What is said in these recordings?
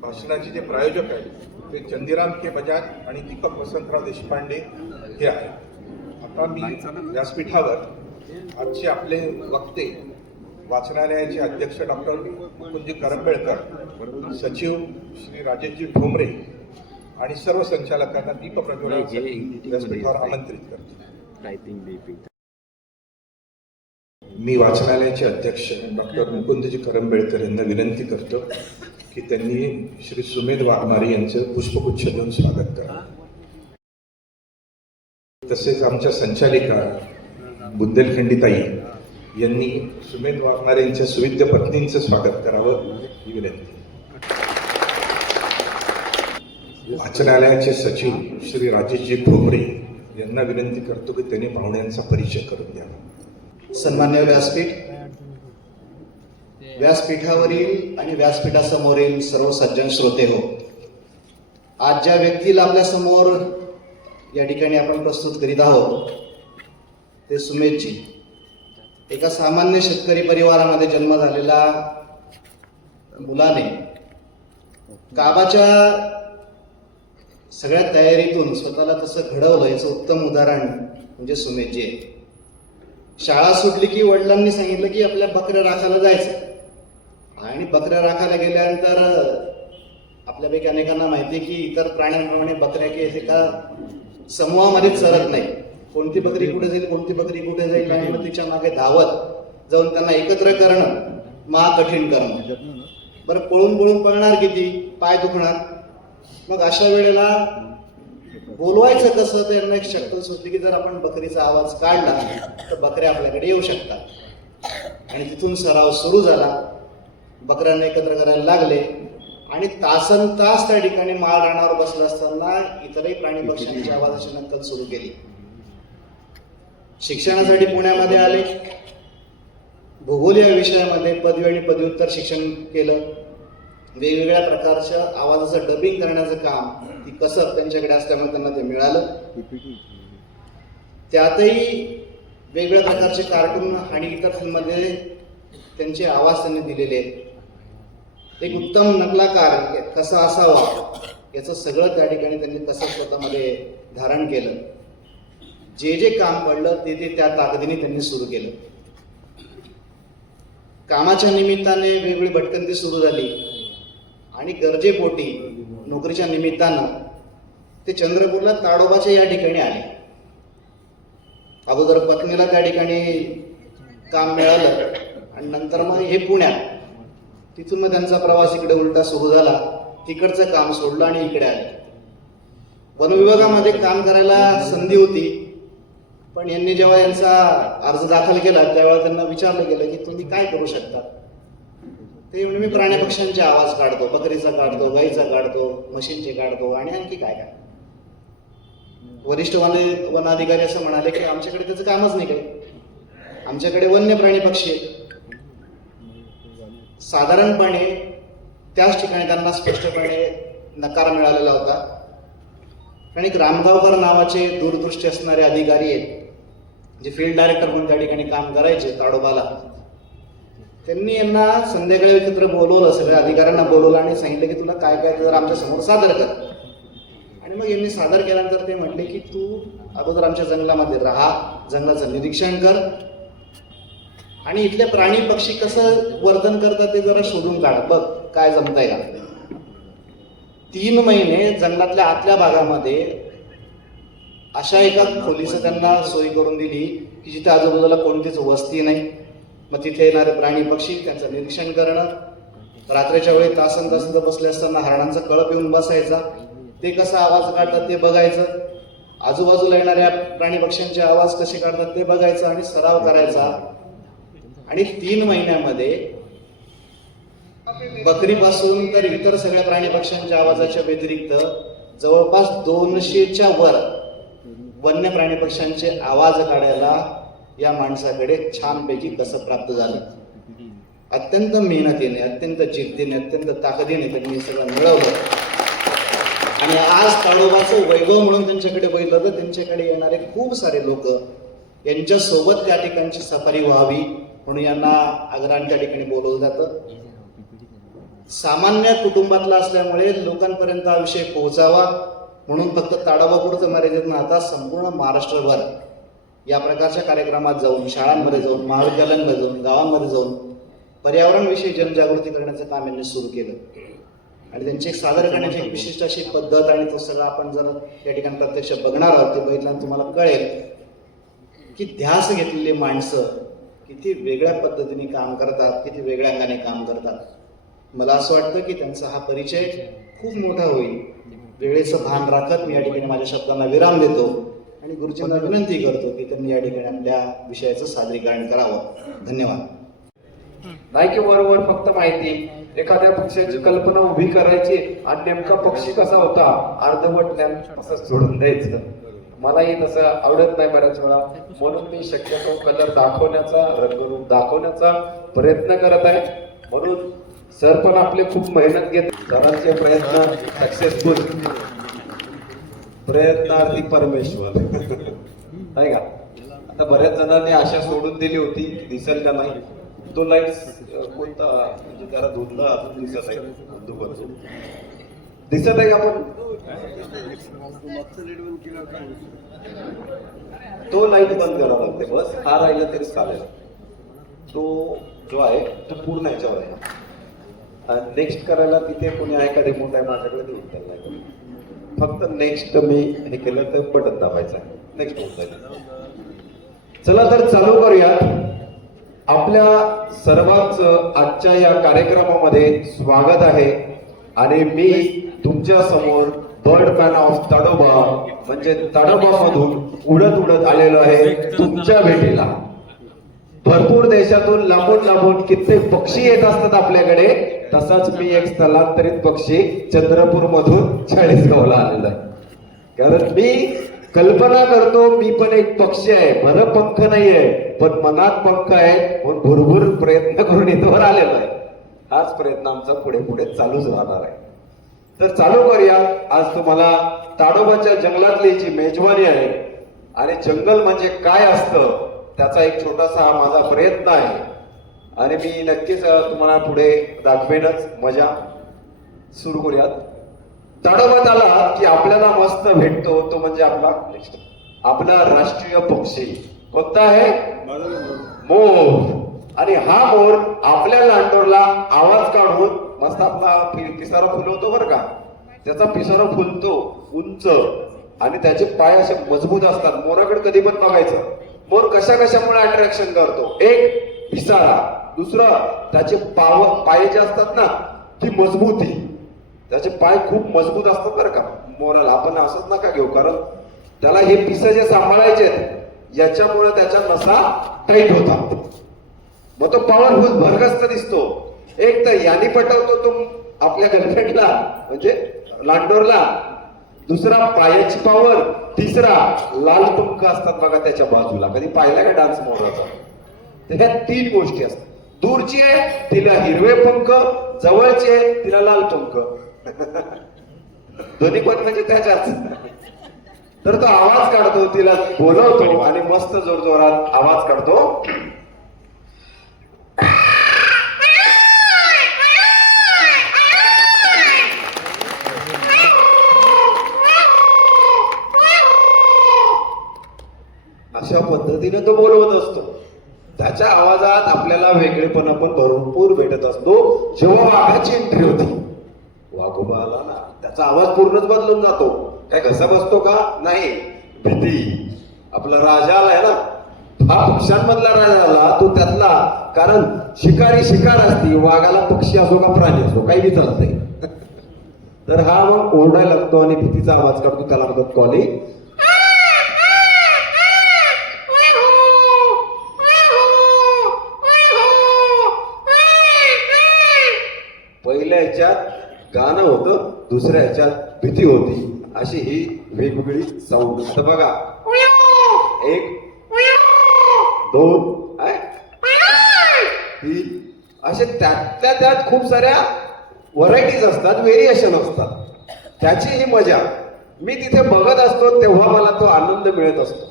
भाषणाचे जे प्रायोजक आहेत ते चंदीराम के बजाज आणि दीपक वसंतराव देशपांडे हे आहेत. आता मी व्यासपीठावर आजचे आपले वक्ते वाचनालयाचे अध्यक्ष डॉक्टर मुकुंदजी करंबेळकर, सचिव श्री राजेशजी ठोंबरे आणि सर्व संचालकांना दीप प्रज्वलनासाठी व्यासपीठावर आमंत्रित करतो. मी वाचनालयाचे अध्यक्ष डॉक्टर मुकुंदजी करंबेळकर यांना विनंती करतो की त्यांनी श्री सुमेध वाघमारे यांचं पुष्पगुच्छ देऊन स्वागत करावं. तसेच आमच्या संचालिका बुंदेलखंडीताई यांनी सुमेध वाघमारे यांच्या सुविद्य पत्नींचं स्वागत करावं ही विनंती. वाचनालयाचे सचिव श्री राजेशजी ठोंबरे यांना विनंती करतो की त्यांनी पाहुण्यांचा परिचय करून द्यावा. सन्मान्य व्यासपीठ, व्यासपीठावरील आणि व्यासपीठासमोरील सर्व सज्जन श्रोते हो, आज ज्या व्यक्तीला आपल्या समोर या ठिकाणी आपण प्रस्तुत करीत आहोत ते सुमेधजी. एका सामान्य शेतकरी परिवारामध्ये जन्म झालेला मुलाने काबाच्या सगळ्या तयारीतून स्वतःला कसं घडवलं याचं उत्तम उदाहरण म्हणजे सुमेधजी आहे. शाळा सुटली की वडिलांनी सांगितलं की आपल्या बकऱ्या राखायला जायचं आणि बकऱ्या राखायला गेल्यानंतर आपल्यापैकी अनेकांना माहिती आहे की इतर प्राण्यांप्रमाणे बकऱ्या की एका समूहामध्ये चरत नाही. कोणती बकरी कुठे जाईल, कोणती बकरी कुठे जाईल आणि मग तिच्या मागे धावत जाऊन त्यांना एकत्र करणं महाकठीण करणं. बरं, पळून पळून पळणार किती, पाय दुखणार. मग अशा वेळेला बोलवायचं कसं, तर यांना एक शक्कल सुचली की जर आपण बकरीचा आवाज काढला तर बकऱ्या आपल्याकडे येऊ शकतात. आणि तिथून सराव सुरू झाला. बकऱ्यांना एकत्र करायला लागले आणि तासनतास त्या ठिकाणी माळ रानावर बसला असताना इतरही प्राणी पक्ष्यांच्या आवाजाची नक्कल सुरू केली. शिक्षणासाठी पुण्यामध्ये आले. भूगोल या विषयामध्ये पदवी आणि पदव्युत्तर शिक्षण केलं. वेगवेगळ्या प्रकारच्या आवाजाचं डबिंग करण्याचं काम, ती कसब त्यांच्याकडे असल्यामुळे त्यांना ते मिळालं. त्यातही वेगवेगळ्या प्रकारचे कार्टून आणि इतर फिल्ममध्ये त्यांचे आवाज त्यांनी दिलेले आहेत. एक उत्तम नकलाकार कसा असावा याचं सगळं त्या ठिकाणी त्यांनी कसं स्वतःमध्ये धारण केलं. जे जे काम पडलं ते ते त्या ताकदीने त्यांनी सुरू केलं. कामाच्या निमित्ताने वेगवेगळी भटकंती सुरू झाली आणि गरजेपोटी नोकरीच्या निमित्तानं ते चंद्रपूरला ताडोबाच्या या ठिकाणी आले. अगोदर पत्नीला त्या ठिकाणी काम मिळालं आणि नंतर मग हे पुण्यात. तिथून मग त्यांचा प्रवास इकडे उलटा सुरू झाला. तिकडचं काम सोडलं आणि इकडे आले. वनविभागामध्ये काम करायला संधी होती, पण यांनी जेव्हा यांचा अर्ज दाखल केला त्यावेळेला त्यांना विचारलं गेलं की तुम्ही काय करू शकता. ते म्हणजे मी प्राणी पक्ष्यांचे आवाज काढतो, बकरीचा काढतो, गाईचा काढतो, म्हशींचे काढतो आणि आणखी काय काय. वरिष्ठ वन अधिकारी असं म्हणाले की आमच्याकडे त्याचं कामच नाही काही, आमच्याकडे वन्य प्राणी पक्षी आहेत. साधारणपणे त्याच ठिकाणी त्यांना स्पष्टपणे नकार मिळालेला होता. कारण एक रामगावकर नावाचे दूरदृष्टी असणारे अधिकारी आहेत, जे फील्ड डायरेक्टर म्हणून त्या ठिकाणी काम करायचे ताडोबाला. त्यांनी यांना संध्याकाळी एकत्र बोलवलं, सगळ्या अधिकाऱ्यांना बोलवलं आणि सांगितलं की तुला काय काय जर आमच्या समोर सादर कर. आणि मग यांनी सादर केल्यानंतर ते म्हटले की तू अगोदर आमच्या जंगलामध्ये राहा, जंगलाचं निरीक्षण कर आणि इथले प्राणी पक्षी कसं वर्तन करतात ते जरा शोधून काढ, बघ काय जमतंय का. 3 महिने जंगलातल्या आतल्या भागामध्ये अशा एका खोलीचं त्यांना सोय करून दिली की जिथे आजूबाजूला कोणतीच वस्ती नाही. मग तिथे येणारे प्राणी पक्षी त्यांचं निरीक्षण करणं. रात्रीच्या वेळी तासन तास बसले असताना हरणांचा कळप येऊन बसायचा, ते कसा आवाज काढतात ते बघायचं. आजूबाजूला येणाऱ्या प्राणी पक्ष्यांचे आवाज कसे काढतात ते बघायचं आणि सराव करायचा. आणि 3 महिन्यामध्ये बकरीपासून तर इतर सगळ्या प्राणी पक्ष्यांच्या आवाजाच्या व्यतिरिक्त जवळपास 200च्या वर वन्य प्राणी पक्ष्यांचे आवाज काढायला या माणसाकडे छानपैकी कसं प्राप्त झालं. अत्यंत मेहनतीने, अत्यंत जिद्दीने, अत्यंत ताकदीने त्यांनी हे सगळं मिळवलं. आणि आज ताडोबाचं वैभव म्हणून त्यांच्याकडे बघितलं तर त्यांच्याकडे येणारे खूप सारे लोक यांच्यासोबत त्या ठिकाणची सफारी व्हावी म्हणून यांना आग्रहाने त्या ठिकाणी बोलवलं जातं. सामान्य कुटुंबातला असल्यामुळे लोकांपर्यंत हा विषय पोहोचावा म्हणून फक्त ताडोबापुरतं मर्यादित न आता संपूर्ण महाराष्ट्रभर या प्रकारच्या कार्यक्रमात जाऊन, शाळांमध्ये जाऊन, महाविद्यालयांमध्ये जाऊन, गावांमध्ये जाऊन पर्यावरणविषयी जनजागृती करण्याचं काम यांनी सुरू केलं. आणि त्यांची एक सादर करण्याची एक विशिष्ट अशी पद्धत, आणि तो सगळं आपण जर या ठिकाणी प्रत्यक्ष बघणार आहोत, ते बघितल्यानंतर तुम्हाला कळेल की ध्यास घेतलेली माणसं किती वेगळ्या पद्धतीने काम करतात, किती वेगळ्या अंगाने काम करतात. मला असं वाटतं की त्यांचा हा परिचय खूप मोठा होईल. वेळेचं भान राखत मी या ठिकाणी माझ्या शब्दांना विराम देतो आणि गुरुजींना विनंती करतो की त्यांनी या ठिकाणी आपल्या विषयाचं सादरीकरण करावं. धन्यवाद. नाही की बरोबर फक्त माहिती, एखाद्या पक्षाची कल्पना उभी करायची आणि नेमका पक्षी कसा होता अर्धवट ज्ञान असं सोडून द्यायचं. मलाही तसं आवडत नाही बऱ्याच वेळा, म्हणून मी शक्यतो कलर दाखवण्याचा, रंगरूप दाखवण्याचा प्रयत्न करत आहे. म्हणून सर पण आपले खूप मेहनत घेत, सरांचे प्रयत्न सक्सेसफुल, प्रयत्नार्थी परमेश्वर आहे का. आता बऱ्याच जणांनी आशा सोडून दिली होती दिसेल का नाही. तो लाईट कोणता म्हणजे जरा धुंदला अजून दिसत आहे, दिसत आहे का आपण. तो लाईट बंद करावा लागते बस, हा राहिला तरी चालेल. तो जो आहे तो पूर्ण याच्यावर आहे. नेक्स्ट करायला तिथे कोणी आहे का रिमोट आहे माझ्याकडे, देऊन त्याला फक्त नेक्स्ट मी हे केलं तर बटन दाबायचं आहे, नेक्स्ट होत जाईल. चला तर चालू करूयात. आपल्या सर्वांचं आजच्या या कार्यक्रमामध्ये स्वागत आहे आणि मी तुमच्या समोर बर्डमॅन ऑफ ताडोबा म्हणजे ताडोबा मधून उडत उडत आलेलो आहे तुमच्या भेटीला. भरपूर देशातून लांबून लांबून कित्येक पक्षी येत असतात आपल्याकडे, तसाच मी एक स्थलांतरित पक्षी चंद्रपूर मधून चाळीसगावला आलेला आहे. कारण मी कल्पना करतो मी पण एक पक्षी आहे, भर पंख नाहीये पण मनात पंख आहे, म्हणून भरपूर प्रयत्न करून इथवर आलेलो आहे. हाच प्रयत्न आमचा पुढे पुढे चालूच राहणार आहे. तर चालू करूया. आज तुम्हाला ताडोबाच्या जंगलातली जी मेजवानी आहे आणि जंगल म्हणजे काय असतं त्याचा एक छोटासा हा माझा प्रयत्न आहे आणि मी नक्कीच तुम्हाला पुढे दाखवेनच. मजा सुरू करूयात. ताडोबात आला की आपल्याला मस्त भेटतो तो म्हणजे आपला राष्ट्रीय पक्षी कोणता आहे, मोर. आणि हा मोर आपल्या लांडोरला आवाज काढून मस्त आपला पिसारा फुलवतो बरं का. त्याचा पिसारा फुलतो उंच आणि त्याचे पाय असे मजबूत असतात. मोराकडे कधी पण बघायचं, मोर कशा कशामुळे अट्रॅक्शन करतो. एक पिसारा, दुसरं त्याचे पाय जे असतात ना ती मजबूती, त्याचे पाय खूप मजबूत असतात बरं का मोराला. आपण असंच नका घेऊ, कारण त्याला हे पिसं जे सांभाळायचे याच्यामुळे त्याच्या नसा टाईट होतात. मग तो पॉवरफुल भरगस्त दिसतो. एक तर याने पटवतो तो आपल्या गर्लफ्रेंडला म्हणजे लांडोरला, दुसरा पायाची पॉवर, तिसरा लाल पंख असतात बघा त्याच्या बाजूला. कधी पाहिला का डान्स मोराचा. ह्या 3 गोष्टी असतात. दूरची आहे तिला हिरवे पंख, जवळची आहे तिला लाल पंख. दोन्ही पण म्हणजे त्याच्याच. तर तो आवाज काढतो, तिला बोलवतो आणि मस्त जोरजोरात आवाज काढतो. अशा पद्धतीने तो बोलवत असतो. त्याच्या आवाजात आपल्याला वेगळेपणा पण भरपूर भेटत असतो. जेव्हा वाघाची एंट्री होती, वाघोबा आला ना, त्याचा आवाज पूर्णच बदलून जातो. काय घसा बसतो का नाही, भीती. आपला राजा आलाय ना, हा पक्ष्यांमधला राजा आला तो त्यातला. कारण शिकारी शिकार असती, वाघाला पक्षी असो का प्राणी असो काही बी चालतंय. तर हा मग ओरडायला लागतो आणि भीतीचा आवाज काढतो, त्याला म्हणतात कॉलिंग. पहिल्या ह्याच्यात गाणं होतं, दुसऱ्या ह्याच्यात भीती होती. अशी ही वेगवेगळी साऊंड. आता बघा, 1 2 3 असे त्यात खूप साऱ्या व्हरायटीज असतात, व्हेरिएशन असतात. त्याची ही मजा मी तिथे बघत असतो तेव्हा मला तो आनंद मिळत असतो.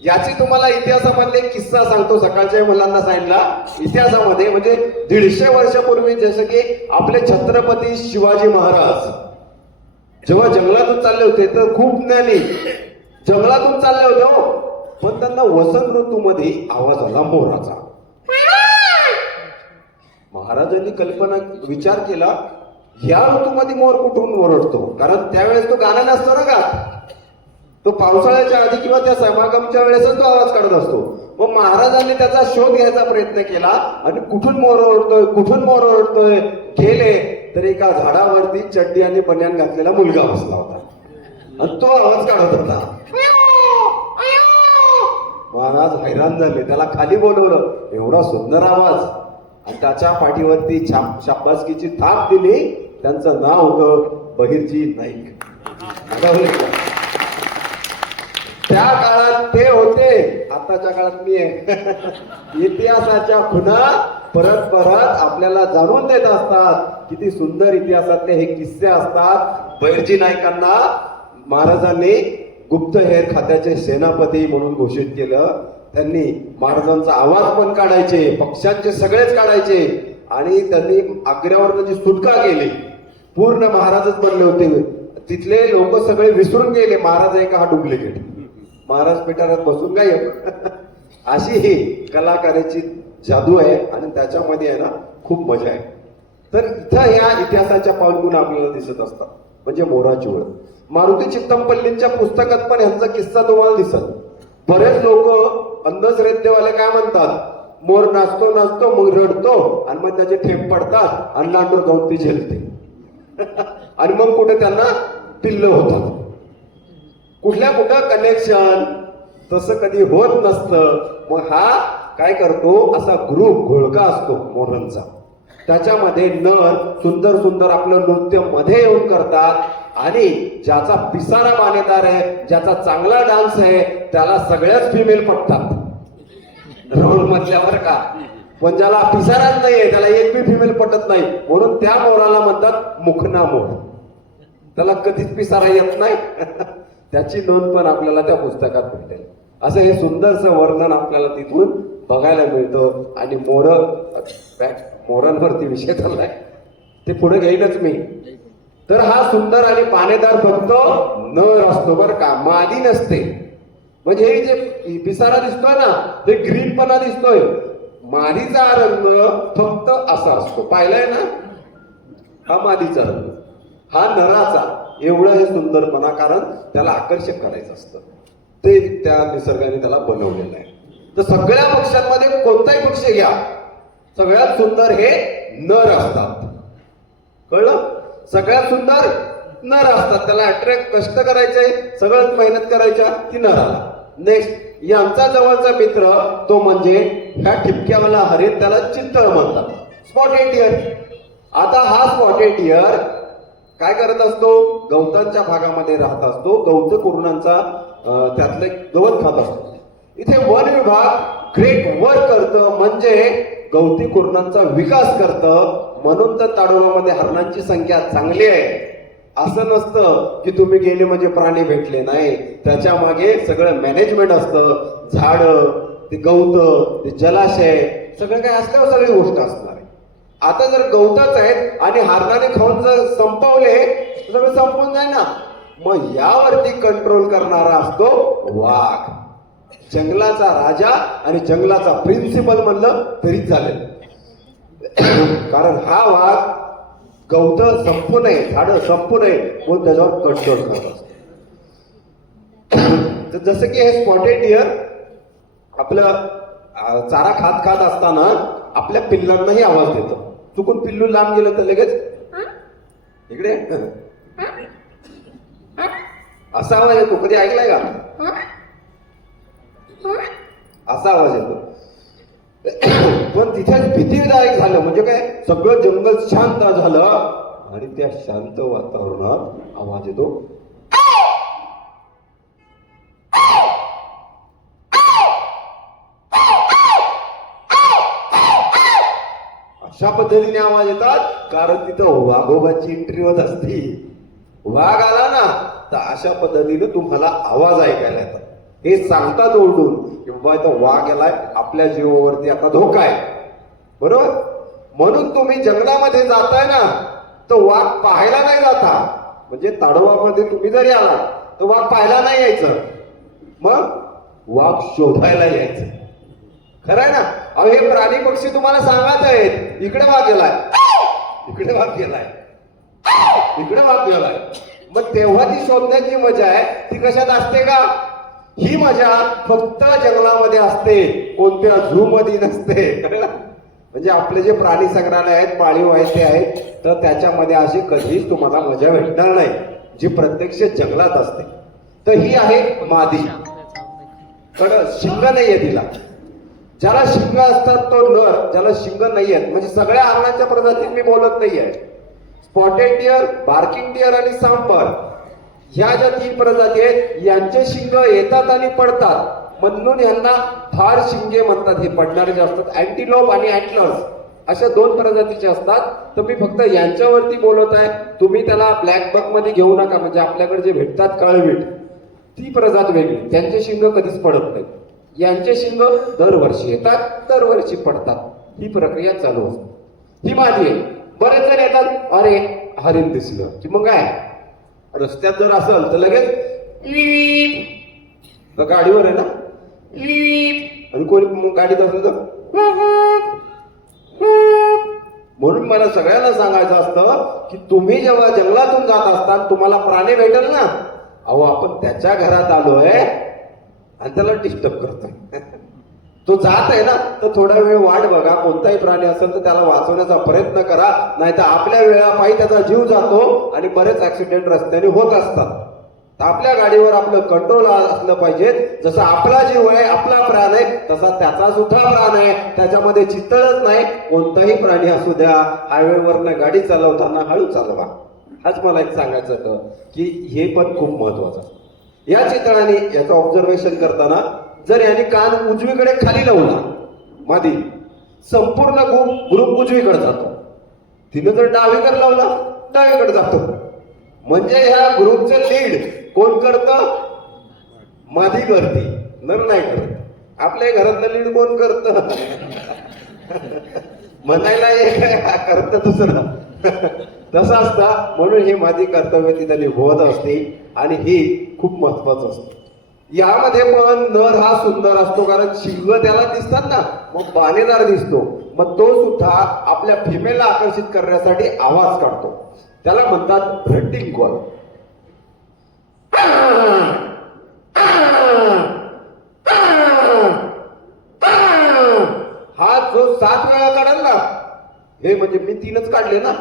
याची तुम्हाला इतिहासामधले एक किस्सा सांगतो. सकाळच्या मुलांना सांगितला. इतिहासामध्ये म्हणजे 150 वर्षापूर्वी जसं की आपले छत्रपती शिवाजी महाराज जेव्हा जंगलातून चालले होते, तर खूप ज्ञानी जंगलातून चालले होते हो, पण त्यांना वसंत ऋतूमध्ये आवाज आला मोराचा. महाराजांनी विचार केला, या ऋतूमध्ये मोर कुठून ओरडतो, कारण त्यावेळेस तो गाणं नसतो ना का, तो पावसाळ्याच्या आधी किंवा त्या समागमच्या वेळेसच तो आवाज काढत असतो. मग महाराजांनी त्याचा शोध घ्यायचा प्रयत्न केला आणि कुठून मोर ओरडतोय गेले तर एका झाडावरती चड्डी आणि बनियान घातलेला मुलगा बसला होता आणि तो आवाज काढत होता. महाराज हैराण झाले, त्याला खाली बोलवलं. एवढा सुंदर आवाज आणि त्याच्या पाठीवरती शाबासकीची थाप दिली. त्यांचं नाव होतं बहिर्जी नाईक. त्या काळात ते होते, आताच्या काळात मी आहे. इतिहासाच्या खुणा परत आपल्याला जाणून देत असतात. किती सुंदर इतिहासातले हे किस्से असतात. बहिर्जी नाईकांना महाराजांनी गुप्तहेर खात्याचे सेनापती म्हणून घोषित केलं. त्यांनी महाराजांचा आवाज पण काढायचे, पक्षांचे सगळेच काढायचे आणि त्यांनी आग्र्यावर जी सुटका केली, पूर्ण महाराजच बनले होते. तिथले लोक सगळे विसरून गेले महाराज आहे का हा डुप्लिकेट, महाराज पिटारात बसून काय. अशी ही कलाकाराची जादू आहे आणि त्याच्यामध्ये आहे ना खूप मजा आहे. तर इथं या इतिहासाच्या पाऊलखुणा आपल्याला दिसत असतात. म्हणजे मोराची ओळख. मारुती चित्तमपल्लींच्या पुस्तकात पण यांचा किस्सा तुम्हाला दिसत. बरेच लोक अंधश्रद्धेवाले काय म्हणतात, मोर नाचतो मग रडतो आणि मग त्याचे ठेप पडतात आणि लांडूर जाऊन ती झेलते आणि मग कुठे त्यांना पिल्ल होतात. कुठं कनेक्शन, तसं कधी होत नसतं. मग हा काय करतो, असा ग्रुप घोळका असतो मोरांचा, त्याच्यामध्ये नर सुंदर आपलं नृत्य मध्ये येऊन करतात आणि ज्याचा पिसारा मानेदार आहे, ज्याचा चांगला डान्स आहे, त्याला सगळ्याच फिमेल पटतात रोल मधल्यावर का. पण ज्याला पिसाराच नाहीये त्याला एक बी फिमेल पटत नाही, म्हणून त्या मोराला म्हणतात मुखना मोर. त्याला कधीच पिसारा येत नाही. त्याची नोंद पण आपल्याला त्या पुस्तकात भेटेल. असं हे सुंदरसं वर्णन आपल्याला तिथून बघायला मिळतं. आणि मोरांवरती विषय चाललाय, ते पुढे घेईनच मी. तर हा सुंदर आणि पानेदार फक्त नर असतो बरं का, मादी नसते. म्हणजे हे जे पिसारा दिसतोय ना, ते ग्रीनपणा दिसतोय. मादीचा रंग फक्त असा असतो, पाहिलाय ना, हा मादीचा रंग, हा नराचा. एवढं हे सुंदरपणा, कारण त्याला आकर्षक करायचं असतं, ते त्या निसर्गाने त्याला बनवलेलं आहे. तर सगळ्या पक्ष्यांमध्ये कोणताही पक्षी घ्या, सगळ्यात सुंदर हे नर असतात. कळलं? सगळ्यात सुंदर नर असतात. त्याला अट्रॅक्ट कष्ट करायचंय, सगळं मेहनत करायच्या ती नराला. नेक्स्ट यांचा जवळचा मित्र तो म्हणजे ह्या ठिपक्यावाला हरिण, त्याला चित्तळ म्हणतात, स्पॉटेड डिअर. आता हा स्पॉटेड डिअर काय करत असतो, गवतांच्या भागामध्ये राहत असतो, गवत कुरणांचा त्यातले गवत खात असतो. इथे वन विभाग ग्रेट वर्क करतं, म्हणजे गवती कुरणांचा विकास करतं. म्हणून तर ताडोबामध्ये हरणांची संख्या चांगली आहे. असं नसतं की तुम्ही गेले म्हणजे प्राणी भेटले, नाही, त्याच्या मागे सगळं मॅनेजमेंट असतं. झाड, ते गवत, ते जलाशय, सगळं काय असल्यावर सगळी गोष्ट असणार आहे. आता जर गवतच आहेत आणि हरणाने खाऊन जर संपवले, सगळं संपून जाईल ना. मग यावरती कंट्रोल करणारा असतो वाघ. जंगलाचा राजा आणि जंगलाचा प्रिन्सिपल म्हणलं तरीच चालेल. कारण हा वाघ गवत संपू नये, झाडं संपू नये म्हणून त्याच्यावर कंट्रोल करत असतो. तर जसं की हे स्पॉटेड डिअर आपलं चारा खात असताना आपल्या पिल्लांनाही आवाज देतो. चुकून पिल्लू लांब गेलं तर लगेच इकडे असा आवाज येतो. कधी ऐकलाय का? असा आवाज येतो. पण तिथेच भीतीदायक झालं. म्हणजे काय, सगळं जंगल शांत झालं आणि त्या शांत वातावरणात आवाज येतो, अशा पद्धतीने आवाज येतात. कारण तिथं वाघोबाची एंट्री होत असती. वाघ आला ना तर अशा पद्धतीने तुम्हाला आवाज ऐकायला येतात. हे सांगतात ओरडून की बाबा इथं वाघ गेलाय, आपल्या जीवावरती आता धोका आहे. बरोबर? म्हणून तुम्ही जंगलामध्ये जाताय ना, तर वाघ पाहायला नाही जाता. म्हणजे ताडोबामध्ये तुम्ही जरी आला तर वाघ पाहायला नाही यायचं, मग वाघ शोधायला यायचं. खरं आहे ना? अहो हे प्राणी पक्षी तुम्हाला सांगत आहेत, इकडे वाघ गेलाय, इकडे वाघ गेलाय, इकडे वाघ गेलाय. मग तेव्हा ती शोधण्याची मजा आहे ती कशात असते का? ही मजा फक्त जंगलामध्ये असते, कोणत्या झू मध्ये नसते. म्हणजे आपले जे प्राणी संग्रहालय आहेत, पाळीव आहेत ते आहेत, तर त्याच्यामध्ये अशी कधीच तुम्हाला मजा भेटणार नाही जी प्रत्यक्ष जंगलात असते. तर ही आहे मादी. पण शिंग नाहीये तिला. ज्याला शिंग असतात तो नर, ज्याला शिंग नाही आहेत, म्हणजे सगळ्या हरणाच्या प्रजातीत मी बोलत नाहीये. स्पॉटेड डिअर, बार्किंग डिअर आणि सांपर ह्या ज्या 3 प्रजाती आहेत, यांचे शिंग येतात आणि पडतात, म्हणून यांना फार शिंगे म्हणतात. हे पडणारे जे असतात अँटिलोप आणि अँटलर्स अशा 2 प्रजातीचे असतात. तर मी फक्त यांच्यावरती बोलत आहे. तुम्ही त्याला ब्लॅक बक मध्ये घेऊ नका. म्हणजे आपल्याकडे जे भेटतात काळवीट, ती प्रजात वेगळी, त्यांचे शिंग कधीच पडत नाहीत. यांचे शिंग दरवर्षी येतात, दरवर्षी पडतात. ही प्रक्रिया चालू असते. ही मादी आहे. बरेच जण येतात, अरे हरिण दिसलं की मग काय, रस्त्यात जर असेल तर लगेच गाडीवर आहे ना, आणि कोणी गाडीत असेल तर. म्हणून मला सगळ्यांना सांगायचं असतं की तुम्ही जेव्हा जंगलातून जात असता तुम्हाला प्राणी भेटेल ना, अहो आपण त्याच्या घरात आलोय आणि त्याला डिस्टर्ब करतोय. तो जात आहे ना, तर थोडा वेळ वाट बघा. कोणताही प्राणी असेल तर त्याला वाचवण्याचा प्रयत्न करा, नाहीतर आपल्या वेळापायी त्याचा जीव जातो आणि बरेच ऍक्सिडेंट रस्त्याने होत असतात. तर आपल्या गाडीवर आपलं कंट्रोल असलं पाहिजे. जसा आपला जीव आहे, आपला प्राण आहे, तसा त्याचा सुद्धा प्राण आहे. त्याच्यामध्ये चित्तळच नाही. कोणताही प्राणी असू द्या, हायवेवरनं गाडी चालवताना हळू चालवा. हाच मला एक सांगायचं होतं की हे पण खूप महत्वाचं. या चितळाने याचं ऑब्झर्वेशन करताना जर याने कान उजवीकडे खाली लावला, मादी संपूर्ण ग्रुप उजवीकडे जातो. तिने जर डावीकडे लावला, डावीकडे जातो. म्हणजे ह्या ग्रुपचं लीड कोण करतं? मादी करते, नर नाही करत. आपल्या घरातलं लीड कोण करतं? म्हणायला एक करत दुसरं. तसं असतं. म्हणून हे मादी कर्तव्य तिथं निभवत असते आणि हे खूप महत्वाचं असतं. यामध्ये पण नर हा सुंदर असतो, कारण शिंग त्याला दिसतात ना, मग बाणेदार दिसतो. मग तो सुद्धा आपल्या फिमेलला आकर्षित करण्यासाठी आवाज काढतो. त्याला म्हणतात हंटिंग कॉल. हा जो 7 वेळा काढेल ना, हे म्हणजे मी 3च काढले ना,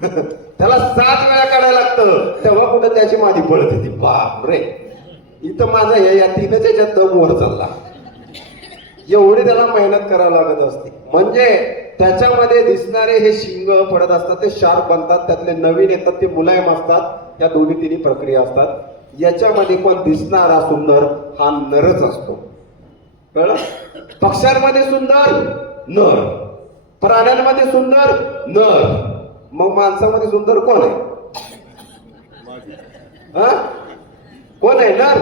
त्याला 7 वेळा काढायला लागतं. तेव्हा कुठं त्याची मादी पळते ती. बाप रे, इथं माझा या 3च याच्यात दम वर चालला. एवढी त्याला मेहनत करावी लागत असते. म्हणजे त्याच्यामध्ये दिसणारे हे शिंग पडत असतात, ते शार्प बनतात. त्यातले नवीन येतात ते मुलायम असतात. या 2-3 प्रक्रिया असतात. याच्यामध्ये पण दिसणारा सुंदर हा नरच असतो. कळलं? पक्ष्यांमध्ये सुंदर नर, प्राण्यांमध्ये सुंदर नर. मग माणसामध्ये सुंदर कोण आहे? हा, कोण आहे? नर,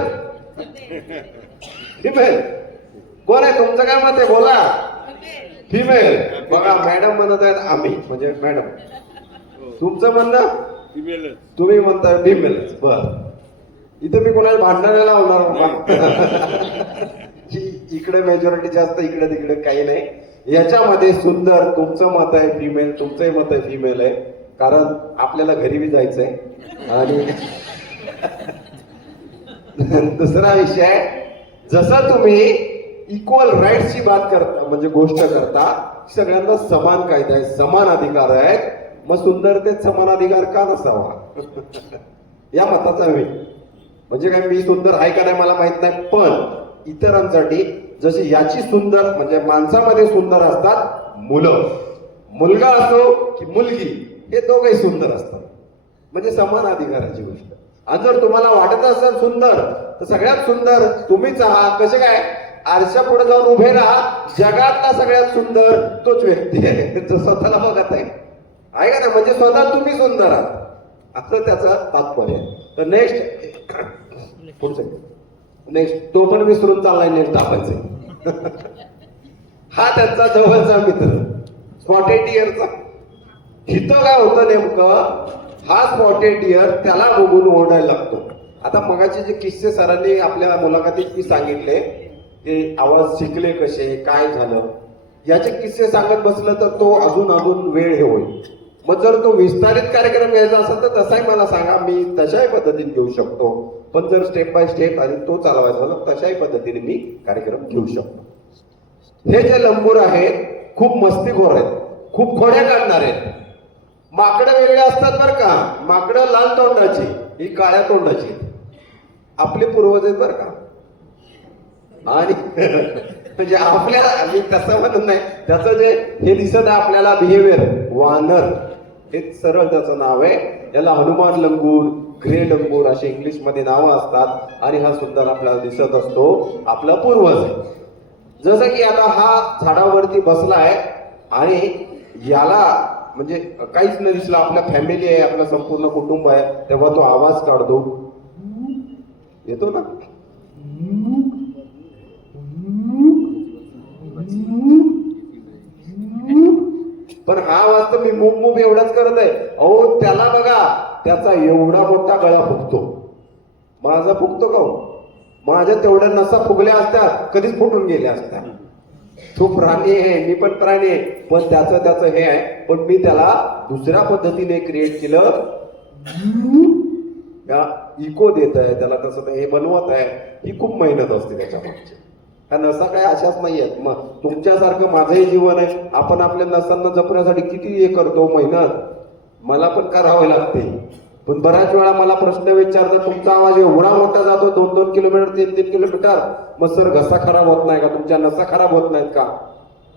फिमेल? कोण आहे? तुमचं काय मत आहे? बोला. फिमेल. बघा मॅडम म्हणत आहेत आम्ही, म्हणजे मॅडम. तुमचं म्हणणं तुम्ही म्हणताय फिमेल. बर, इथं मी कोणाला भांडणाऱ्याला लावणार. इकडे मेजॉरिटी जास्त, इकडे तिकडे काही नाही. याच्यामध्ये सुंदर तुमचं मत आहे फिमेल, तुमचंही मत आहे फिमेल आहे, कारण आपल्याला घरी बी जायचंय. आणि दुसरा विषय, जसं तुम्ही इक्वल राईट्सची बात करता, म्हणजे गोष्ट करता, सगळ्यांना समान कायदा आहे, समान अधिकार आहेत, मग सुंदरतेत समान अधिकार का नसावा? या मताचा मी, म्हणजे काय मी सुंदर आहे का नाही मला माहित नाही, पण इतरांसाठी जशी याची सुंदर, म्हणजे माणसामध्ये सुंदर असतात मुलं, मुलगा असो की मुलगी, हे दोघंही सुंदर असतात, म्हणजे समान अधिकाराची गोष्ट. आणि जर तुम्हाला वाटत असेल सुंदर, तर सगळ्यात सुंदर तुम्हीच आहात. कसे काय? आरशा पुढे जाऊन उभे राहा, जगातला सगळ्यात सुंदर तोच व्यक्ती आहे जो स्वतःला बघत आहे का ना, म्हणजे स्वतः तुम्ही सुंदर आहात, असं त्याचं तात्पर्य. तर नेक्स्ट पुढचं नेक्स्ट तो पण विसरून चाललाय नेट दाबायचे. हा त्यांचा जवळचा मित्र स्पॉटेड डिअरचा. इथं काय होतं नेमकं, हा स्पॉटेड डिअर त्याला बघून ओरडायला लागतो. आता मगाचे जे किस्से सरांनी आपल्या मुलाखतीत मी सांगितले की आवाज शिकले कसे, काय झालं, याचे किस्से सांगत बसलं तर तो अजून वेळ हे होईल. मग जर तो विस्तारित कार्यक्रम घ्यायचा असेल तर तसाही मला सांगा, मी तशाही पद्धतीने घेऊ शकतो. पण जर स्टेप बाय स्टेप आणि तो चालवायचा झाला तशाही पद्धतीने मी कार्यक्रम घेऊ शकतो. हे जे लंबूर आहेत खूप मस्तीखोर आहेत, खूप खोड्या काढणार आहेत. माकडं वेगळे असतात बरं का, माकडं लाल तोंडाची, ही काळ्या तोंडाची. आपले पूर्वज आहेत बरं का. आणि म्हणजे आपल्याला मी तसं म्हणत नाही, त्याचं जे हे दिसत आहे आपल्याला बिहेवियर, वानर हे सरळ त्याचं नाव आहे. याला हनुमान लंगूर, ग्रे लंगूर असे इंग्लिश मध्ये नावं असतात. आणि हा सुंदर आपल्याला दिसत असतो आपला पूर्वज आहे. जसं की आता हा झाडावरती बसलाय आणि याला म्हणजे काहीच न दिसलं, आपल्या फॅमिली आहे, आपलं संपूर्ण कुटुंब आहे, तेव्हा तो आवाज काढतो, येतो ना. पण हा आवाज तर मी मूव एवढाच करत आहे. अहो त्याला बघा, त्याचा एवढा मोठा गळा फुगतो. माझा फुगतो का हो? माझ्या तेवढ्या नसा फुगल्या असत्या कधीच फुटून गेल्या असत्या. तो प्राणी आहे, मी पण प्राणी आहे, पण त्याचं हे आहे. पण मी त्याला दुसऱ्या पद्धतीने क्रिएट केलं, इको देत आहे त्याला, तसं हे बनवत आहे. ही खूप मेहनत असते त्याच्या मागची. ह्या नसा काय अशाच नाही आहेत. मग तुमच्यासारखं माझंही जीवन आहे. आपण आपल्या नसांना जपण्यासाठी किती हे करतो मेहनत, मला पण करावे लागते. पण बऱ्याच वेळा मला प्रश्न विचारतात, तुमचा आवाज एवढा मोठा जातो 2-2 किलोमीटर 3-3 किलोमीटर, मग सर घसा खराब होत नाही का, तुमच्या नसा खराब होत नाहीत का?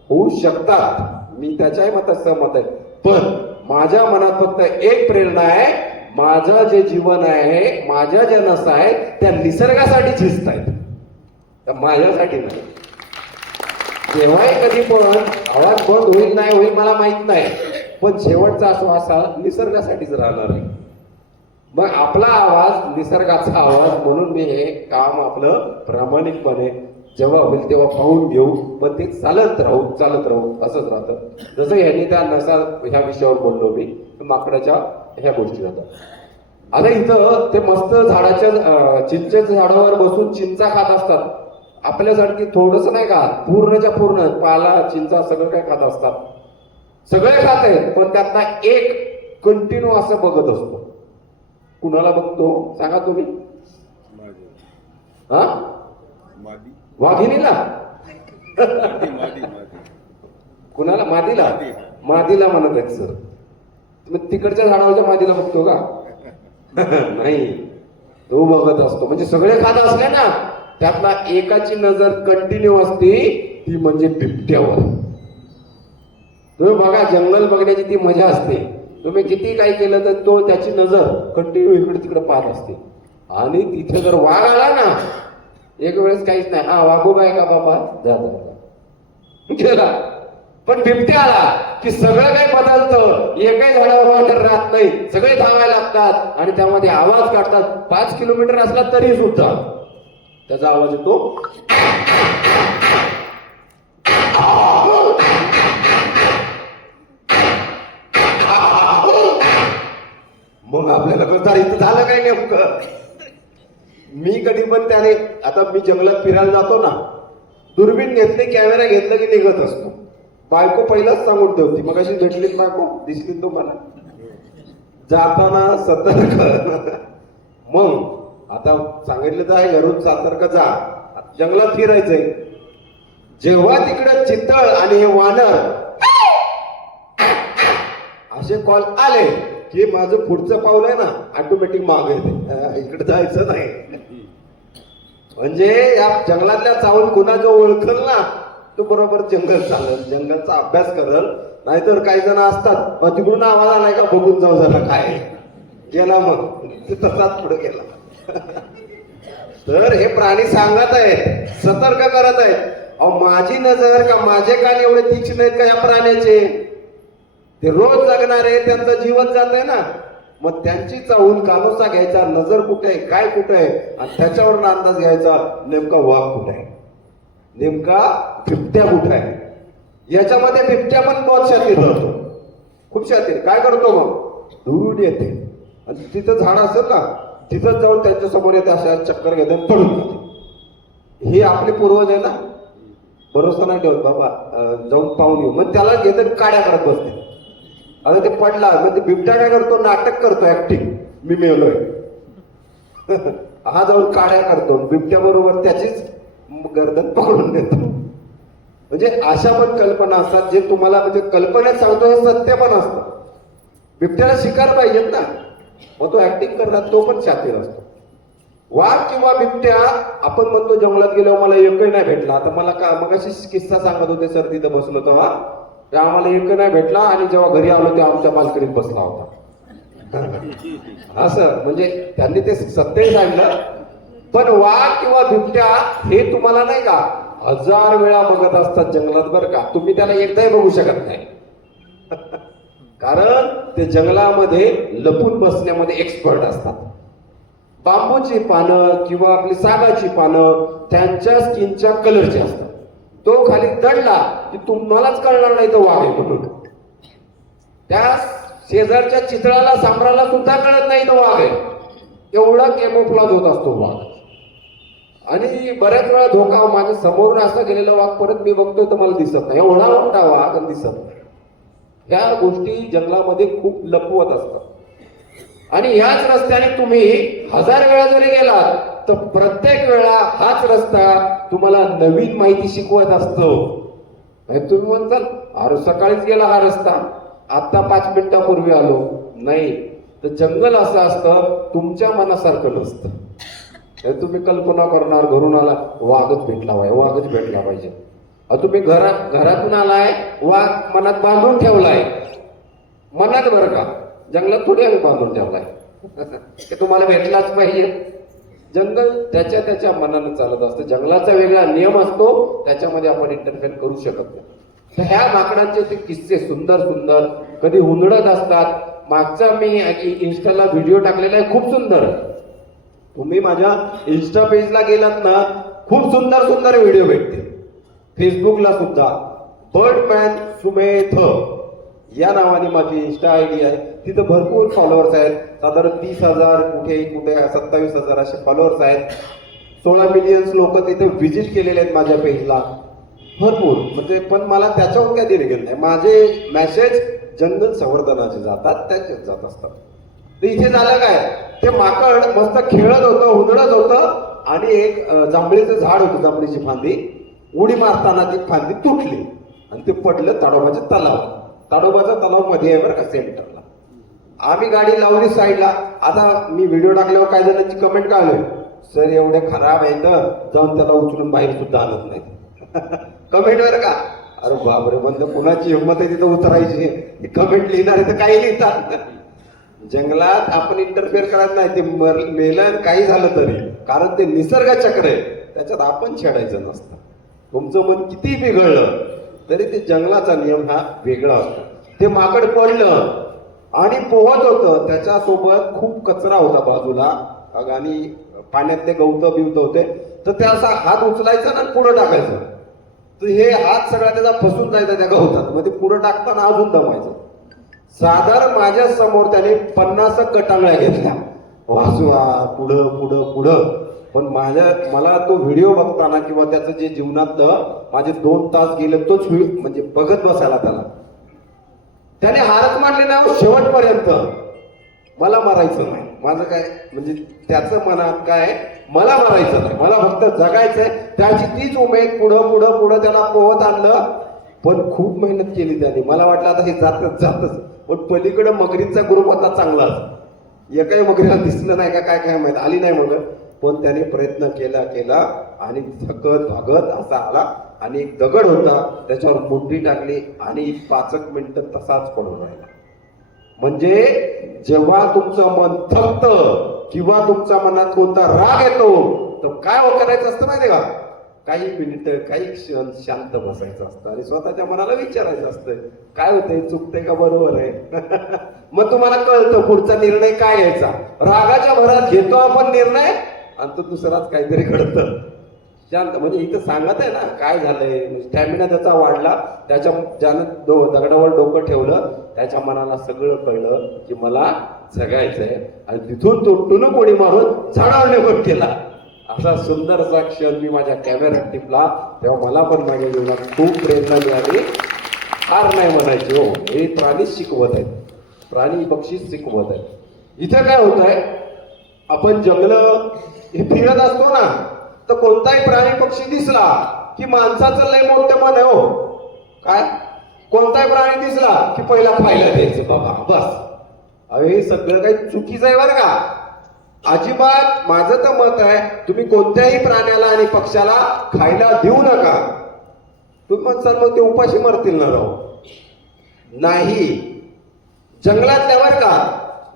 होऊ शकतात, मी त्याच्याही मतात सहमत आहे. पण माझ्या मनात फक्त एक प्रेरणा आहे, माझं जे जीवन आहे, माझ्या ज्या नसा आहेत त्या निसर्गासाठी झिजत आहेत, माझ्यासाठी नाही. तेव्हाही कधी पण आवाज बंद होईल नाही होईल मला माहित नाही, पण शेवटचा श्वास हा निसर्गासाठीच राहणार आहे. मग आपला आवाज निसर्गाचा आवाज म्हणून मी हे काम आपलं प्रामाणिकपणे जेव्हा होईल तेव्हा पाहून घेऊ, पण ते चालत राहू असंच राहतं. जसं ह्यांनी त्या नसा ह्या विषयावर बोललो मी, माकडाच्या ह्या गोष्टी राहतात. आता इथं ते मस्त झाडाच्या चिंचेच्या झाडावर बसून चिंचा खात असतात. आपल्यासारखी थोडस नाही खात, पूर्णच्या पूर्ण पाला चिंचा सगळं काय खात असतात. सगळे खात आहेत, पण त्यातला एक कंटिन्यू असं बघत असतो. कुणाला बघतो सांगा तुम्ही? हा, वाघिणीला. कुणाला? मादीला म्हणत आहेत सर. तुम्ही तिकडच्या झाडावरच्या मादीला बघतो का? नाही, तो बघत असतो. म्हणजे सगळे खात असले ना, त्यातला एकाची नजर कंटिन्यू असते, ती म्हणजे बिबट्यावर. तुम्ही बघा, जंगल बघण्याची ती मजा असते. तुम्ही किती काही केलं तर तो त्याची नजर कंटिन्यू इकडे तिकडे पाहत असते. आणि तिथे जर वाघ आला ना, एक वेळेस काहीच नाही, हा वाघोबा आहे का बाबा, जा गेला. पण बिबट्या आला की सगळं काही बदलतं. एकही झाडावर राहत नाही, सगळे थांबायला लागतात आणि त्यामध्ये आवाज काढतात. 5 किलोमीटर असला तरी सुद्धा त्याचा आवाज येतो. मग आपल्याला कळतं इथं झालं काय नेमकं. मी कधी पण त्याने, आता मी जंगलात फिरायला जातो ना, दुर्बीण घेतली, कॅमेरा घेतलं की निघत असतो. बायको पहिलाच सांगून ठेवती, मग अशी भेटलीत बायको, दिसली तुम्हाला, जाताना सतर्क. मग आता सांगितलं तर आहे, घरून सतर्क जा, जंगलात फिरायचंय. जेव्हा तिकडे चितळ आणि हे वानर असे कॉल आले की माझं पुढचं पाऊल आहे ना ऑटोमॅटिक मागे येते, इकडे जायचं नाही. म्हणजे या जंगलातल्या चावून कुणाचं ओळखल ना, तो बरोबर जंगल चालल, जंगलचा अभ्यास करल. नाहीतर काही जण असतात, तिकडून आवाज आलाय का बघून जाऊ जरा काय गेला, मग तसाच पुढे गेला. तर हे प्राणी सांगत आहेत, सतर्क करत आहेत. अहो माझी नजर का माझे कान एवढे तीक्ष्ण आहेत का या प्राण्याचे? ते रोज जगणारे, त्यांचं जीवन जात आहे ना. मग त्यांची चावून कानोसा घ्यायचा, नजर कुठे आहे, काय कुठे आहे, आणि त्याच्यावरून अंदाज घ्यायचा नेमका वाघ कुठे आहे, नेमका बिबट्या कुठे आहे. याच्यामध्ये बिबट्या पण बहुत शातीर राहतो, खूप शातीर. काय करतो मग, दुरून येते आणि तिथं झाड असेल ना, तिथं जाऊन त्यांच्या समोर येते, अशा चक्कर घेते आणि पळून जाते. हे आपले पूर्वज आहे ना, भरोसा नाही ठेवत बाबा, जाऊन पाहून येऊ. मग त्याला घेत काड्या करत बसते. आता ते पडला, मग ते बिबट्या काय करतो, नाटक करतो, ऍक्टिंग, मी मेलोय. हा जाऊन काड्या करतो, बिबट्या बरोबर त्याचीच गर्दन पकडून देतो. म्हणजे अशा पण कल्पना असतात जे तुम्हाला, म्हणजे कल्पनेत सांगतो हे सत्य पण असतं. बिबट्याला शिकार पाहिजेत ना, मग तो ऍक्टिंग करणार, तो पण शातीर असतो. वाघ किंवा बिबट्या आपण म्हणतो जंगलात गेल्यावर मला एकही नाही भेटला. आता मला का मग अशी किस्सा सांगत होते सर, तिथं बसलो तेव्हा, ते आम्हाला एक नाही भेटला, आणि जेव्हा घरी आलो ते आमच्या बाल्कनीत बसला होता. असं म्हणजे त्यांनी ते सत्य सांगितलं. पण वाघ किंवा बिबट्या हे तुम्हाला नाही का 1000 वेळा बघत असतात जंगलात, बरं का. तुम्ही त्याला एकदाही बघू शकत नाही. कारण ते जंगलामध्ये लपून बसण्यामध्ये एक्सपर्ट असतात. बांबूची पानं किंवा आपली सागाची पानं त्यांच्या स्किनच्या कलरची असतात. तो खाली दडला की तुम्हालाच कळणार नाही तो वाघ आहे म्हणून. त्या शेजारच्या चितळाला, सांबराला सुद्धा कळत नाही तो वाघ आहे. एवढा केमोफ्लाज होत असतो वाघ. आणि बऱ्याच वेळा धोका, माझ्या समोरून असा गेलेला वाघ परत मी बघतोय तर मला दिसत नाही, एवढा मोठा वाघ दिसत नाही. ह्या गोष्टी जंगलामध्ये खूप लपवत असतात. आणि ह्याच रस्त्याने तुम्ही 1000 वेळा जरी गेलात तर प्रत्येक वेळा हाच रस्ता तुम्हाला नवीन माहिती शिकवत असतो. तुम्ही म्हणताल अरे सकाळीच गेला हा रस्ता, आता 5 मिनिटापूर्वी आलो. नाही, तर जंगल असं असतं, तुमच्या मनासारखं नसतं. तुम्ही कल्पना करणार, घरून आला वाघच भेटला पाहिजे, वाघच भेटला पाहिजे. तुम्ही घरातून आलाय, वाघ मनात बांधून ठेवलाय, मनात बरं का, जंगलात थोडी आम्ही बांधून ठेवलाय की तुम्हाला भेटलाच पाहिजे. जंगल त्याच्या मनानं चालत असतं. जंगलाचा वेगळा नियम असतो, त्याच्यामध्ये आपण इंटरफेअर करू शकत नाही. तर ह्या माकडांचे ते किस्से सुंदर सुंदर, कधी हुंदडत असतात. मागचा मी इन्स्टाला व्हिडिओ टाकलेला आहे, खूप सुंदर. तुम्ही माझ्या इन्स्टा पेजला गेलात ना, खूप सुंदर सुंदर व्हिडिओ भेटते. फेसबुकला सुद्धा बर्डमॅन सुमेध या नावाने माझी इन्स्टा आयडी आहे. तिथं भरपूर फॉलोअर्स आहेत, साधारण 30,000, कुठे 27,000 असे फॉलोअर्स आहेत. 16 मिलियन्स लोक तिथे व्हिजिट केलेले आहेत माझ्या पेजला, भरपूर. म्हणजे पण मला त्याच्यावर काय देणे गेलं नाही. माझे मेसेज जंगल संवर्धनाचे जातात, त्याच्यात जात असतात. तर इथे झालं काय, ते माकड मस्त खेळत होतं, हुंदडत होतं, आणि एक जांभळीचं झाड होतं, जांभळीची फांदी, उडी मारताना ती फांदी तुटली आणि ते पडलं ताडोबाच्या तलाव. ताडोबाचा तलाव मध्ये आहे बरं का, सेंटरला. आम्ही गाडी लावली साईडला. आता मी व्हिडिओ टाकल्यावर काय जणांची कमेंट काढली, सर एवढे खराब आहे तर जाऊन त्याला उचलून बाहेर सुद्धा आणत नाही. कमेंट बरं का. अरे बापरे, म्हणजे कुणाची हिंमत आहे तिथं उतरायची, कमेंट लिहिणार आहे तर काही लिहितात. जंगलात आपण इंटरफेअर करत नाही, ते मेलं काही झालं तरी, कारण ते निसर्ग चक्र आहे, त्याच्यात आपण छेडायचं नसतं. तुमचं मन किती बिघडलं तरी ते जंगलाचा नियम हा वेगळा असतो. ते माकड पडलं आणि पोहत होतं, त्याच्यासोबत खूप कचरा होता बाजूला, आणि पाण्यात ते गवतं बिवतं होते. तर त्या असा हात उचलायचा ना पुढं टाकायचं, तर हे हात सगळा त्याचा फसून जायचा त्या गवतात. मग ते पुढं टाकताना अजून दमायचं. साधारण माझ्या समोर त्याने 50 कटांगळ्या घेतल्या, वाजवा पुढं पुढं पुढं. पण मला तो व्हिडिओ बघताना किंवा त्याचं जे जीवनातलं माझे 2 तास गेले, तोच म्हणजे बघत बसायला त्याने हारच मानली नाही शेवटपर्यंत. मला मारायचं नाही, माझं काय म्हणजे त्याचं मनात काय, मला मारायचं नाही, मला फक्त जगायचंय. त्याची तीच उमेद, पुढं पुढं पुढं त्याला पोहत आणलं. पण खूप मेहनत केली त्याने. मला वाटलं आता हे जातच. पण पलीकडे मगरींचा ग्रुप होता चांगलाच, एकाही मगरीला दिसलं नाही का काय माहित, आली नाही मगर. पण त्याने प्रयत्न केला आणि थकत भागत असा आला, आणि एक दगड होता त्याच्यावर मुंडी टाकली आणि 5 मिनिटं तसाच पडून राहिला. म्हणजे जेव्हा तुमचं मन थकतं किंवा तुमच्या मनात कोणता राग येतो, तर काय करायचं असतं माहितीये का, काही मिनिटं काही क्षण शांत बसायचं असतं आणि स्वतःच्या मनाला विचारायचं असतं काय होतंय, चुकतंय का बरोबर आहे. मग तुम्हाला कळतं पुढचा निर्णय काय घ्यायचा. रागाच्या भरात घेतो आपण निर्णय आणि तो दुसराच काहीतरी घडतं. शांत म्हणजे इथं सांगत आहे ना काय झालंय, स्टॅमिना त्याचा वाढला, त्याच्या ज्यानं दगडावर डोकं ठेवलं त्याच्या मनाला सगळं कळलं की मला जगायचंय आणि तिथून तो टुनक उडी मारून झाडावर निघून गेला. असा सुंदरसा क्षण मी माझ्या कॅमेऱ्यात टिपला तेव्हा मला पण माझ्या जीवनात खूप प्रेरणा मिळाली. हार नाही म्हणायची हो, हे प्राणीच शिकवत आहेत, प्राणी पक्षीच शिकवत आहेत. इथे काय होत आहे, आपण जंगलं हे फिरत असतो ना तर कोणताही प्राणी पक्षी दिसला की माणसाचं लय मोठं मन आहे हो. काय कोणताही प्राणी दिसला की पहिला खायला द्यायचं बाबा बस. अरे हे सगळं काही चुकीचं आहे बरं का. अजिबात माझं तर मत आहे तुम्ही कोणत्याही प्राण्याला आणि पक्षाला खायला देऊ नका. तुम्ही म्हणसाल मग ते उपाशी मरतील ना राहू. नाही, जंगलातल्यावर का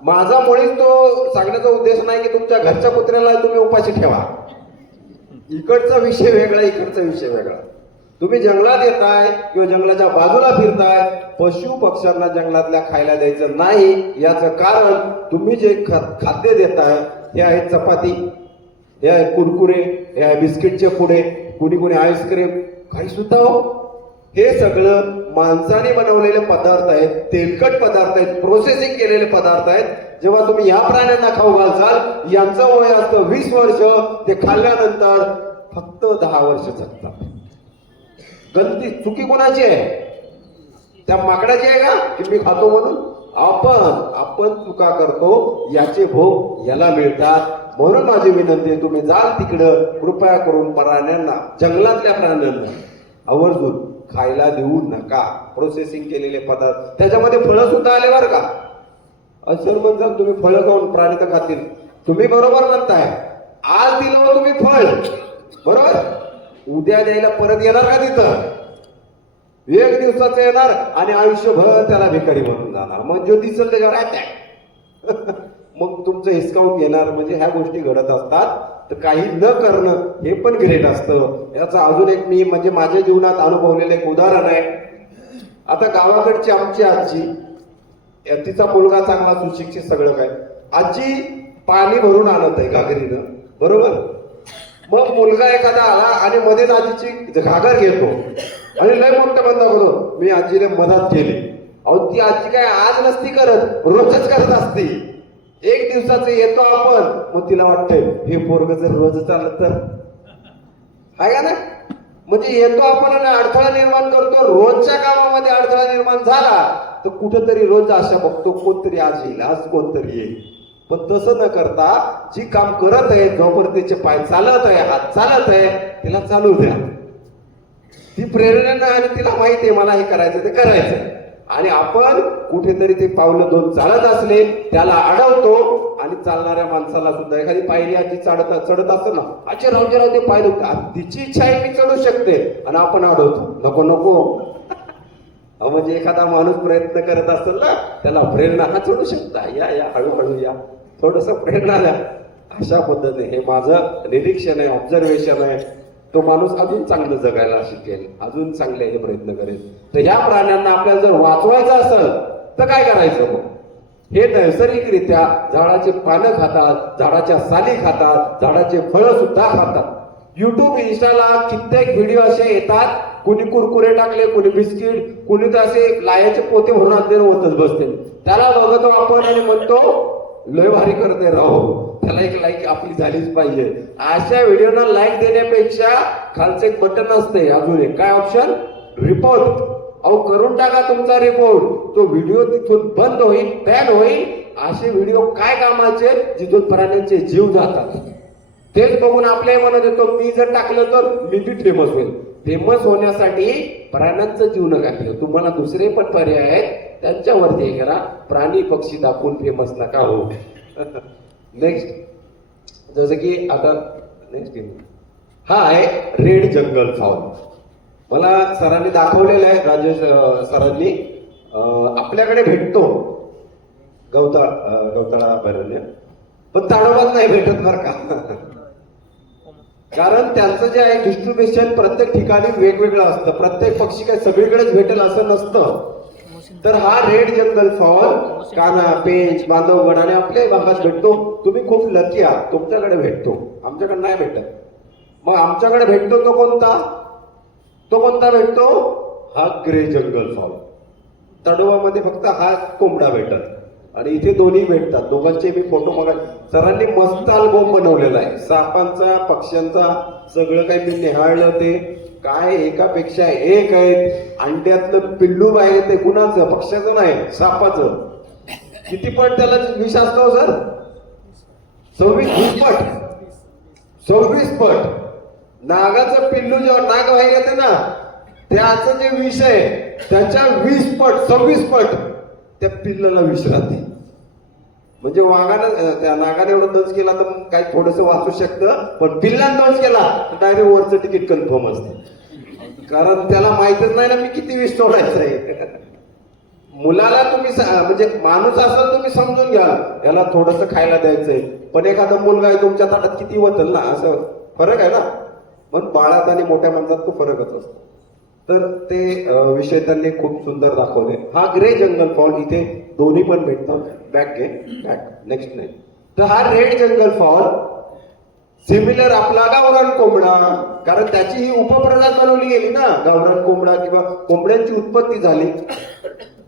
माझा मुळीच तो सांगण्याचा उद्देश नाही की तुमच्या घरच्या कुत्र्याला तुम्ही उपाशी ठेवा. इकडचा विषय वेगळा, इकडचा विषय वेगळा. तुम्ही जंगलात येताय किंवा जंगलाच्या बाजूला फिरताय, पशु पक्ष्यांना जंगलातल्या खायला द्यायचं नाही. याचं कारण तुम्ही जे खाद्य देताय हे आहे चपाती, हे आहे कुरकुरे, हे आहे बिस्किटचे पुडे, कुणी कुणी आईस्क्रीम, काही सुद्धा हो. हे सगळं माणसाने बनवलेले पदार्थ आहेत, तेलकट पदार्थ आहेत, प्रोसेसिंग केलेले पदार्थ आहेत. जेव्हा तुम्ही या प्राण्यांना खाऊ घालचाल यांचं वय असतं 20 वर्ष, ते खाल्ल्यानंतर फक्त 10 वर्ष जगतात. गलती चुकी कोणाची आहे, त्या माकडाची आहे का की मी खातो म्हणून. आपण चुका करतो याचे भोग याला मिळतात. म्हणून माझी विनंती आहे तुम्ही जाल तिकडं कृपया करून प्राण्यांना, जंगलातल्या प्राण्यांना आवर्जून खायला देऊ नका. प्रोसेसिंग केलेले पदार्थ, त्याच्यामध्ये फळं सुद्धा आले बरं का. असं म्हणतात तुम्ही फळं खाऊन प्राणी तर खातील. तुम्ही बरोबर म्हणताय, आज दिलं तुम्ही फळ बरोबर, उद्या द्यायला परत येणार का तिथं. एक दिवसाचं येणार आणि आयुष्यभर त्याला भिकारी म्हणून जाणार. मग जो दिसल त्याच्यावर अटॅक मग तुमचं हिसकावून घेणार. म्हणजे ह्या गोष्टी घडत असतात. तर काही न करणं हे पण ग्रेट असतं. याचा अजून एक मी म्हणजे माझ्या जीवनात अनुभवलेलं एक उदाहरण आहे. आता गावाकडची आमची आजी, तिचा मुलगा चांगला सुशिक्षित सगळं काय, आजी पाणी भरून आणत आहे घागरीनं बरोबर. मग मुलगा एखादा आला आणि मध्येच आजीची घागर घेतो आणि लय मोठं बंद करतो. मी आजीने मदत केली. अहो ती आजी काय आज नसती करत, रोजच करत असती. एक दिवसाचं येतो आपण, मग तिला वाटतंय हे पोरग जर रोज चालत तर आहे का ना. म्हणजे येतो आपण आणि अडथळा निर्माण करतो. रोजच्या कामामध्ये अडथळा निर्माण झाला तर कुठंतरी रोज आशा बघतो कोणतरी आज येईल, आज कोणतरी येईल. पण तसं न करता जी काम करत आहे, जोपर्यंत तिचे पाय चालत आहे, हात चालत आहे, तिला चालू द्या. ती प्रेरणा आणि तिला माहिती आहे मला हे करायचं ते करायचं. आणि आपण कुठेतरी ते पावलं 2 चालत असले त्याला अडवतो. आणि चालणाऱ्या माणसाला सुद्धा एखादी पायरी आजी चढत असतो ना, आजी राहू ते पाय दुखतात, तिची इच्छा आहे मी चढू शकते आणि आपण अडवतो, नको नको. म्हणजे एखादा माणूस प्रयत्न करत असेल ना त्याला प्रेरणा, हा चढू शकता, या हळूहळू या, थोडस प्रेरणा द्या. अशा पद्धतीने हे माझं निरीक्षण आहे, ऑब्झर्वेशन आहे. तो माणूस अजून चांगलं जगायला शिकेल, अजून चांगले हे प्रयत्न करेल. तर ह्या प्राण्यांना आपल्याला जर वाचवायचं असेल तर काय करायचं. हे नैसर्गिकरित्या झाडाचे पानं खातात, झाडाच्या साली खातात, झाडाचे फळं सुद्धा खातात. युट्यूब, इंस्टाला कित्येक व्हिडिओ असे येतात, कुणी कुरकुरे टाकले, कुणी बिस्किट, कुणी तर असे लायाचे पोते भरून आणले होतच बसते. त्याला बघतो आपण आणि म्हणतो लय भारी करते राहो, त्याला एक लाईक आपली झालीच पाहिजे. अशा व्हिडिओना लाईक देण्यापेक्षा खालचं एक बटन असते अजून एक, काय ऑप्शन, रिपोर्ट. अहो करून टाका तुमचा रिपोर्ट. तो व्हिडिओ तिथून बंद होईल, बॅन होईल. असे व्हिडिओ काय कामाचे जिथून प्राण्यांचे जीव जातात. तेच बघून आपल्या मनात येतो मी जर टाकलं तर मी बी फेमस होईल. फेमस होण्यासाठी प्राण्यांचं जीव नका घेऊ. तुम्हाला दुसरे पण पर्याय आहेत, त्यांच्यावरती हे करा. प्राणी पक्षी दाखवून फेमस नका हो. नेक्स्ट जसं की आता नेक्स्ट हा आहे रेड जंगल फाउल. मला सरांनी दाखवलेलं आहे, राजेश सरांनी. आपल्याकडे भेटतो गवताळा अभयारण्य, पण ताडोबात नाही भेटत बरं का. कारण त्यांचं जे आहे डिस्ट्रीब्युशन प्रत्येक ठिकाणी वेगवेगळं असतं. प्रत्येक पक्षी काय सगळीकडेच भेटेल असं नसतं. तर हा रेड जंगल फॉल काना, पेंच, बांधवगड आणि आपल्याही भागात भेटतो. तुम्ही खूप लकी आहात, तुमच्याकडे भेटतो, आमच्याकडे नाही भेटत. मग आमच्याकडे भेटतो तो कोणता? तो कोणता भेटतो? हा ग्रे जंगल फॉल. तडोबामध्ये फक्त हा कोंबडा भेटत आणि इथे दोन्ही भेटतात. दोघांचे मी फोटो बघा. सरांनी मस्त अल्बम बनवलेला आहे, सापांचा, पक्ष्यांचा, सगळं काही मी निहाळलं. ते काय एकापेक्षा एक आहेत. अंड्यातलं पिल्लू बाहेर येते, कुणाचं? पक्ष्याचं नाही, सापाचं. किती पट त्याला विष असतो सर? 26 पट. 26 पट. नागाचं पिल्लू जेव्हा नाग बाहेर येते ना, त्याचं जे विष आहे त्याच्या 20 पट, 26 पट त्या पिल्लाला विष राहते. म्हणजे वाघानं, त्या नागाने एवढं दंश केला तर काही थोडस वाचू शकतं, पण पिल्लाने दंश केला तर डायरेक्ट वरचं तिकीट कन्फर्म असतं. कारण त्याला माहितच नाही ना मी किती विष सोडायचं आहे. मुलाला तुम्ही म्हणजे माणूस असेल तुम्ही समजून घ्या, याला थोडस खायला द्यायचंय, पण एखादा मुलगा आहे तुमच्या ताटात किती वतल ना, असं फरक आहे ना. पण बाळात आणि मोठ्या माणसात तो फरकच असतो. तर ते विषय त्यांनी खूप सुंदर दाखवले. हा ग्रे जंगल फॉल इथे दोन्ही पण भेटतात. बॅक घे, बॅक, नेक्स्ट नाही. तर हा रेड जंगल फॉल सिमिलर आपला गावरान कोंबडा, कारण त्याची ही उपप्रजात बनवली गेली ना, गावरान कोंबडा किंवा कोंबड्यांची उत्पत्ती झाली.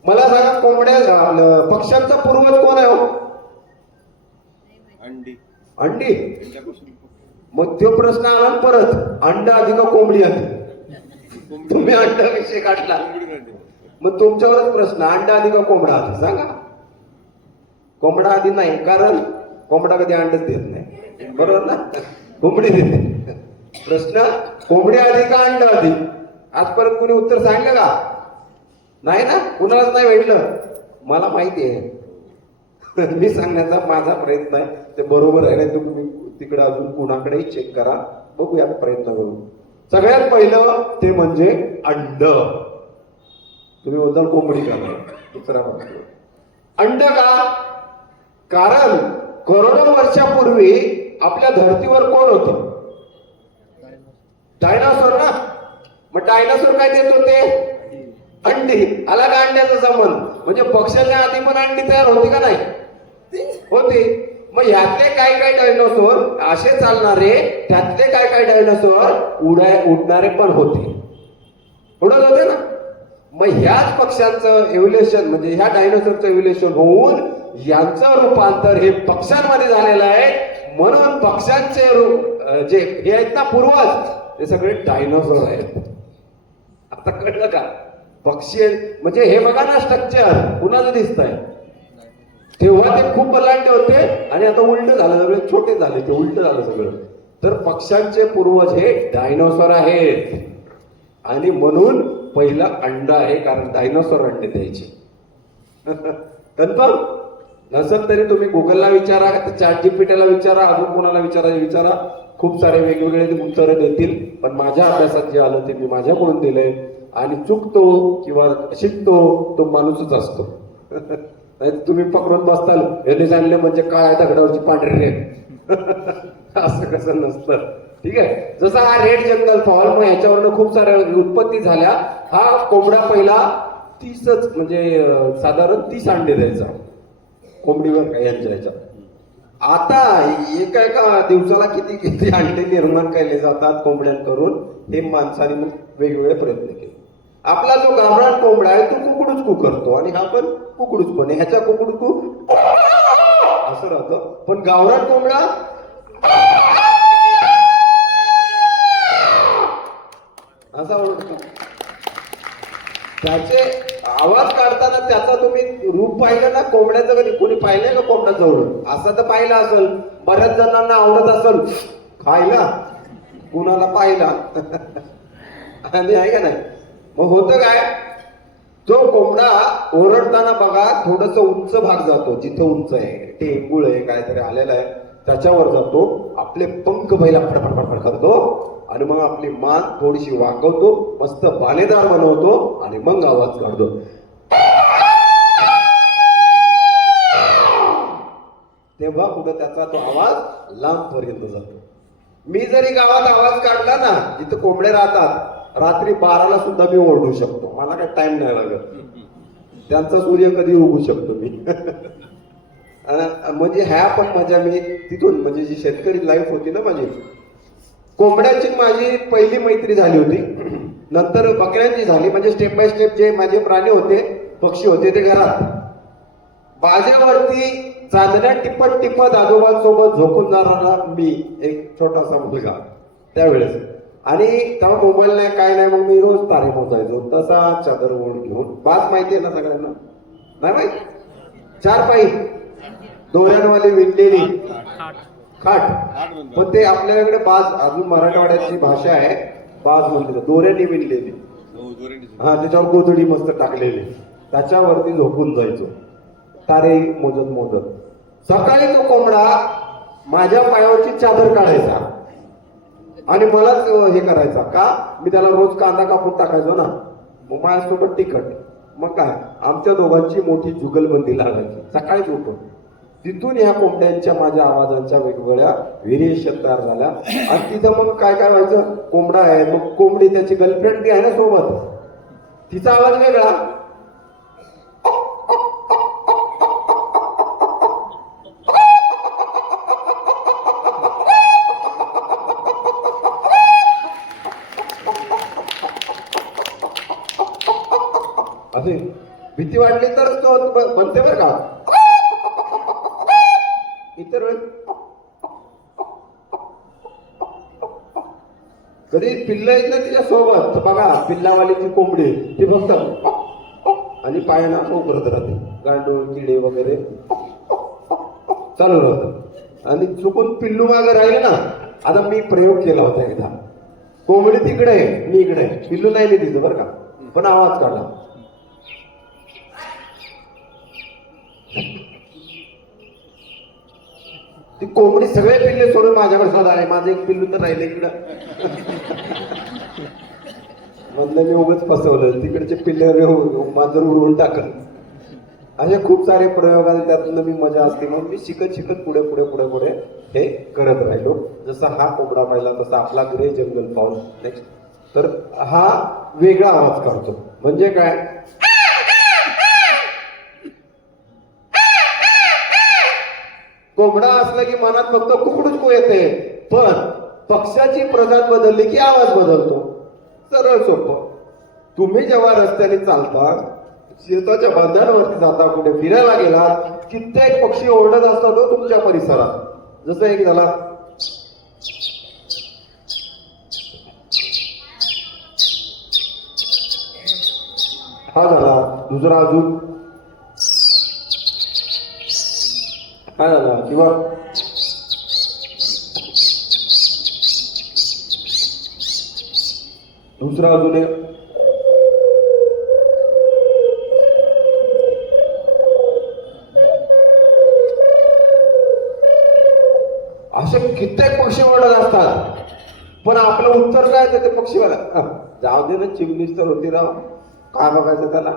मला सांगा, पक्ष्यांचा पूर्वज कोण आहे हो? अंडी. अंडी. मग तो प्रश्न आला ना परत, अंडा आधी का कोंबडी आधी? तुम्ही अंडा विषय काढला, मग तुमच्यावरच प्रश्न, अंडा आधी का कोंबडा आधी? सांगा. कोंबडा आधी नाही, कारण कोंबडा कधी अंडच देत नाही, बरोबर ना? कोंबडी देते. प्रश्न, कोंबडी आधी का अंडा आधी? आजपर्यंत कुणी उत्तर सांगलं का? नाही ना, कुणालाच नाही भेटलं. मला माहिती आहे, मी सांगण्याचा माझा प्रयत्न आहे, ते बरोबर आहे. नाही तुम्ही तिकडे अजून कुणाकडेही चेक करा, बघूया प्रयत्न करू. सगळ्यात पहिलं ते म्हणजे अंड. तुम्ही बोलताल कोंबडी का नाही? दुसरा प्रश्न, अंड का? कारण करोडो वर्षापूर्वी आपल्या धर्तीवर कोण होतं? डायनासोर ना. मग डायनासोर काय देत होते? अंडी. आला का अंड्याचा संबंध? म्हणजे पक्ष्याच्या आधी पण अंडी तयार होती का नाही? होती. मग ह्यातले काय काय डायनासोर असे चालणारे, त्यातले काय काय डायनासोर उडणारे पण होते, उडत होते ना. मग ह्याच पक्ष्यांचं एव्होल्युशन, म्हणजे ह्या डायनासोरचं एव्होल्युशन होऊन यांचं रूपांतर हे पक्ष्यांमध्ये झालेलं आहे. म्हणून पक्ष्यांचे जे हे आहेत ना पूर्वज, ते सगळे डायनासोर आहेत. आता कळलं का? पक्षी म्हणजे हे बघा ना स्ट्रक्चर कुणाचं दिसतंय. तेव्हा ते खूप बलाढ्य होते आणि आता उलट झालं, सगळे छोटे झाले, ते उलट झालं सगळं. तर पक्ष्यांचे पूर्वज हे डायनोसॉर आहेत आणि म्हणून पहिला अंडा आहे, कारण डायनोसॉर अंडे द्यायचे. कन्फर्म नसेल तरी तुम्ही गुगलला विचारा, ChatGPTला विचारा, अजून कोणाला विचारा. खूप सारे वेगवेगळे उत्तरं देतील. पण माझ्या अभ्यासात जे आलं ते मी माझ्याकडून दिलंय. आणि चुकतो किंवा शिकतो तो माणूसच असतो. तुम्ही पकडून बसताल, यांनी सांगले म्हणजे काळ्या दगडावरची पांढरी रेत, असं कसं नसतं. ठीक आहे. जसा हा रेड जंगल फॉल, मग ह्याच्यावरनं खूप साऱ्या उत्पत्ती झाल्या. हा कोंबडा पहिला 30च म्हणजे साधारण 30 अंडे द्यायचा कोंबडीवर काय यांच्या ह्याच्यात. आता एका दिवसाला किती किती अंडे निर्माण केले जातात कोंबड्यांकडून, हे माणसाने मग वेगवेगळे प्रयत्न केले. आपला जो गावरान कोंबडा आहे तो कुकडूच करतो आणि हा पण कुकडूच, पण ह्याच्या कुकडूच असं राहतं. पण गावरान कोंबडा असा ओळखतो. त्याचे आवाज काढताना त्याचा तुम्ही रूप पाहिलं ना कोंबड्याचं, कधी कोणी पाहिलंय का कोंबडा जवळ? असं तर पाहिलं असेल, बऱ्याच जणांना आवडत असेल खायला, कुणाला पाहिला आणि आहे का नाही. मग होतं काय, जो कोंबडा ओरडताना बघा थोडस उंच भाग जातो, जिथं उंच आहे, टेंगुळ आहे, काहीतरी आलेलं आहे, त्याच्यावर जातो. आपले पंख पहिला फडफड फडफड करतो आणि मग आपली मान थोडीशी वाकवतो, मस्त बालेदार बनवतो आणि मग आवाज काढतो. तेव्हा कुठं त्याचा तो आवाज लांब पर्यंत जातो. मी जरी गावात आवाज काढला ना, जिथे कोंबडे राहतात, रात्री 12ला सुद्धा मी ओरडू शकतो. मला काही टाइम नाही लागत. त्यांचा सूर्य कधी उगू शकतो मी. म्हणजे ह्या पण मजा मी तिथून, म्हणजे जी शेतकरी लाईफ होती ना माझी, कोंबड्याची माझी पहिली मैत्री झाली होती. नंतर बकऱ्यांची झाली. म्हणजे स्टेप बाय स्टेप जे माझे प्राणी होते, पक्षी होते, ते घरात. बाजेवरती चांदण्या टिपत टिपत आजोबांसोबत झोपून जाणारा मी, एक छोटासा मुलगा त्यावेळेस. आणि तेव्हा मोबाईल नाही, काय नाही, मग मी रोज तारे मोजायचो. तसा चादर ओढ घेऊन. बाज माहिती आहे ना सगळ्यांना? नाही माहित? 4 पायी दोऱ्यांवाली विणलेली खाट. पण ते आपल्याकडे बाज, अजून मराठवाड्याची भाषा आहे, बाज म्हणते, दोऱ्याने विणलेली. हा, त्याच्यावर गोधडी मस्त टाकलेली, त्याच्यावरती झोपून जायचो तारे मोजत मोजत. सकाळी तो कोंबडा माझ्या पायावरची चादर काढायचा आणि मलाच हे करायचा. का? मी त्याला रोज कांदा कापून टाकायचो ना, मग माझ्यासोबत तिखट. मग काय, आमच्या दोघांची मोठी जुगलबंदी लागायची सकाळीच उठून. तिथून ह्या कोंबड्यांच्या, माझ्या आवाजांच्या वेगवेगळ्या व्हेरिएशन तयार झाल्या. आणि तिथं मग काय काय व्हायचं, कोंबडा आहे, मग कोंबडी त्याची गर्लफ्रेंड बी आहे ना सोबत, तिचा आवाज वेगळा. असे भीती वाटली तर तो बनते बरं का. इतर वेळेस कधी पिल्ल येत ना तिच्या सोबत, बघा पिल्लावाली ती कोंबडी, ती फक्त आणि पायाना उभरत राहते. गांडूळ किडे वगैरे चालू राहत. आणि चुकून पिल्लू मागे राहिले ना. आता मी प्रयोग केला होता एकदा. कोंबडी तिकडे आहे, मी इकडे आहे, पिल्लू नाही मी तिथं बरं का, पण आवाज काढला. ती कोंबडी सगळे पिल्ले सोडून माझ्याकडे सदा आहे. माझं एक पिल्लू तर राहिले इकडं. म्हणलं मी उगाच फसवलं, तिकडचे पिल्ले माझं उडवून टाकलं. असे खूप सारे प्रयोग आले, त्यातून मी मजा असते. मग मी शिकत शिकत पुढे पुढे पुढे पुढे हे करत राहिलो. जसा हा कोंबडा पाहिला तसा आपला ग्रे जंगल पाऊल. नेक्स्ट तर हा वेगळा आवाज काढतो. म्हणजे काय, कोंबडा असला की मनात फक्त कुकडूच येते, पण पक्षाची प्रजात बदलली की आवाज बदलतो. सरळ सोपं. तुम्ही जेव्हा रस्त्याने चालता, शेताच्या बांधांवरती जाता, कुठे फिरायला गेला, कित्येक पक्षी ओरडत असतात हो तुमच्या परिसरात. जसं एक झाला हा, झाला दुसरा, अजून काय झाला, किंवा दुसरा अजून एक असे कित्येक पक्षी ओरडत असतात. पण आपलं उत्तर काय ते पक्षीवाला, जाऊ दे ना, चिमणीच तर होती राव, काय बघायचं त्याला.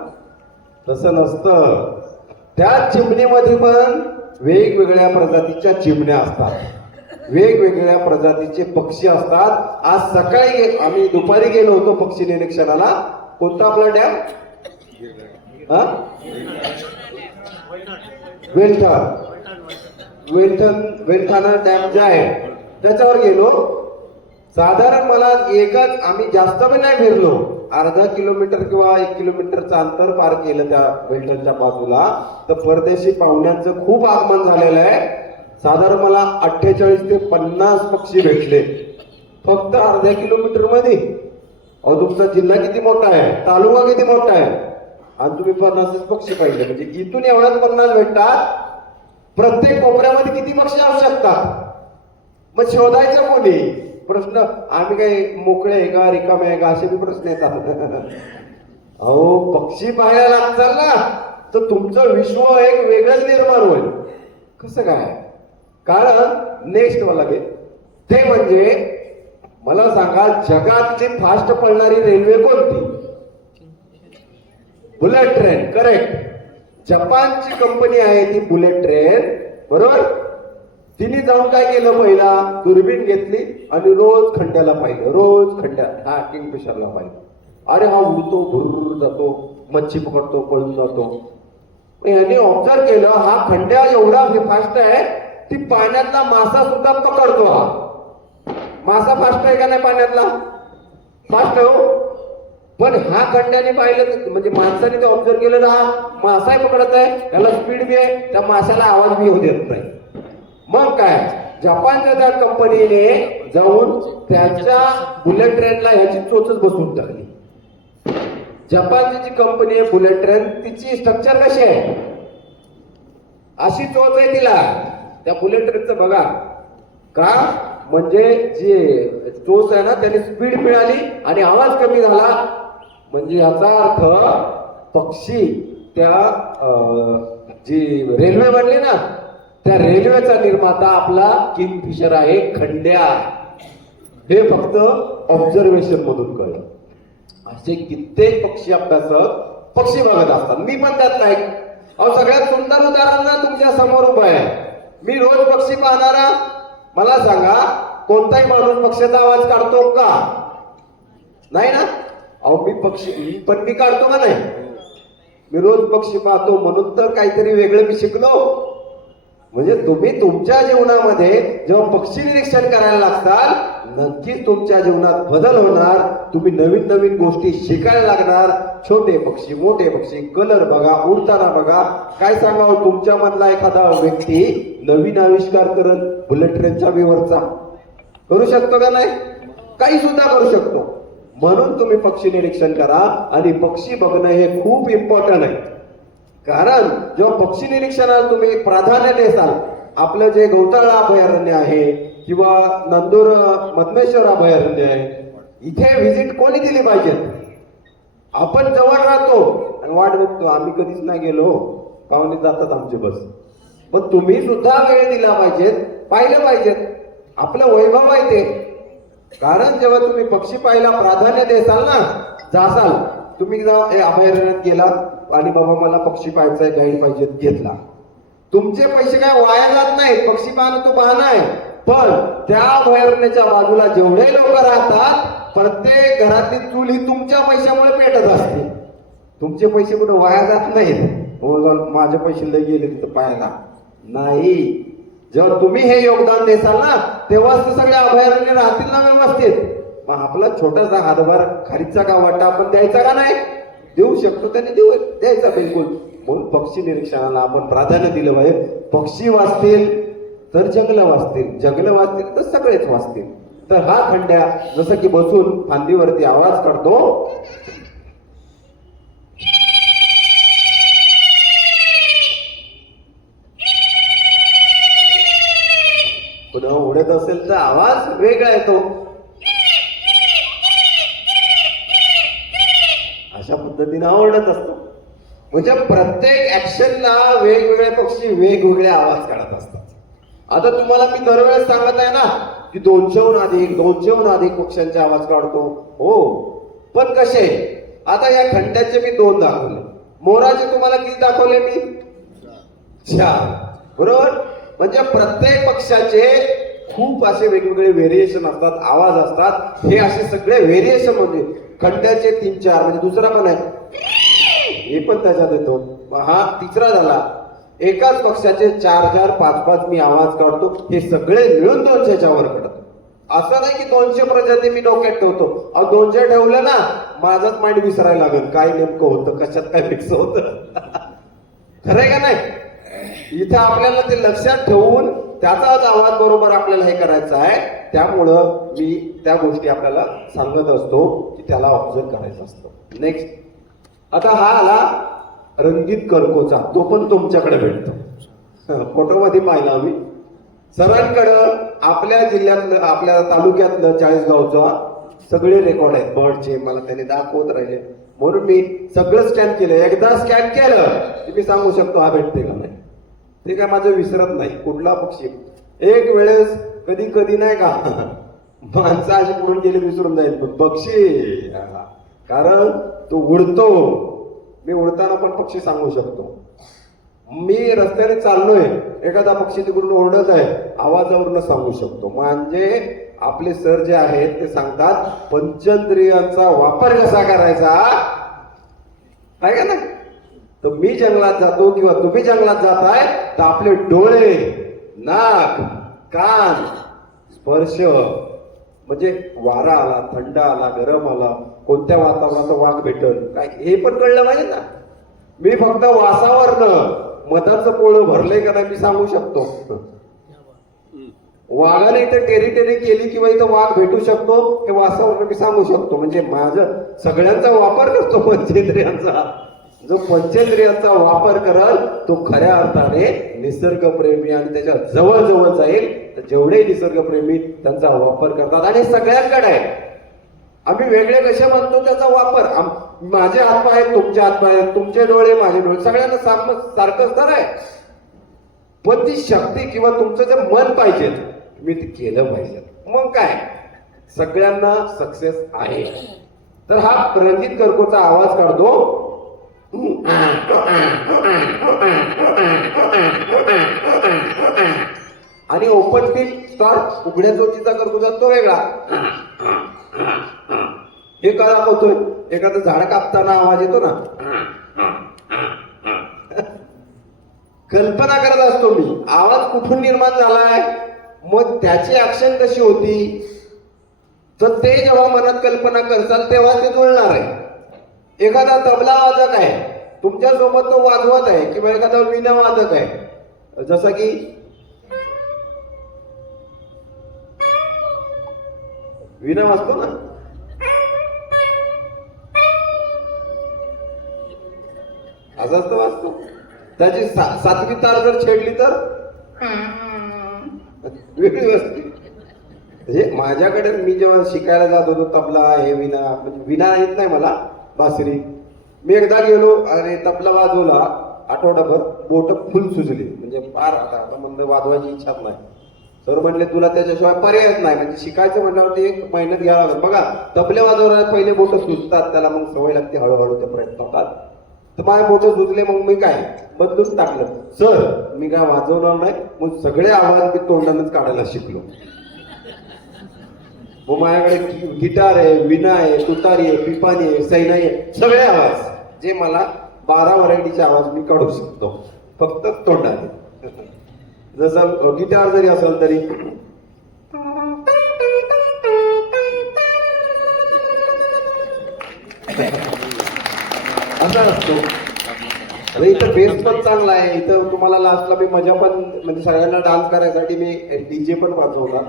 तसं नसतं. त्या चिमणीमध्ये पण वेगवेगळ्या प्रजातीच्या चिमण्या असतात, वेगवेगळ्या प्रजातीचे पक्षी असतात. आज सकाळी आम्ही दुपारी गेलो होतो पक्षी निरीक्षणाला. कोणता आपला डॅम? वेलठाणा डॅम जे आहे त्याच्यावर गेलो. साधारण मला एकच, आम्ही जास्त पण नाही फिरलो, अर्धा किलोमीटर किंवा 1 किलोमीटरचं अंतर पार केलं त्या वेलठणच्या बाजूला. तर परदेशी पाहुण्यांचं खूप आगमन झालेलं आहे. साधारण मला 48 ते 50 पक्षी भेटले फक्त अर्ध्या किलोमीटर मध्ये. अहो, तुमचा जिल्हा किती मोठा आहे, तालुका किती मोठा आहे, आणि तुम्ही 50 पक्षी पाहिले. म्हणजे इथून एवढ्याच 50 भेटतात. प्रत्येक कोपऱ्यामध्ये किती पक्षी असू शकतात? मग शोधायचं कोणी? प्रश्न, आम्ही काही मोकळे आहे का, रिकामे आहे का, असे बी प्रश्न येतात. अहो, पक्षी पाहायला लागताल ना तर तुमचं विश्व एक वेगळंच निर्माण होईल. कसं काय? कारण नेक्स्ट मला ते म्हणजे मला सांगा, जगातली फास्ट पळणारी रेल्वे कोणती? Bullet train. करेक्ट. जपानची कंपनी आहे ती बुलेट ट्रेन, बरोबर. तिने जाऊन काय केलं, पहिला दुर्बीण घेतली आणि रोज खंड्याला पाहिलं, रोज खंड्या हा किंगफिशरला पाहिलं. अरे हा उडतो, भुर्र जातो, मच्छी पकडतो, पळून जातो. यांनी ऑब्झर्व केलं, हा खंड्या एवढा फास्ट आहे, ती पाण्यातला मासा सुद्धा पकडतो. हा मासा फास्ट आहे का नाही पाण्यातला? फास्ट हो. पण हा खंड्याने पाहिलं, म्हणजे माणसाने ते ऑब्झर्व केलं, हा मासाही पकडत आहे, त्याला स्पीड बी आहे, त्या माशाला आवाज बी होऊ देत नाही. मग काय, जपानच्या त्या कंपनीने जाऊन त्यांच्या बुलेट ट्रेनला ह्याची चोचच बसवून टाकली. जपानची जी कंपनी आहे बुलेट ट्रेन, तिची स्ट्रक्चर कशी आहे, अशी चोच आहे तिला. त्या बुलेट ट्रेनचं बघा का, म्हणजे जी चोच आहे ना, त्याने स्पीड मिळाली आणि आवाज कमी झाला. म्हणजे याचा अर्थ पक्षी, त्या जी रेल्वे बनली ना, त्या रेल्वेचा निर्माता आपला किंगफिशर आहे, खंड्या. हे फक्त ऑब्झर्वेशन मधून कळलं. असे कित्येक पक्षी अभ्यासक पक्षी बघत असतात. मी पण त्यात नाही. अहो, सगळ्यात सुंदर उदाहरण ना तुमच्या समोर उभं आहे. मी रोज पक्षी पाहणारा, मला सांगा कोणताही माणूस पक्ष्याचा आवाज काढतो का? नाही ना. अहो, मी पक्षी पण मी काढतो का नाही? मी रोज पक्षी पाहतो, म्हणून तर काहीतरी वेगळं मी शिकलो. म्हणजे तुम्ही तुमच्या जीवनामध्ये जेव्हा पक्षी निरीक्षण करायला लागताल, नक्कीच तुमच्या जीवनात बदल होणार. तुम्ही नवीन नवीन गोष्टी शिकायला लागणार. छोटे पक्षी, मोठे पक्षी, कलर बघा, उडताना बघा. काय सांगावं, तुमच्या मधला एखादा व्यक्ती नवीन आविष्कार करत बुलेट ट्रेनच्या व्हीवरचा करू शकतो का नाही? काही सुद्धा करू शकतो. म्हणून तुम्ही पक्षी निरीक्षण करा आणि पक्षी बघणं हे खूप इम्पॉर्टंट आहे. कारण जेव्हा पक्षी निरीक्षणाला तुम्ही प्राधान्य देसाल, आपलं जे गौताळा अभयारण्य आहे किंवा नंदूर मधमेश्वर अभयारण्य आहे, इथे व्हिजिट कोणी दिली पाहिजे? आपण जवळ राहतो आणि वाट बघतो, आम्ही कधीच नाही गेलो, पाहुणे जातात आमचे बस. पण तुम्ही सुद्धा वेळ दिला पाहिजेत, पाहिलं पाहिजेत. आपलं वैभव आहे ते. कारण जेव्हा तुम्ही पक्षी पाहायला प्राधान्य देसाल ना, जासाल, तुम्ही अभयारण्यात गेला आणि बाबा मला पक्षी पाहायचा, गाईड पाहिजे, घेतला, तुमचे पैसे काय वाया जात नाहीत. पक्षी पाहणं तो बहाणा आहे. पण त्या अभयारण्याच्या बाजूला जेवढे लोक राहतात, प्रत्येक घरातली चूल ही तुमच्या पैशामुळे पेटत असते. तुमचे पैसे कुठे वाया जात नाहीत. माझे पैसे लय गेले तिथं पाहायला नाही. जेव्हा तुम्ही हे योगदान देसाल ना, तेव्हाच ते सगळे अभयारण्य राहतील ना व्यवस्थित. मग आपला छोटासा हातभार खारीचा का वाटा आपण द्यायचा का नाही? देऊ शकतो, त्याने द्यायचा बिलकुल. म्हणून पक्षी निरीक्षणाला आपण प्राधान्य दिलं पाहिजे. पक्षी वाचतील तर जंगलं वाचतील, जंगलं वाचतील तर सगळेच वाचतील. तर हा खंड्या जसं की बसून फांदीवरती आवाज काढतो, पुन्हा उडत असेल तर आवाज वेगळा येतो. अशा पद्धतीने ओरडत असतो. म्हणजे प्रत्येक ऍक्शनला वेगवेगळे पक्षी वेगवेगळे आवाज काढत असतात. आता तुम्हाला मी दरवेळेस सांगत आहे ना की 200हून अधिक पक्ष्यांचे आवाज काढतो. हो, पण कसे? आता या खंड्याचे मी 2 दाखवले, मोराचे तुम्हाला किती दाखवले मी? 4. बरोबर. म्हणजे प्रत्येक पक्षाचे खूप असे वेगवेगळे व्हेरिएशन असतात, आवाज असतात. हे असे सगळे व्हेरिएशन म्हणजे खंड्याचे 3-4, म्हणजे दुसरा पण आहे, हे पण त्याच्यात येतो. हा 3रा झाला. एकाच पक्षाचे 4-4, 5-5 मी आवाज काढतो. हे सगळे मिळून 200च्या वर काढतो. असं नाही की 200 प्रजाती मी डोक्यात ठेवतो. 200 ठेवलं ना, माझाच माइंड विसरायला लागेल काय नेमकं होतं, कशात काय फिक्स होतं. खरंय का नाही? इथं आपल्याला ते लक्षात ठेवून त्याचाच आवाज बरोबर आपल्याला हे करायचा आहे. त्यामुळं मी त्या गोष्टी आपल्याला सांगत असतो की त्याला ऑब्झर्व करायचं असतं. नेक्स्ट, आता हा आला रंगीत कर्कोचा. तो पण तुमच्याकडे भेटतो. फोटोमध्ये पाहिला आम्ही. सरांकडं आपल्या जिल्ह्यातलं, आपल्या तालुक्यातलं 40गावचा सगळे रेकॉर्ड आहेत बर्डचे. मला त्याने दाखवत राहिले, म्हणून मी सगळं स्कॅन केलं. एकदा स्कॅन केलं की मी सांगू शकतो हा भेटते का नाही. ते काय माझं विसरत नाही कुठला पक्षी. एक वेळेस कधी कधी नाही का माणसं अशी पडून गेली विसरून जाईल, पण पक्षी, कारण तो उडतो. मी उडताना पण पक्षी सांगू शकतो. मी रस्त्याने चाललोय, एखादा पक्षी तिकडून ओरडत आहे, आवाजावरून सांगू शकतो. म्हणजे आपले सर जे आहेत ते सांगतात पंचेंद्रियांचा वापर कसा करायचा आहे का ना. तर मी जंगलात जातो किंवा तुम्ही जंगलात जाताय तर आपले डोळे, नाक, कान, स्पर्श, म्हणजे वारा आला, थंड आला, गरम आला, कोणत्या वातावरणाचा वाघ भेटल काय हे पण कळलं पाहिजे ना. मी फक्त वासावरनं मधाचं पोळं भरलंय का नाही मी सांगू शकतो. वाघाने इथे टेरी केली किंवा इथं वाघ भेटू शकतो हे वासावरनं मी सांगू शकतो. म्हणजे माझं सगळ्यांचा वापर करतो पंचेंद्रियांचा. जो पंचेंद्रियांचा वापर करल तो खऱ्या अर्थाने निसर्गप्रेमी आणि त्याच्या जवळ जवळ जाईल. तर जेवढे निसर्गप्रेमी त्यांचा वापर करतात आणि सगळ्यांकडे आहे. आम्ही वेगळे कसे म्हणतो त्याचा वापर. माझे हातपाय आहेत, तुमचे हातपाय आहेत, तुमचे डोळे, माझे डोळे, सगळ्यांना सारखंच तर आहे. पण ती शक्ती किंवा तुमचं जे मन पाहिजे तुम्ही ते केलं पाहिजे. मग काय सगळ्यांना सक्सेस आहे. तर हा रणजित करकोचा आवाज काढतो आणि ओपन बिल स्टार उघड्या चोचीचा करतो जातो वेगळा. हे का दाखवतोय, एखादं झाड कापताना आवाज येतो ना, कल्पना करत असतो मी आवाज कुठून निर्माण झालाय, मग त्याची ऍक्शन कशी होती. तर ते जेव्हा मनात कल्पना करसाल तेव्हा ते जुळणार आहे. एखादा तबला वादक आहे तुमच्या सोबत तो वाजवत आहे किंवा एखादा वीणा वादक आहे, जसं की वीणा वाजतो ना, असंच तर वाजतो. त्याची सातवी तार जर छेडली तर वेगळी वाजते. म्हणजे माझ्याकडे मी जेव्हा शिकायला जात होतो तबला हे वीणा, म्हणजे वीणा येत नाही मला, बासरी. मी एकदा गेलो आणि तबला वाजवला, आठवडाभर बोट फुल सुजली. म्हणजे फार आता म्हणजे वाजवायची इच्छाच नाही. सर म्हणले तुला त्याच्याशिवाय पर्यायच नाही, म्हणजे शिकायचं म्हटल्यावरती एक मेहनत घ्यावं लागेल. बघा तबले वाजवणारे पहिले बोट सुजतात, त्याला मग सवय लागते, हळूहळू ते प्रयत्न होतात. तर माझे बोट सुजले, मग मी काय बदलून टाकलं. सर मी काय वाजवणार नाही, मग सगळे आवाज मी तोंडानंच काढायला शिकलो. मग माझ्याकडे गिटार आहे, विणा आहे, तुतारी आहे, पिपाणी आहे, सैनाई आहे, सगळे आवाज जे मला 12 व्हरायटीचे आवाज मी काढू शकतो फक्त तोंडाने. जसं गिटार जरी असेल तरी असा असतो. इथं बेस पण चांगला आहे. इथं तुम्हाला लास्टला मी मजा पण, म्हणजे सगळ्यांना डान्स करायसाठी मी डीजे पण वाजवला.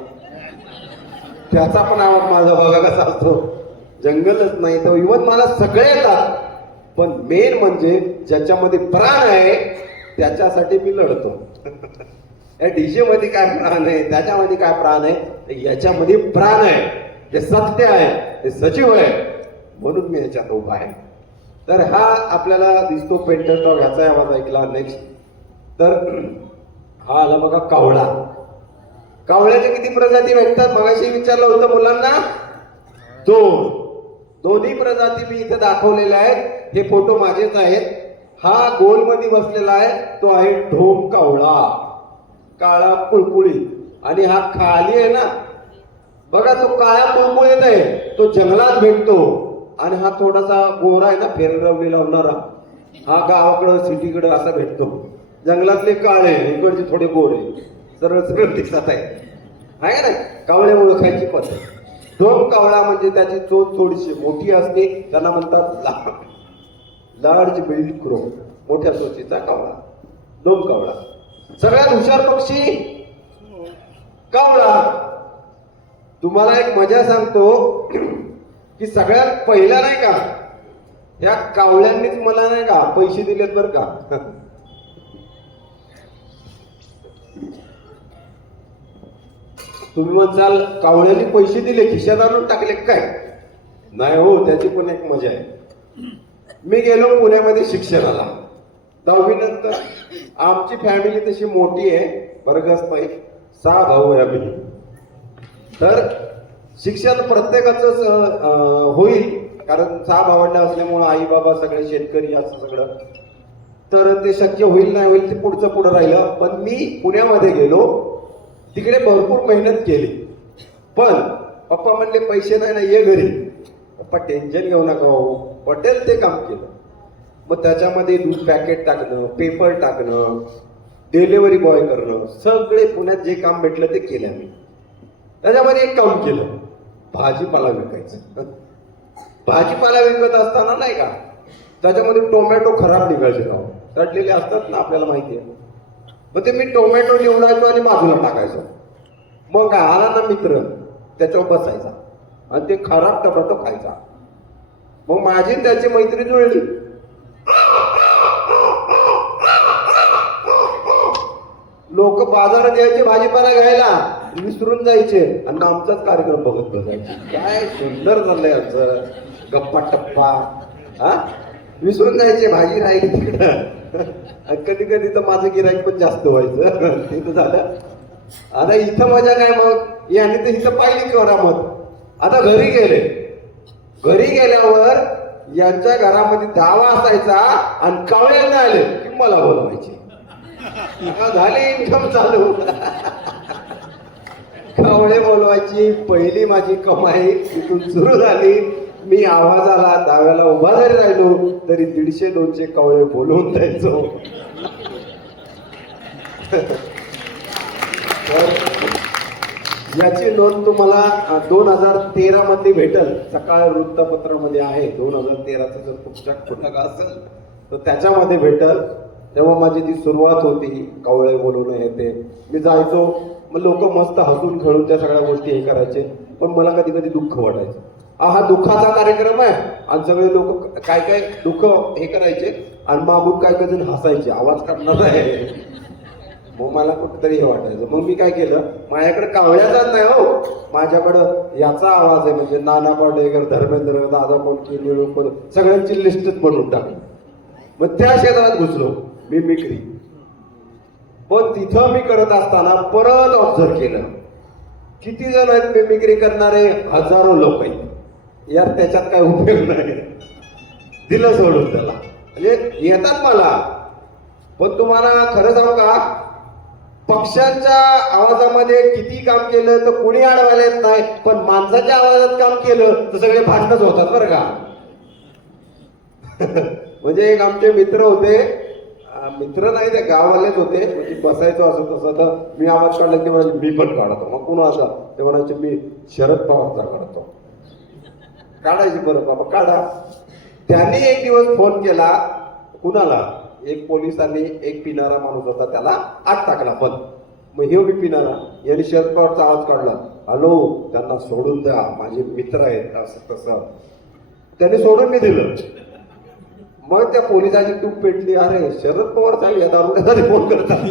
त्याचा पण आवाज माझा बघा कसा असतो. जंगलच नाही तर इव्हन मला सगळे येतात, पण मेन म्हणजे ज्याच्यामध्ये प्राण आहे त्याच्यासाठी मी लढतो. या डीजे मध्ये काय प्राण आहे, त्याच्यामध्ये काय प्राण आहे, याच्यामध्ये प्राण आहे, जे सत्य आहे, ते सजीव आहे, म्हणून मी याच्यात उभा आहे. तर हा आपल्याला दिसतो पेंटर स्टॉक, ह्याचा आवाज ऐकला. नेक्स्ट तर हा आला बघा कावळा. कावळ्याच्या किती प्रजाती भेटतात मगाशी विचारलं होतं मुलांना. दोन्ही प्रजाती मी इथे दाखवलेल्या आहेत. हे फोटो माझेच आहेत. हा गोल मध्ये बसलेला आहे तो आहे ढोम कावळा, काळा कुळकुळीत. आणि हा खाली आहे ना बघा, तो काळा कुळकुळीत आहे, तो जंगलात भेटतो. आणि हा थोडासा गोरा आहे ना, फेररवली लावणारा, हा गावाकडं सिटीकडं असा भेटतो. जंगलातले काळे, इकडचे थोडे गोरे, सरळ सरळ दिसत आहे का नाही. कावळे ओळखायची पद्धत. ढोम कावळा म्हणजे त्याची चोच थोडीशी मोठी असते, त्यांना म्हणतात लार्ज बिल्ड क्रो, मोठ्या चोचीचा कावळा, ढोम कावळा. सगळ्यात हुशार पक्षी कावळा. तुम्हाला एक मजा सांगतो की सगळ्यात पहिला नाही का या कावळ्यांनीच मला नाही का पैसे दिलेत बरं का. तुम्ही म्हणसाल कावळ्यांनी पैसे दिले खिशात आणून टाकले काय, नाही हो, त्याची पण एक मजा आहे. मी गेलो पुण्यामध्ये शिक्षणाला 10वी नंतर. आमची फॅमिली तशी मोठी आहे, बरगस पाहिजे, 6 भाऊ आहे आम्ही. तर शिक्षण प्रत्येकाच होईल, कारण 6 भावंड असल्यामुळे आई बाबा सगळे शेतकरी असं सगळं. तर ते शक्य होईल नाही होईल ते पुढचं पुढं राहिलं. पण मी पुण्यामध्ये गेलो, तिकडे भरपूर मेहनत केली. पण पप्पा म्हणले पैसे नाही ना, ये घरी. पप्पा टेन्शन घेऊ नका हो, पटेल ते काम केलं. मग त्याच्यामध्ये दूध पॅकेट टाकणं, पेपर टाकणं, डिलिव्हरी बॉय करणं, सगळे पुण्यात जे काम भेटलं ते केलं मी. त्याच्यामध्ये एक काम केलं, भाजीपाला विकायचं. भाजीपाला विकत असताना नाही का, त्याच्यामध्ये टोमॅटो खराब निघायचे राव, तडलेले असतात ना, आपल्याला माहिती आहे. मग ते मी टोमॅटो निवडायचो आणि बाजूला टाकायचो. मग आला ना मित्र, त्याच्यावर बसायचा आणि ते खराब टोमॅटो खायचा. मग माझी त्याची मैत्री जुळली. लोक बाजारात यायचे भाजीपाला घ्यायला, विसरून जायचे आणि आमचाच कार्यक्रम बघत बसायचे. काय सुंदर चाललंय आमचं गप्पा टप्पा. हा, विसरून जायचे, भाजी राहिली तिकडं. कधी कधी तर माझं गिराईक पण जास्त व्हायचं. तिथं झालं. आता इथं मजा काय, मग यांनी तर इथं पाहिली करामत. आता घरी गेले, घरी गेल्यावर यांच्या घरामध्ये दावा असायचा आणि कावळ्यांना आले की मला बोलवायचे. झाले इन्कम चालू. कावळे बोलवायची पहिली माझी कमाई तिथून सुरू झाली. मी आवाज आला, दाव्याला उभा जरी राहिलो तरी 150-200 कावळे बोलवून द्यायचो. तर याची नोंद तुम्हाला 2013 मध्ये भेटल. सकाळ वृत्तपत्रामध्ये आहे. 2013चं जर पुस्तक पुस्तक असेल तर त्याच्यामध्ये भेटल. तेव्हा माझी ती सुरुवात होती, कावळे बोलवणं हे ते. मी जायचो, मग लोक मस्त हसून खेळून त्या सगळ्या गोष्टी हे करायचे. पण मला कधी कधी दुःख वाटायचं. हा दुःखाचा कार्यक्रम आहे आणि सगळे लोक काय काय दुःख हे करायचे आणि मागून काय कधी हसायचे, आवाज काढणार आहे. मग मला कुठेतरी हे वाटायचं. मग मी काय केलं, माझ्याकडे कावळ्याचाच नाही हो, माझ्याकडं याचा आवाज आहे, म्हणजे नाना पाटेकर, धर्मेंद्र, दादा कोंडके, निळू, सगळ्यांची लिस्टच बनवून टाकली. मग त्या क्षेत्रात घुसलो मिमिक्री. पण तिथं मी करत असताना परत ऑब्झर्व केलं, किती जण आहेत मिमिक्री करणारे, हजारो लोक आहेत. यार त्याच्यात काय उपयोग नाही, दिलं सोडून त्याला. म्हणजे येतात मला. पण तुम्हाला खरं सांगू का, पक्ष्यांच्या आवाजामध्ये किती काम केलं तर कुणी अडवायला येत नाही, पण माणसाच्या आवाजात काम केलं तर सगळे भांडणच होतात बरं का. म्हणजे एक आमचे मित्र होते, मित्र नाही ते गाववालेच होते. म्हणजे बसायचो असं तसं, तर मी आवाज काढला की मी पण काढतो. मग कुणा असा ते म्हणायचे मी शरद पवारचा काढतो. काढायची, बरं बाबा काढा. त्यांनी एक दिवस फोन केला कुणाला, एक पोलिसांनी एक पिणारा माणूस होता त्याला आत टाकला. पण मग हे मी पिणारा, यांनी शरद पवारचा आवाज काढला, हॅलो त्यांना सोडून द्या माझे मित्र आहेत असं तसं. त्याने सोडून मी दिलं. मग त्या पोलिसाची टूप पेटली, अरे शरद पवार साहेब या दारुड्यासाठी फोन करतात.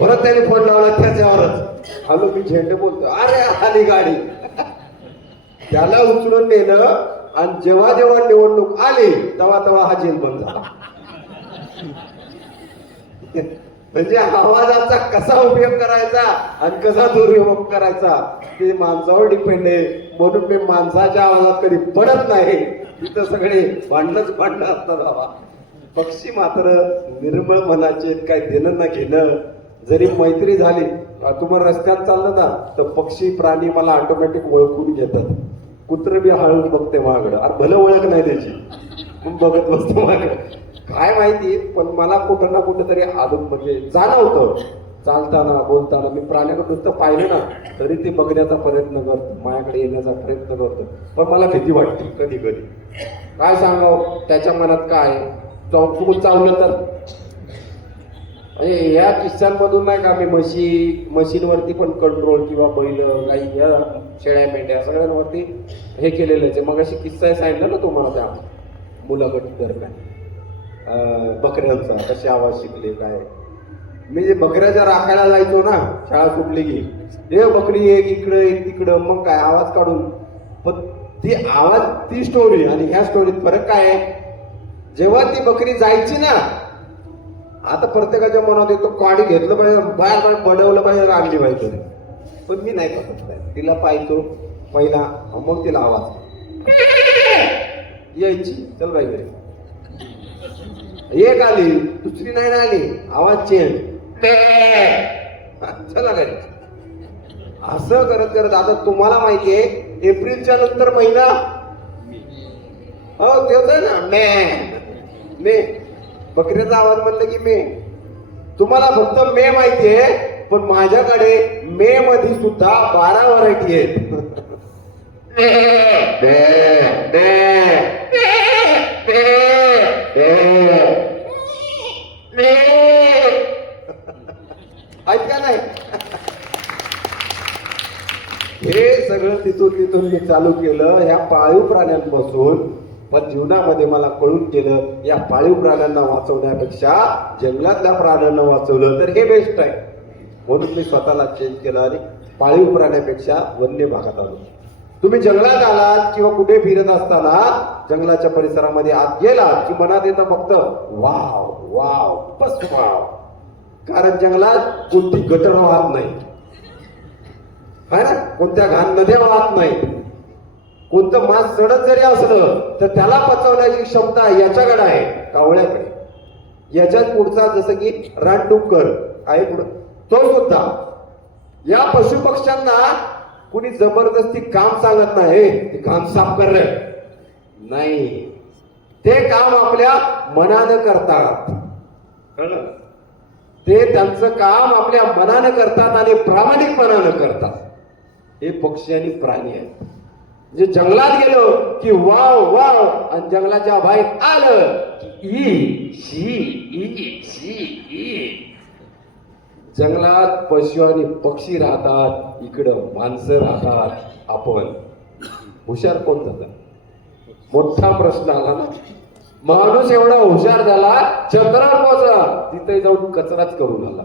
परत त्याने फोन लावला त्याच्यावरच, हॅलो मी झेंडे बोलतो, अरे आली गाडी. त्याला उचलून नेलं आणि जेव्हा जेव्हा निवडणूक आली तेव्हा तेव्हा हा जेल बंद झाला. म्हणजे आवाजाचा कसा उपयोग करायचा आणि कसा दुरुपयोग करायचा ते माणसावर डिपेंड आहे. म्हणून मी माणसाच्या आवाजात कधी पडत नाही. तिथं सगळे भांडणं असतात बाबा. पक्षी मात्र निर्मळ मनाचे, काय देणं ना घेणं. जरी मैत्री झाली, तुम्हाला रस्त्यात चाललं ना तर पक्षी प्राणी मला ऑटोमॅटिक ओळखून घेतात. कुत्र बी हळूच बघते माझ्याकडं, अरे भलं ओळख नाही त्याची, मग बघत बसतो माझ्याकडे. काय माहिती, पण मला कुठं ना कुठं तरी आदत म्हणजे जाणवतं. चालताना बोलताना मी प्राण्याकडे नुसतं पाहिलं ना तरी ते बघण्याचा प्रयत्न करतो, माझ्याकडे येण्याचा प्रयत्न करतो. पण मला भीती वाटते कधी कधी. काय सांगावं त्याच्या मनात काय, चौकून चावलं तर. म्हणजे या किस्सांमधून नाही का मी मशीनवरती पण कंट्रोल किंवा बैल गाई या शेळ्या मेंढ्या सगळ्यांवरती हे केलेलं आहे. मग अशी किस्सा सांगितलं ना तुम्हाला त्या मुलाखती दरम्यान, बकऱ्यांचा कसे आवाज शिकले काय. मी जे बकऱ्याच्या राखायला जायचो ना शाळा सुटली की, हे बकरी एक इकडं एक तिकडं, मग काय आवाज काढून. पण ती आवाज ती स्टोरी आणि ह्या स्टोरीत फरक काय आहे. जेव्हा ती बकरी जायची ना, आता प्रत्येकाच्या मनात येतो काडी घेतलं पाहिजे, बाहेर बनवलं पाहिजे, आणली पाहिजे. पण मी नाही करत, तिला पाहतो पहिला, मग तिला आवाज यायची, चल बाई घरी. एक आली, दुसरी नाही ना आली, आवाज चेंज, चला घरी. असं करत करत आता तुम्हाला माहितीये एप्रिलच्या नंतर महिना, हो तेच आहे ना, मे. बकऱ्याचा आवाज म्हणलं की मे. तुम्हाला फक्त मे माहितीये, पण माझ्याकडे मे मध्ये सुद्धा 12 व्हरायटी आहेत. ऐका नाही, हे सगळं तिथून मी चालू केलं ह्या पाळीव प्राण्यांपासून. पण जीवनामध्ये मला कळून गेलं, या पाळीव प्राण्यांना वाचवण्यापेक्षा जंगलातल्या प्राण्यांना वाचवलं तर हे बेस्ट आहे. म्हणून मी स्वतःला चेंज केलं आणि पाळीव प्राण्यापेक्षा वन्य भागात आलो. तुम्ही जंगलात आलात किंवा कुठे फिरत असताना जंगलाच्या परिसरामध्ये आत गेला की मनात येतं फक्त वाव वाव बस वाव. कारण जंगलात कोणती गटर वाहत नाही, है ना, कोणत्या घाण नद्या वाहत नाही, कोणतं मांस सडत जरी असलं तर त्याला पचवण्याची क्षमता याच्याकडे आहे, कावळ्याकडे. याच्यात पुढचा जसं की रानडुक्कर आहे पुढं, तो सुद्धा. या पशु पक्ष्यांना कुणी जबरदस्ती काम सांगत नाही, ते काम साफ कर नाही, ते काम आपल्या मनानं करतात. ते त्यांचं काम आपल्या मनानं करतात आणि प्रामाणिकपणानं करतात. हे पक्षी आणि प्राणी आहेत. जे जंगलात गेलो की वाव वाव, आणि जंगलाच्या बाहेर आलं की ई शी ई शी ई. जंगलात पशु आणि पक्षी राहतात, इकडं माणसं राहतात. आपण हुशार कोण झाला? मोठा प्रश्न आला ना. माणूस एवढा हुशार झाला, चंद्रावर पोहोचला, तिथे जाऊन कचराच करून आला.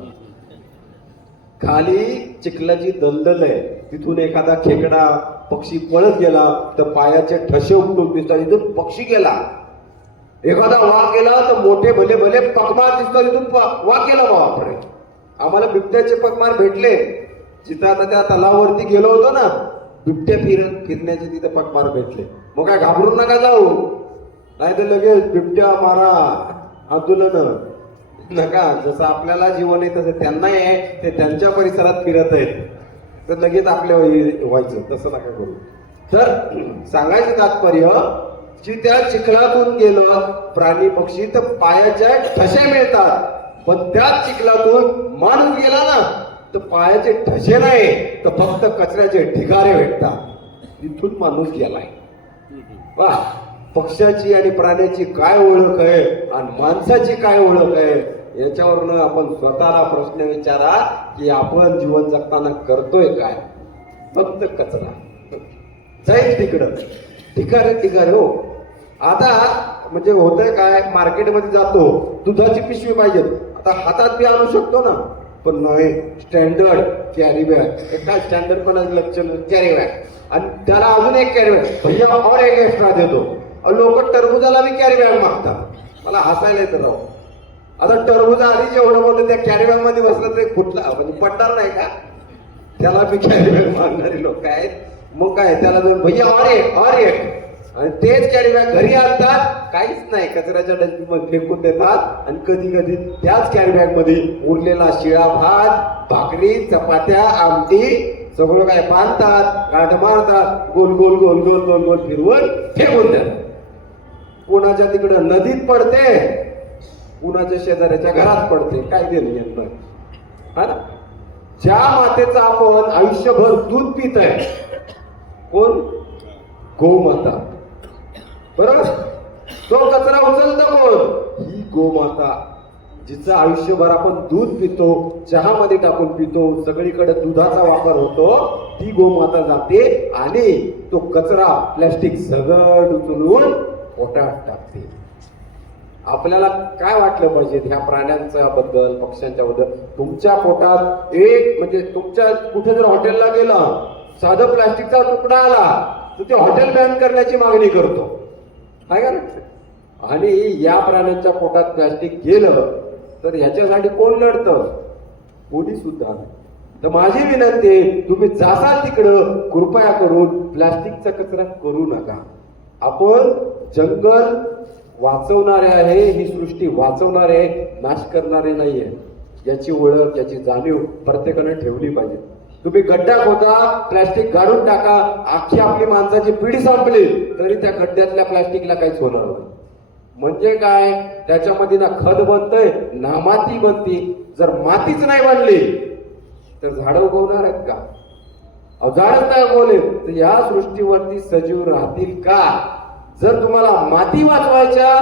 खाली चिखलाची दलदल आहे, तिथून एखादा खेकडा पक्षी पळत गेला तर पायाचे ठसे उमटून दिसतात, इथून पक्षी गेला. एखादा वाघ गेला तर मोठे भले भले पगमार दिसतात, इथून वाघ गेला. बापरे, आम्हाला बिबट्याचे पगमार भेटले. जिथं आता त्या तलावावरती गेलो होतो ना, बिबट्या फिरण्याचे तिथे पगमार भेटले. मग काय घाबरून नका जाऊ, नाही तर लगेच बिबट्या मारा आंदोलन नका. जसं आपल्याला जीवन आहे तसं त्यांनाही आहे, ते त्यांच्या परिसरात फिरत आहेत तर लगेच आपल्या व्हायचं, तसं नका करू. तर सांगायचं तात्पर्य की त्या चिखलातून गेलं प्राणी पक्षी तर पायाच्या ठसे मिळतात, पण त्याच चिखलातून माणूस गेला ना तर पायाचे ठसे नाही तर फक्त कचऱ्याचे ढिगारे भेटतात. तिथून माणूस गेलाय. वा, पक्ष्याची आणि प्राण्याची काय ओळख आहे आणि माणसाची काय ओळख आहे, याच्यावरून आपण स्वतःला प्रश्न विचारा की आपण जीवन जगताना करतोय काय. फक्त कचरा जाईल तिकडं, ठिकारे हो. आता म्हणजे होतंय काय, मार्केटमध्ये जातो, दुधाची पिशवी पाहिजे, आता हातात बी आणू शकतो ना, पण नाही, स्टँडर्ड कॅरी बॅग. काय स्टँडर्ड पण कॅरी बॅग, आणि त्याला अजून एक कॅरी बॅग भैया और एक एक्स्ट्रा देतो. लोक टरबुजाला बी कॅरी बॅग मागतात. मला हसायला येतं राव. आता टरबूज आधी जेवढं मोठं त्या कॅरी बॅग मध्ये बसलं ते फुटला म्हणजे पडणार नाही का, त्याला बी कॅरी बॅग मागणारे लोक आहेत. मग काय, त्याला दोन भैया और एक, आणि तेच कॅरी बॅग घरी आणतात, काहीच नाही, कचऱ्याच्या डस्टबिन मध्ये फेकून देतात. आणि कधी कधी त्याच कॅरी बॅग मध्ये उरलेला शिळा भात, भाकरी, चपात्या, आमटी सगळं काय बांधतात, गाठ मारतात, गोल गोल गोल गोल गोल गोल फिरवून फेकून देतात. कोणाच्या तिकडं नदीत पडते, कुणाच्या शेजाऱ्याच्या घरात पडते, काय देणं येत हा ना. ज्या मातेचं आपण आयुष्यभर दूध पित आहे, कोण? गोमाता. बरोबर, तो कचरा उचलतं कोण? ही गोमाता. जिचं आयुष्यभर आपण दूध पितो, चहामध्ये टाकून पितो, सगळीकडे दुधाचा वापर होतो, ती गोमाता जाते आणि तो कचरा प्लॅस्टिक सगळं उचलून पोटात टाकते. आपल्याला काय वाटलं पाहिजे ह्या प्राण्यांच्या बद्दल, पक्ष्यांच्या बद्दल? तुमच्या पोटात एक म्हणजे तुमच्या कुठे जर हॉटेलला गेला, साधं प्लास्टिकचा तुकडा आला तर ते हॉटेल बॅन करण्याची मागणी करतो, काय का? आणि या प्राण्यांच्या पोटात प्लास्टिक गेलं तर ह्याच्यासाठी कोण लढतं? कोणी सुद्धा नाही. तर माझी विनंती आहे, तुम्ही जासाल तिकडं कृपया करून प्लास्टिकचा कचरा करू नका. आपण जंगल वाचवणारे आहे, ही सृष्टी वाचवणारे आहे, नाश करणारे नाहीये. याची ओळख, याची जाणीव प्रत्येकाने ठेवली पाहिजे. तुम्ही गड्डा खोदा, प्लॅस्टिक गाडून टाका, अख्खी आपली माणसाची पिढी संपली तरी त्या गड्ड्यातल्या प्लॅस्टिकला काहीच होणार नाही. म्हणजे काय, त्याच्यामध्ये ना खत बनतंय ना माती बनती. जर मातीच नाही बनली तर झाडं उगवणार आहेत का? झाडच नाही उगवले तर या सृष्टीवरती सजीव राहतील का? जर तुम्हाला माती वाचवायच्या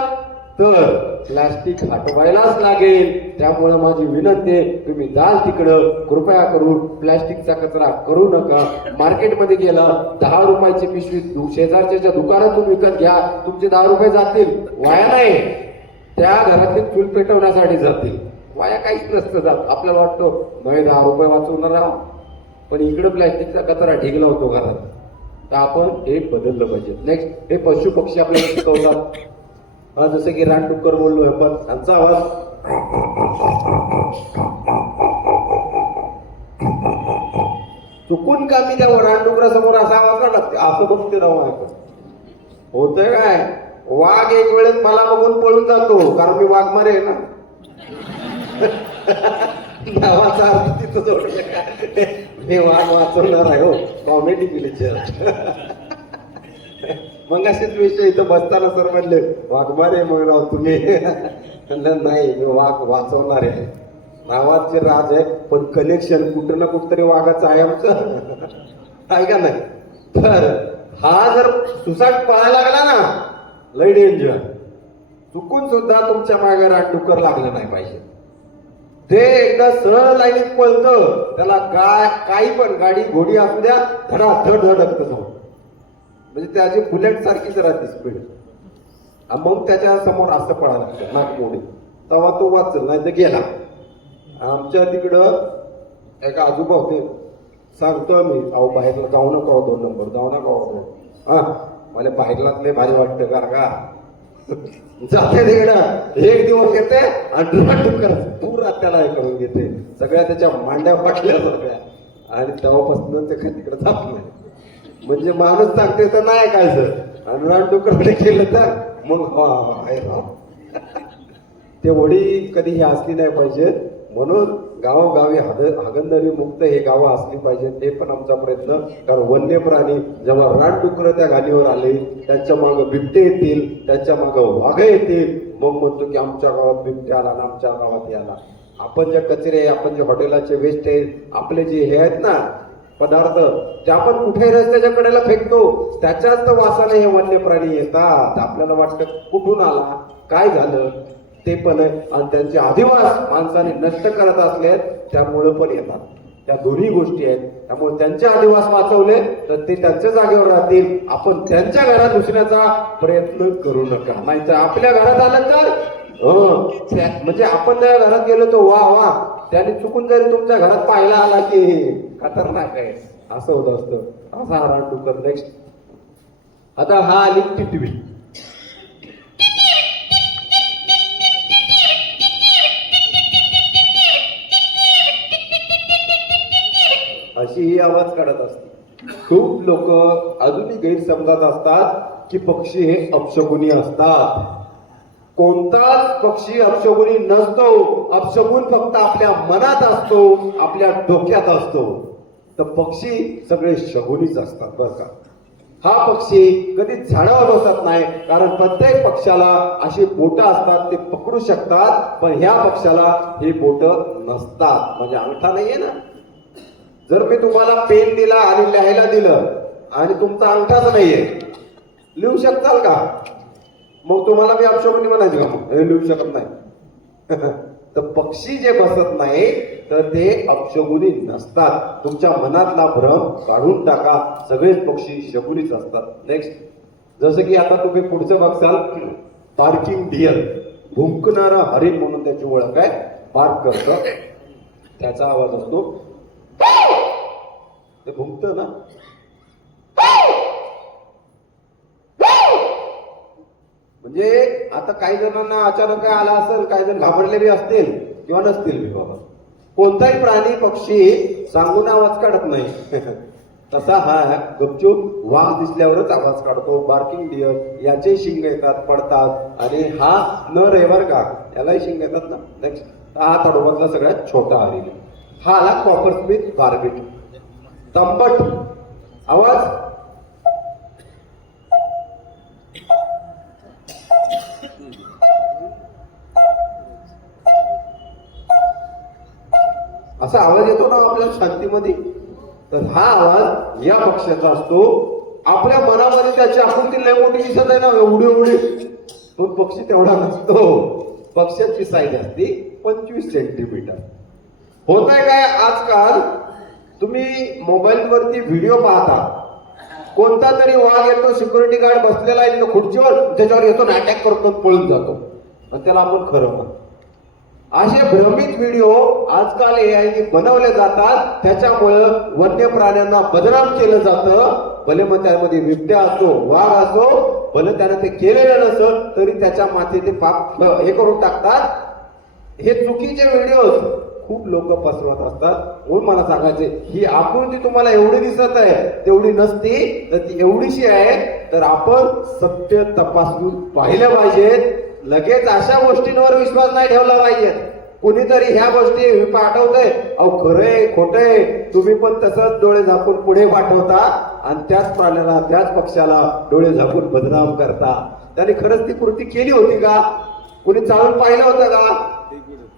तर प्लॅस्टिक हटवायलाच लागेल. त्यामुळे माझी विनंती आहे, तुम्ही जाल तिकडं कृपया करून प्लॅस्टिकचा कचरा करू नका. मार्केटमध्ये गेला 10 रुपयाची पिशवी शेजारच्या दुकानातून विकत घ्या, तुमचे 10 रुपये जातील, वाया नाही. त्या घरातील चूल पेटवण्यासाठी जातील, वाया काहीच नसतं जात. आपल्याला वाटतं नाही 10 रुपये वाचवणार आहोत, पण इकडं प्लॅस्टिकचा कचरा ढिगला होतो घरात. तर आपण हे बदललं पाहिजे. नेक्स्ट, हे पशु पक्षी आपल्याला शिकवतात. जसं की रानडुक्कर बोललो आपण, त्यांचा आवाज चुकून का मी त्या रानडुकरासमोर असा आवाज काढला, असं बघते राहू आपण. होतंय काय, वाघ एक वेळेस मला बघून पळून जातो, कारण मी वाघमारे आहे ना. नावाचा अर्थ तिथं जोडलं का, मी वाघ वाचवणार आहे. हो, कॉमेडी पिक्चर. मग असेच विषय इथं बसताना सर म्हणले वाघमारे म्हणून तुम्ही. म्हणलं नाही, मी वाघ वाचवणार आहे. नावाचे राज आहे, पण कनेक्शन कुठं ना कुठं तरी वाघाचं आहे आमचं. आहे का नाही? तर हा जर सुसाट पळायला लागला ना, लय डेंजर. चुकून सुद्धा तुमच्या मागे रानडुक्कर लागलं नाही पाहिजे. ते एकदा सरळ लाईनीत पळतं, त्याला काही पण गाडी घोडी असू द्या, धडाधड धडकत जाऊ. म्हणजे त्याची बुलेट सारखीच राहते स्पीड. मग त्याच्या समोर असं पळायला लागतं नागमोडी, तेव्हा तो वाचल, नाही तर गेला. आमच्या तिकडं एका आजोबा होते, सांगतो मी, अहो बाहेरला जाऊ नका, 2 नंबर जाऊ नका. हा, मला बाहेरलाच भारी वाटतं का जाते तिकडं, एक दिवस येते आणि पुरा त्याला हे करून घेते, सगळ्या त्याच्या मांड्या फाटल्या सगळ्या. आणि तेव्हापासून ते काही तिकडे जात नाही. म्हणजे माणूस सांगते तर नाही काय सर, आणि रानडुक्कराने केलं तर मग ते वडी कधी ही असली नाही पाहिजे. म्हणून गावोगावी हागणदारी मुक्त हे गावं असली पाहिजे. ते पण आमचा प्रयत्न. कारण वन्य प्राणी जेव्हा रानडुक्कर त्या घाणीवर आले, त्यांच्या मागं बिबटे येतील, त्यांच्या मागं वाघ येतील, मग म्हणतो की आमच्या गावात बिबटे आला आणि आमच्या गावात आला. आपण जे कचरे, आपण जे हॉटेलाचे वेस्ट आहे, आपले जे हे आहेत ना पदार्थ, ते आपण कुठे रस्त्याच्या कडेला फेकतो, त्याच्याच तर वासाने हे वन्य प्राणी येतात. आपल्याला वाटतं कुठून आला, काय झालं, ते पण आहे. आणि त्यांचे अधिवास माणसाने नष्ट करत असले त्यामुळे पण येतात. त्या दोन्ही गोष्टी आहेत. त्यामुळे त्यांचे अधिवास वाचवले तर ते त्यांच्या जागेवर राहतील. आपण त्यांच्या घरात घुसण्याचा प्रयत्न करू नका. नाहीतर आपल्या घरात आलं तर म्हणजे आपण त्या घरात गेलो तो वा, त्याने चुकून जरी तुमच्या घरात पाहायला आला की खतरनाक आहे, असं होत असतं. असा हा रानडुक्कर. नेक्स्ट, आता हा आली टिटवी. अशी ही आवाज काढत असते. खूप लोक अजूनही गैरसमजात असतात की पक्षी हे अपशकुनी असतात. कोणताच पक्षी अपशकुनी नसतो. अपशकुन फक्त आपल्या मनात असतो, आपल्या डोक्यात असतो. तर पक्षी सगळे शकुनीच असतात बरं का. हा पक्षी कधीच झाडावर बसत नाही, कारण प्रत्येक पक्षाला अशी बोटं असतात, ते पकडू शकतात. पण ह्या पक्षाला ही बोटं नसतात. म्हणजे अंगठा नाहीये ना. जर मी तुम्हाला पेन दिला आणि लिहायला दिलं आणि तुमचा अंगठाच नाहीये, लिहू शकताल का? मग तुम्हाला मी अपशकुनी म्हणायचं का? मग लिहू शकत नाही. तर पक्षी जे बसत नाही तर ते अपशकुनी नसतात. तुमच्या मनातला भ्रम काढून टाका. सगळेच पक्षी शकुनीच असतात. नेक्स्ट, जसं की आता तुम्ही पुढचं बघसाल, पार्किंग डिअर, भुंकणारा हरिण म्हणून त्याची ओळख आहे. पार्क करतं, त्याचा आवाज असतो, ते भुंकतं ना. म्हणजे आता काही जणांना अचानक काय आला असेल, काही जण घाबरलेले असतील किंवा नसतील. मी बाबा, कोणताही प्राणी पक्षी सांगून आवाज काढत नाही. तसा हा गपचूप वाघ दिसल्यावरच आवाज काढतो. बार्किंग डिअर याचे शिंग येतात, पडतात, आणि हा नर आहे बरं का, यालाही शिंग येतात ना. नेक्स्ट हा ताडोबातला सगळ्यात छोटा हरिण. हा आला कॉपरस्मिथ बार्बिट. तंबट आवाज असा आवाज येतो ना आपल्या शांतीमध्ये, तर हा आवाज या पक्ष्याचा असतो. आपल्या मनामध्ये त्याची आकृती लय मोठी दिसत आहे ना, एवढी एवढी, तो पक्षी तेवढा नसतो. पक्ष्याची साईज असते 25 सेंटीमीटर. होत आहे काय, आजकाल तुम्ही मोबाईल वरती व्हिडिओ पाहता, कोणता तरी वाघ येतो, सिक्युरिटी गार्ड बसलेला आहे तिथं खुर्चीवर, त्याच्यावर येतो ना, अटॅक करतो, पळून जातो, आणि त्याला आपण खरं म्हणतो. असे भ्रमित व्हिडिओ आजकाल एआयने बनवले जातात. त्याच्यामुळं वन्य प्राण्यांना बदनाम केलं जातं. भले मग त्यामध्ये बिबट्या असो, वाघ असो, भले त्यानं ते केलेलं नसलं तरी त्याच्या माथे ते पाप हे करून टाकतात. हे चुकीचे व्हिडिओ खूप लोक पसरवत असतात. म्हणून मला सांगायचे, ही आकृती तुम्हाला एवढी दिसत आहे तेवढी नसती, तर ती एवढीशी आहे. तर आपण सत्य तपासून पाहिलं पाहिजे. लगेच अशा गोष्टींवर विश्वास नाही ठेवला पाहिजे. कुणीतरी ह्या गोष्टी पाठवतंय, अहो खरंय खोटंय, तुम्ही पण तसंच डोळे झाकून पुढे पाठवता आणि त्याच प्राण्याला, त्याच पक्षाला डोळे झाकून बदनाम करता. त्याने खरंच ती कृती केली होती का? कुणी चालून पाहिलं होतं का?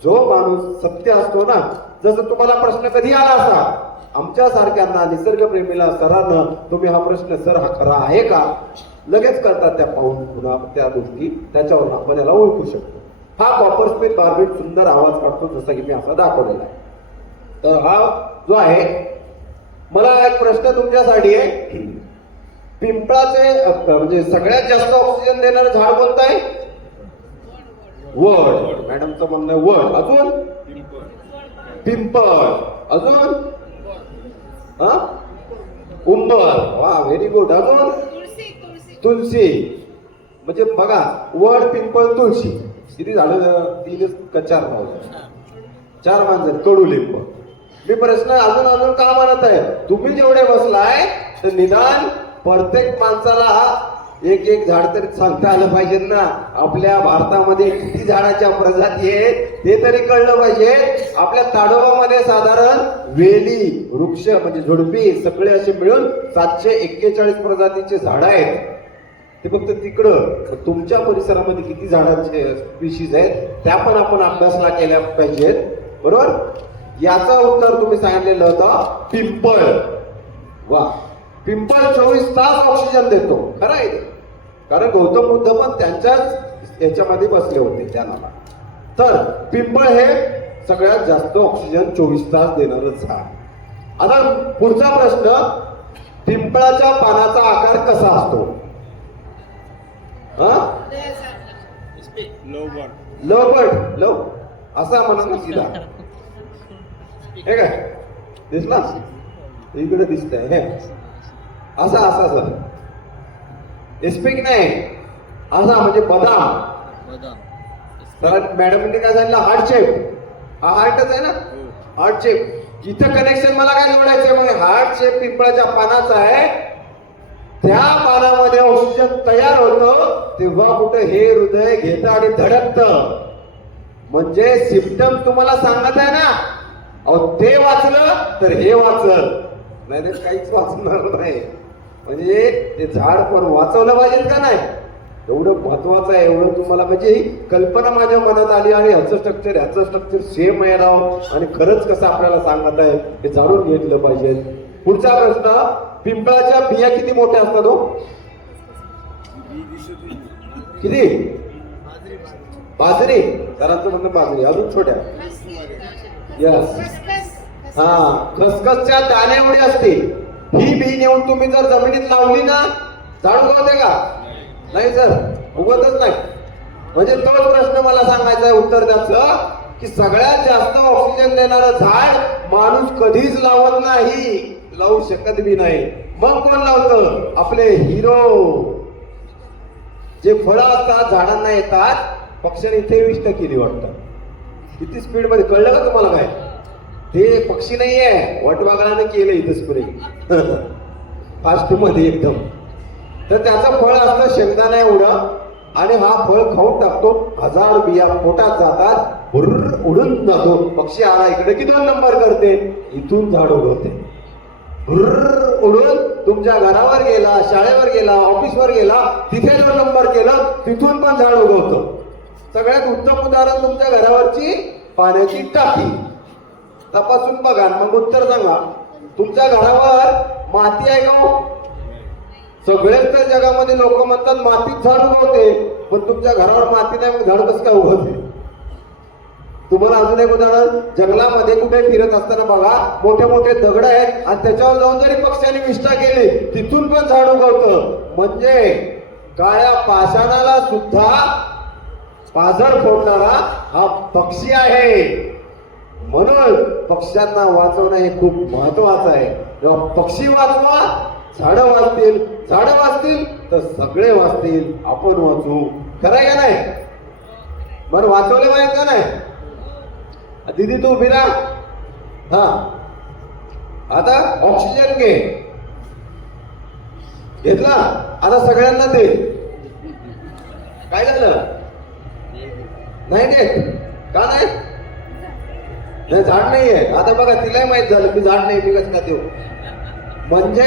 जो माणूस सत्य असतो ना, जसं तुम्हाला प्रश्न कधी आला असा, आमच्या सारख्यांना निसर्गप्रेमीला सरांना तुम्ही हा प्रश्न, सर हा खरा आहे का, लगेच करतात त्या पाहून पुन्हा त्या गोष्टी, त्याच्यावरून आपण याला ओळखू शकतो. हा कॉपरस्मिथ बार्बिट सुंदर आवाज काढतो, जसा की मी असा दाखवलेला आहे. तर हा जो आहे, मला एक प्रश्न तुमच्यासाठी आहे. पिंपळाचे म्हणजे सगळ्यात जास्त ऑक्सिजन देणारं झाड कोणतं आहे? वड. मॅडमचं म्हणणं आहे वड. अजून पिंपळ. अजून उंबर. वा, व्हेरी गुड. अजून तुळशी. म्हणजे बघा, वड, पिंपळ, तुळशी, किती झालं? 3 का 4 मावलं, 4 मांजर, कडुलिंब. मी प्रश्न अजून अजून का म्हणत आहे, तुम्ही जेवढे बसलाय तर निदान प्रत्येक माणसाला एक एक झाड तरी सांगता आलं पाहिजे ना. आपल्या भारतामध्ये किती झाडाच्या प्रजाती आहेत ते तरी कळलं पाहिजे. आपल्या ताडोबामध्ये साधारण वेली, वृक्ष म्हणजे झुडपी सगळे असे मिळून 741 प्रजातीचे झाड आहेत. ते फक्त तिकडं. तुमच्या परिसरामध्ये किती झाडांचे स्पीशीज आहेत त्या पण आपण अभ्यासला केल्या पाहिजेत, बरोबर. याचं उत्तर तुम्ही सांगितलेलं होतं पिंपळ. वा, पिंपळ 24 तास ऑक्सिजन देतो. खरं आहे, कारण गौतम बुद्ध पण त्यांच्याच याच्यामध्ये बसले होते ध्यानाला. तर पिंपळ हे सगळ्यात जास्त ऑक्सिजन 24 तास देणारं झाड. आता पुढचा प्रश्न, पिंपळाच्या पानाचा आकार कसा असतो? लवबर्ड. लव असा म्हणा ना सीधा. हे काय दिसला? इकडे दिसतंय हे असा असा सर. एस्पिक नाही, असा म्हणजे बदाम. तर मॅडमने काय सांगितलं? Heart shape. हा हार्टच आहे ना, हार्ट शेप. इथं कनेक्शन मला काय जोडायचंय? मग हार्ट शेप पिंपळाच्या पानाचा आहे. त्या पानामध्ये ऑक्सिजन तयार होतं तेव्हा कुठं हे हृदय घेतं आणि धडकतं. म्हणजे सिम्पटम तुम्हाला सांगत आहे ना, अहो ते वाचलं तर हे वाचल, नाही तर काहीच वाचणार नाही. म्हणजे ते झाड पण वाचवलं पाहिजे का नाही, एवढं महत्वाचं आहे. एवढं तुम्हाला म्हणजे कल्पना माझ्या मनात आली आणि ह्याचं स्ट्रक्चर सेम आहे राव, आणि खरंच कसं आपल्याला सांगत आहे हे जाणून घेतलं पाहिजे. पुढचा प्रश्न, पिंपळाच्या बिया किती मोठ्या असतात हो? किती? बाजरी. सरांचं म्हणणं बाजरी. अजून छोट्या? यस. हा, खसखसच्या दाणे एवढी असते. ही बी नेऊन तुम्ही जर जमिनीत लावली ना, झाड उगवते का? नाही सर, उगवतच नाही. म्हणजे तोच प्रश्न मला सांगायचा आहे उत्तर त्याचं, की सगळ्यात जास्त ऑक्सिजन देणारं झाड माणूस कधीच लावत नाही, लावू शकत बी नाही. मग कोण लावतं? आपले हिरो. जे फळं असतात झाडांना येतात, पक्ष्याने इथे 20 केली वाटतं. किती स्पीड मध्ये, कळलं का तुम्हाला काय? ते पक्षी नाहीये, वटवागळाने केलं इथं स्प्रे. फास्ट मध्ये एकदम. तर त्याचं फळ असतं शेंगदाणा एवढं आणि हा फळ खाऊन टाकतो. 1000 बिया पोटात जातात, भुर्र उडून जातो. पक्षी आला इकडे की 2 नंबर करते, इथून झाड उगवते. भुर्र उडून तुमच्या घरावर गेला, शाळेवर गेला, ऑफिसवर गेला, तिथे 2 नंबर केलं, तिथून पण झाड उगवतं. सगळ्यात उत्तम उदाहरण तुमच्या घरावरची पाण्याची टाकी. तपासून बघा मग उत्तर सांगा. तुमच्या घरावर माती आहे का हो? सगळेच तर जगामध्ये लोक म्हणतात मातीत झाड उगवते, पण तुमच्या घरावर माती नाही मग झाड कसं काय उगवते? तुम्हाला अजून एक उदाहरण, जंगलामध्ये कुठे फिरत असताना बघा मोठे मोठे दगड आहेत आणि त्याच्यावर जाऊन जरी पक्ष्यांनी विष्ठा केली तिथून पण झाड उगवतं. म्हणजे काळ्या पाषाणाला सुद्धा पाझर फोडणारा हा पक्षी आहे. म्हणून पक्ष्यांना वाचवणं हे खूप महत्वाचं आहे. जेव्हा पक्षी वाचवा, झाडं वाचतील, झाडं वाचतील तर सगळे वाचतील, आपण वाचू. खरं आहे का नाही? बरं वाचवले माहित का नाही? दीदी तू उभी राहा. हा आता ऑक्सिजन घे. घेतला, आता सगळ्यांना दे. काय झालं? नाही देत का? नाही झाड नाहीये. आता बघा तिलाही माहित झालं की झाड नाही, मी कसं का देऊ? म्हणजे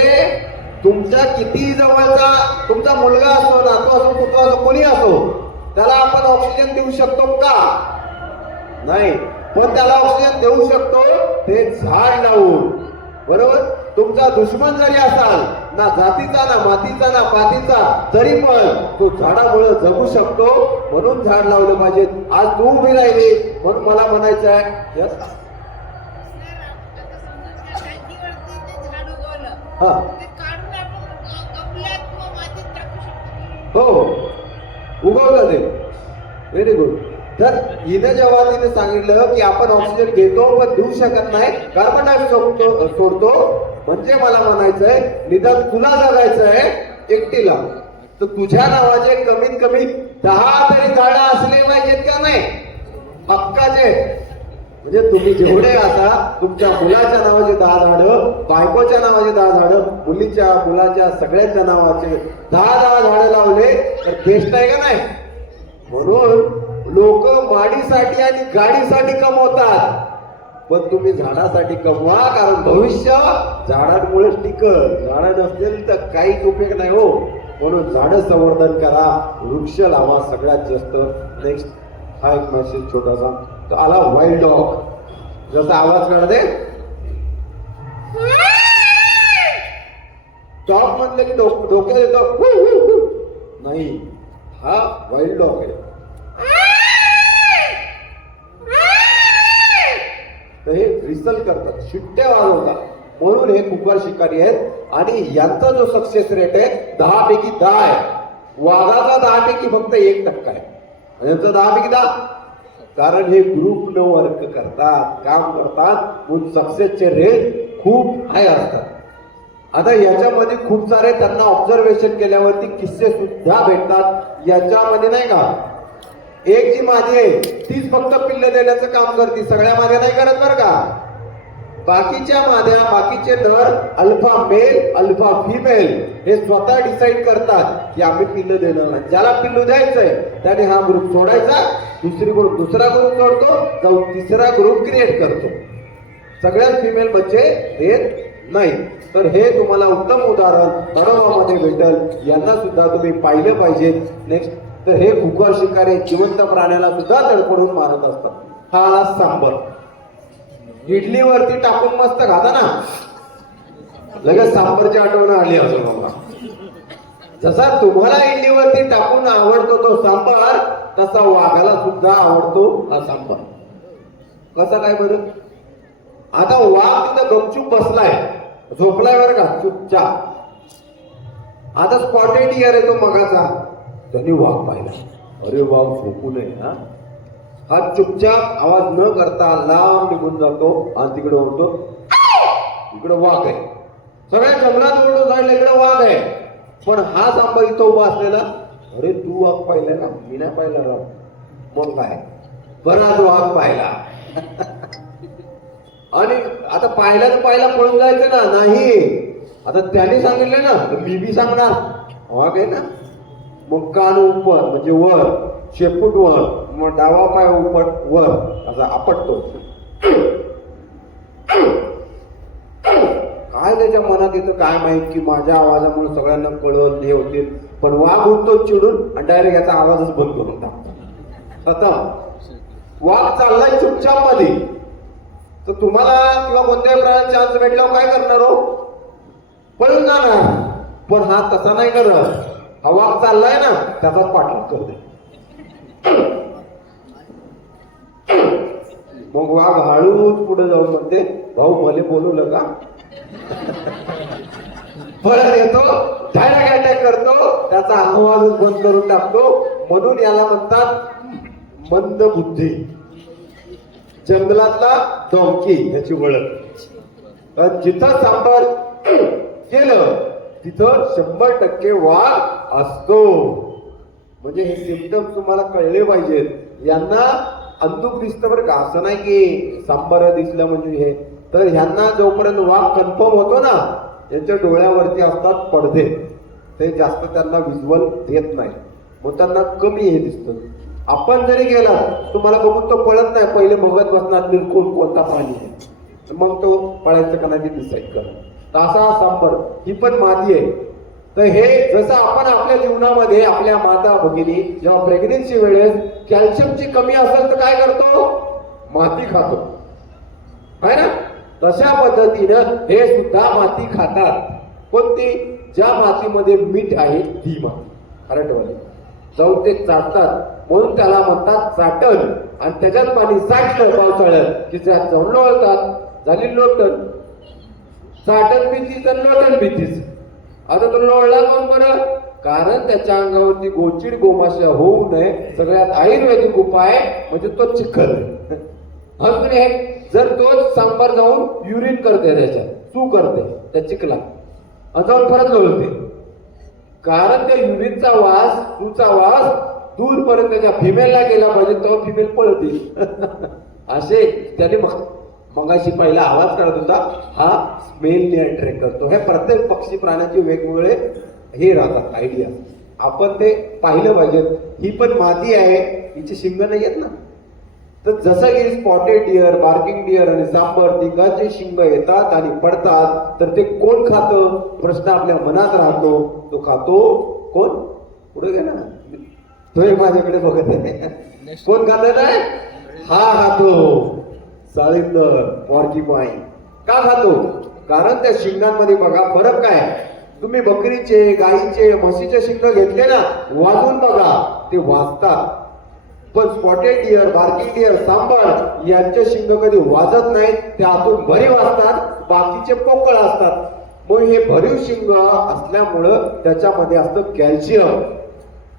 तुमच्या किती जवळचा तुमचा मुलगा असो, नातू असो, पुत्र असो, कोणी असो, त्याला आपण ऑक्सिजन देऊ शकतो का? नाही. पण त्याला ऑक्सिजन देऊ शकतो ते झाड लावून. बरोबर. तुमचा दुश्मन जरी असाल, ना जातीचा, ना मातीचा, ना पातीचा, तरी पण तो झाडामुळे जगू शकतो. म्हणून झाड लावलं पाहिजे. आज तू उभी राहिली म्हणून मला म्हणायचं आहे. यस हा हो उगवलं ते. Very good. तर हिने जेव्हा तिने सांगितलं की आपण ऑक्सिजन घेतो पण देऊ शकत नाही, कार्बन डायऑक्साईड सोडतो, म्हणजे मला म्हणायचंय निदान तुला जगायचंय एकटीला, तर तुझ्या नावाचे कमीत कमी 10 तरी झाडं असले पाहिजेत का नाही? हक्काचे. म्हणजे तुम्ही जेवढे असा तुमच्या मुलाच्या नावाचे 10 झाडं, बायकोच्या नावाचे 10 झाडं, मुलीच्या मुलाच्या सगळ्यांच्या नावाचे 10 झाडं लावले तर बेस्ट आहे का नाही? म्हणून लोक माडीसाठी आणि गाडीसाठी कमवतात, पण तुम्ही झाडासाठी कमवा, कारण भविष्य झाडांमुळेच टिकल. झाडं नसतील तर काहीच उपयोग नाही हो. म्हणून झाडं संवर्धन करा, वृक्ष लावा सगळ्यात जास्त. नेक्स्ट हा एक मेसेज छोटासा तो आला. वाईल्ड डॉग जसा आवाज काढते, डॉग म्हणले की डोक्यात येतो नाही, हा वाईल्ड डॉग आहे. तर हे रिसल करतात, शिट्ट्या वाजवतात, म्हणून हे कुकर शिकारी आहेत. आणि यांचा जो सक्सेस रेट आहे 10 पैकी 10 आहे. वाघाचा 10 पैकी फक्त 1% आहे. यांचं 10 पैकी 10, कारण हे ग्रुप न वर्क करतात, काम करतात, म्हणून सक्सेसचे रेट खूप हाय असतात. आता याच्यामध्ये खूप सारे त्यांना ऑब्झर्वेशन केल्यावरती किस्से सुद्धा भेटतात. याच्यामध्ये नाही का, एक जी मादी आहे तीच फक्त पिल्ल देण्याचं काम करते, सगळ्या माद्या नाही करत बरं का. बाकीच्या माद्या, बाकीचे नर, अल्फा मेल, अल्फा फिमेल हे स्वतः डिसाईड करतात की आम्ही पिल्ल देणार नाही. ज्याला पिल्लू द्यायचंय त्याने हा ग्रुप सोडायचा, दुसरा ग्रुप सोडतो, जाऊन तिसरा ग्रुप क्रिएट करतो. सगळ्यात फिमेल बच्चे देत नाही. तर हे तुम्हाला उत्तम उदाहरण तणावामध्ये भेटल. यांना सुद्धा तुम्ही पाहिलं पाहिजे. नेक्स्ट, तर हे कुकर शिकारी जिवंत प्राण्याला सुद्धा तडफडून मारत असतात. हा आला सांबर. इडलीवरती टाकून मस्त खाता ना, लगेच सांबरची आठवण आली अजून मला. जसा तुम्हाला इडलीवरती टाकून आवडतो तो सांबार, तसा वाघाला सुद्धा आवडतो हा सांबार. कसा काय बरं? आता वाघ तिथं गपचूप बसलाय, झोपलाय बरं का, चुपचाप. आता स्पॉटेड डिअर आहे तो मगाचा, त्यांनी वाघ पाहिला. अरे वाघ झोपू नये, हा चुपचाप आवाज न करता लांब निघून जातो आणि तिकडे ओढतो, इकडे वाघ आहे. सगळ्या जंगलात ओढतो जायला, इकडे वाघ आहे. पण हा सांबार इथं उभा असलेला, अरे तू वाघ पाहिलाय ना, मी नाही पाहिला राव. मग काय, बराच वाघ पाहिला. आणि आता पाहिला तर पाहिला पळून जायचं ना, नाही, आता त्याने सांगितलं ना तर मी बी सांगणार वाघ आहे ना. मग कान उपर म्हणजे वर, शेपूट वर, मग डावा पाय उपट वर असा आपटतो. काय त्याच्या मनात येतं काय माहित की माझ्या आवाजामुळे सगळ्यांना कळत हे होतील, पण वाघ उठतो चिडून आणि डायरेक्ट याचा आवाजच बंद करून टाकतो. आता वाघ चाललाय चुपचाप मध्ये, तर तुम्हाला किंवा कोणत्याही प्रकारचा चान्स भेटल्यावर काय करणार हो? पळून जाणार. पण हा तसा नाही करत. हा वाघ चाललाय ना त्याचाच पाठलाग करते. मग वाघ हळूच पुढे जाऊन म्हणते भाऊ भले बोलवलं का. परत येतो डायरेक्ट अटॅक करतो, त्याचा आवाजच बंद करून टाकतो. म्हणून याला म्हणतात मंद बुद्धी, जंगलातला डॉंकी त्याची ओळख. जिथं सांबर गेलं तिथं 100% वाघ असतो. म्हणजे हे सिम्पटम्स तुम्हाला कळले पाहिजेत. यांना अंधुक दिसतं बरं का, असं नाही की सांबर दिसलं म्हणजे हे. तर ह्यांना जोपर्यंत वाघ कन्फर्म होतो ना, यांच्या डोळ्यावरती असतात पडदे, ते जास्त त्यांना व्हिज्युअल देत नाही, मग त्यांना कमी हे दिसतं. आपण जरी गेला तुम्हाला बघून तो पळत नाही, पहिले बघत बसणार निरखून कोणता प्राणी आहे, मग तो पळायचं का नाही डिसाईड करणार. असा सांबर ही पण माती आहे. तर हे जसं आपण आपल्या जीवनामध्ये आपल्या माता भगिनी जेव्हा प्रेग्नेन्सी वेळेस कॅल्शियमची कमी असेल तर काय करतो? माती खातो, आहे ना. तशा पद्धतीनं हे सुद्धा माती खातात. कोणती? ज्या मातीमध्ये मीठ आहे ती माती, हरटवाली. जाऊन ते चाटतात, म्हणून त्याला म्हणतात चाटण. आणि त्याच्यात पाणी साठलं पावसाळ्यात की त्यात जाऊन लोळतात, झाली लोटण. चाटण भीतीच आणि लोटण भीतीच. आता तो लोळला कोण बरं? कारण त्याच्या अंगावरती गोचिड गोमाशा होऊ नये सगळ्यात आयुर्वेदिक उपाय म्हणजे तो चिखल. अजून एक, जर तोच सांबार जाऊन युरिन करते, त्याच्यात सू करते त्या चिखला आणि जाऊन परत लोळते, कारण त्या युरिनचा वास, सूचा वास दूरपर्यंत त्याच्या फिमेलला गेला पाहिजे, तो फिमेल पळते. असे त्याने मगाशी पहिला आवाज करत होता, हा स्मेलने अट्रॅक्ट करतो. हे प्रत्येक पक्षी प्राण्याचे वेगवेगळे हे राहतात आयडिया, आपण ते पाहिलं पाहिजे. ही पण माती आहे, हिची शिंग नाही आहेत ना. तर जसं की स्पॉटेड डिअर, बार्किंग डिअर आणि सांबर तिघांचे शिंग येतात आणि पडतात, तर ते कोण खातं? प्रश्न आपल्या मनात राहतो. तो खातो कोण? पुढे घ्या ना, तो एक माझ्याकडे बघत आहे. कोण खात नाही? हा खातो साळींदर, पॉर्क्युपाईन. का खातो? कारण त्या शिंगांमध्ये बघा फरक काय. तुम्ही बकरीचे, गाईचे, म्हशीचे शिंग घेतले ना, वाजून बघा, ते वाजतात. पण spotted deer, barking deer, sambar यांचे शिंग कधी वाजत नाहीत, ते आतून भरीव असतात, बाकीचे पोकळ असतात. मग हे भरीव शिंग असल्यामुळं त्याच्यामध्ये असतं कॅल्शियम.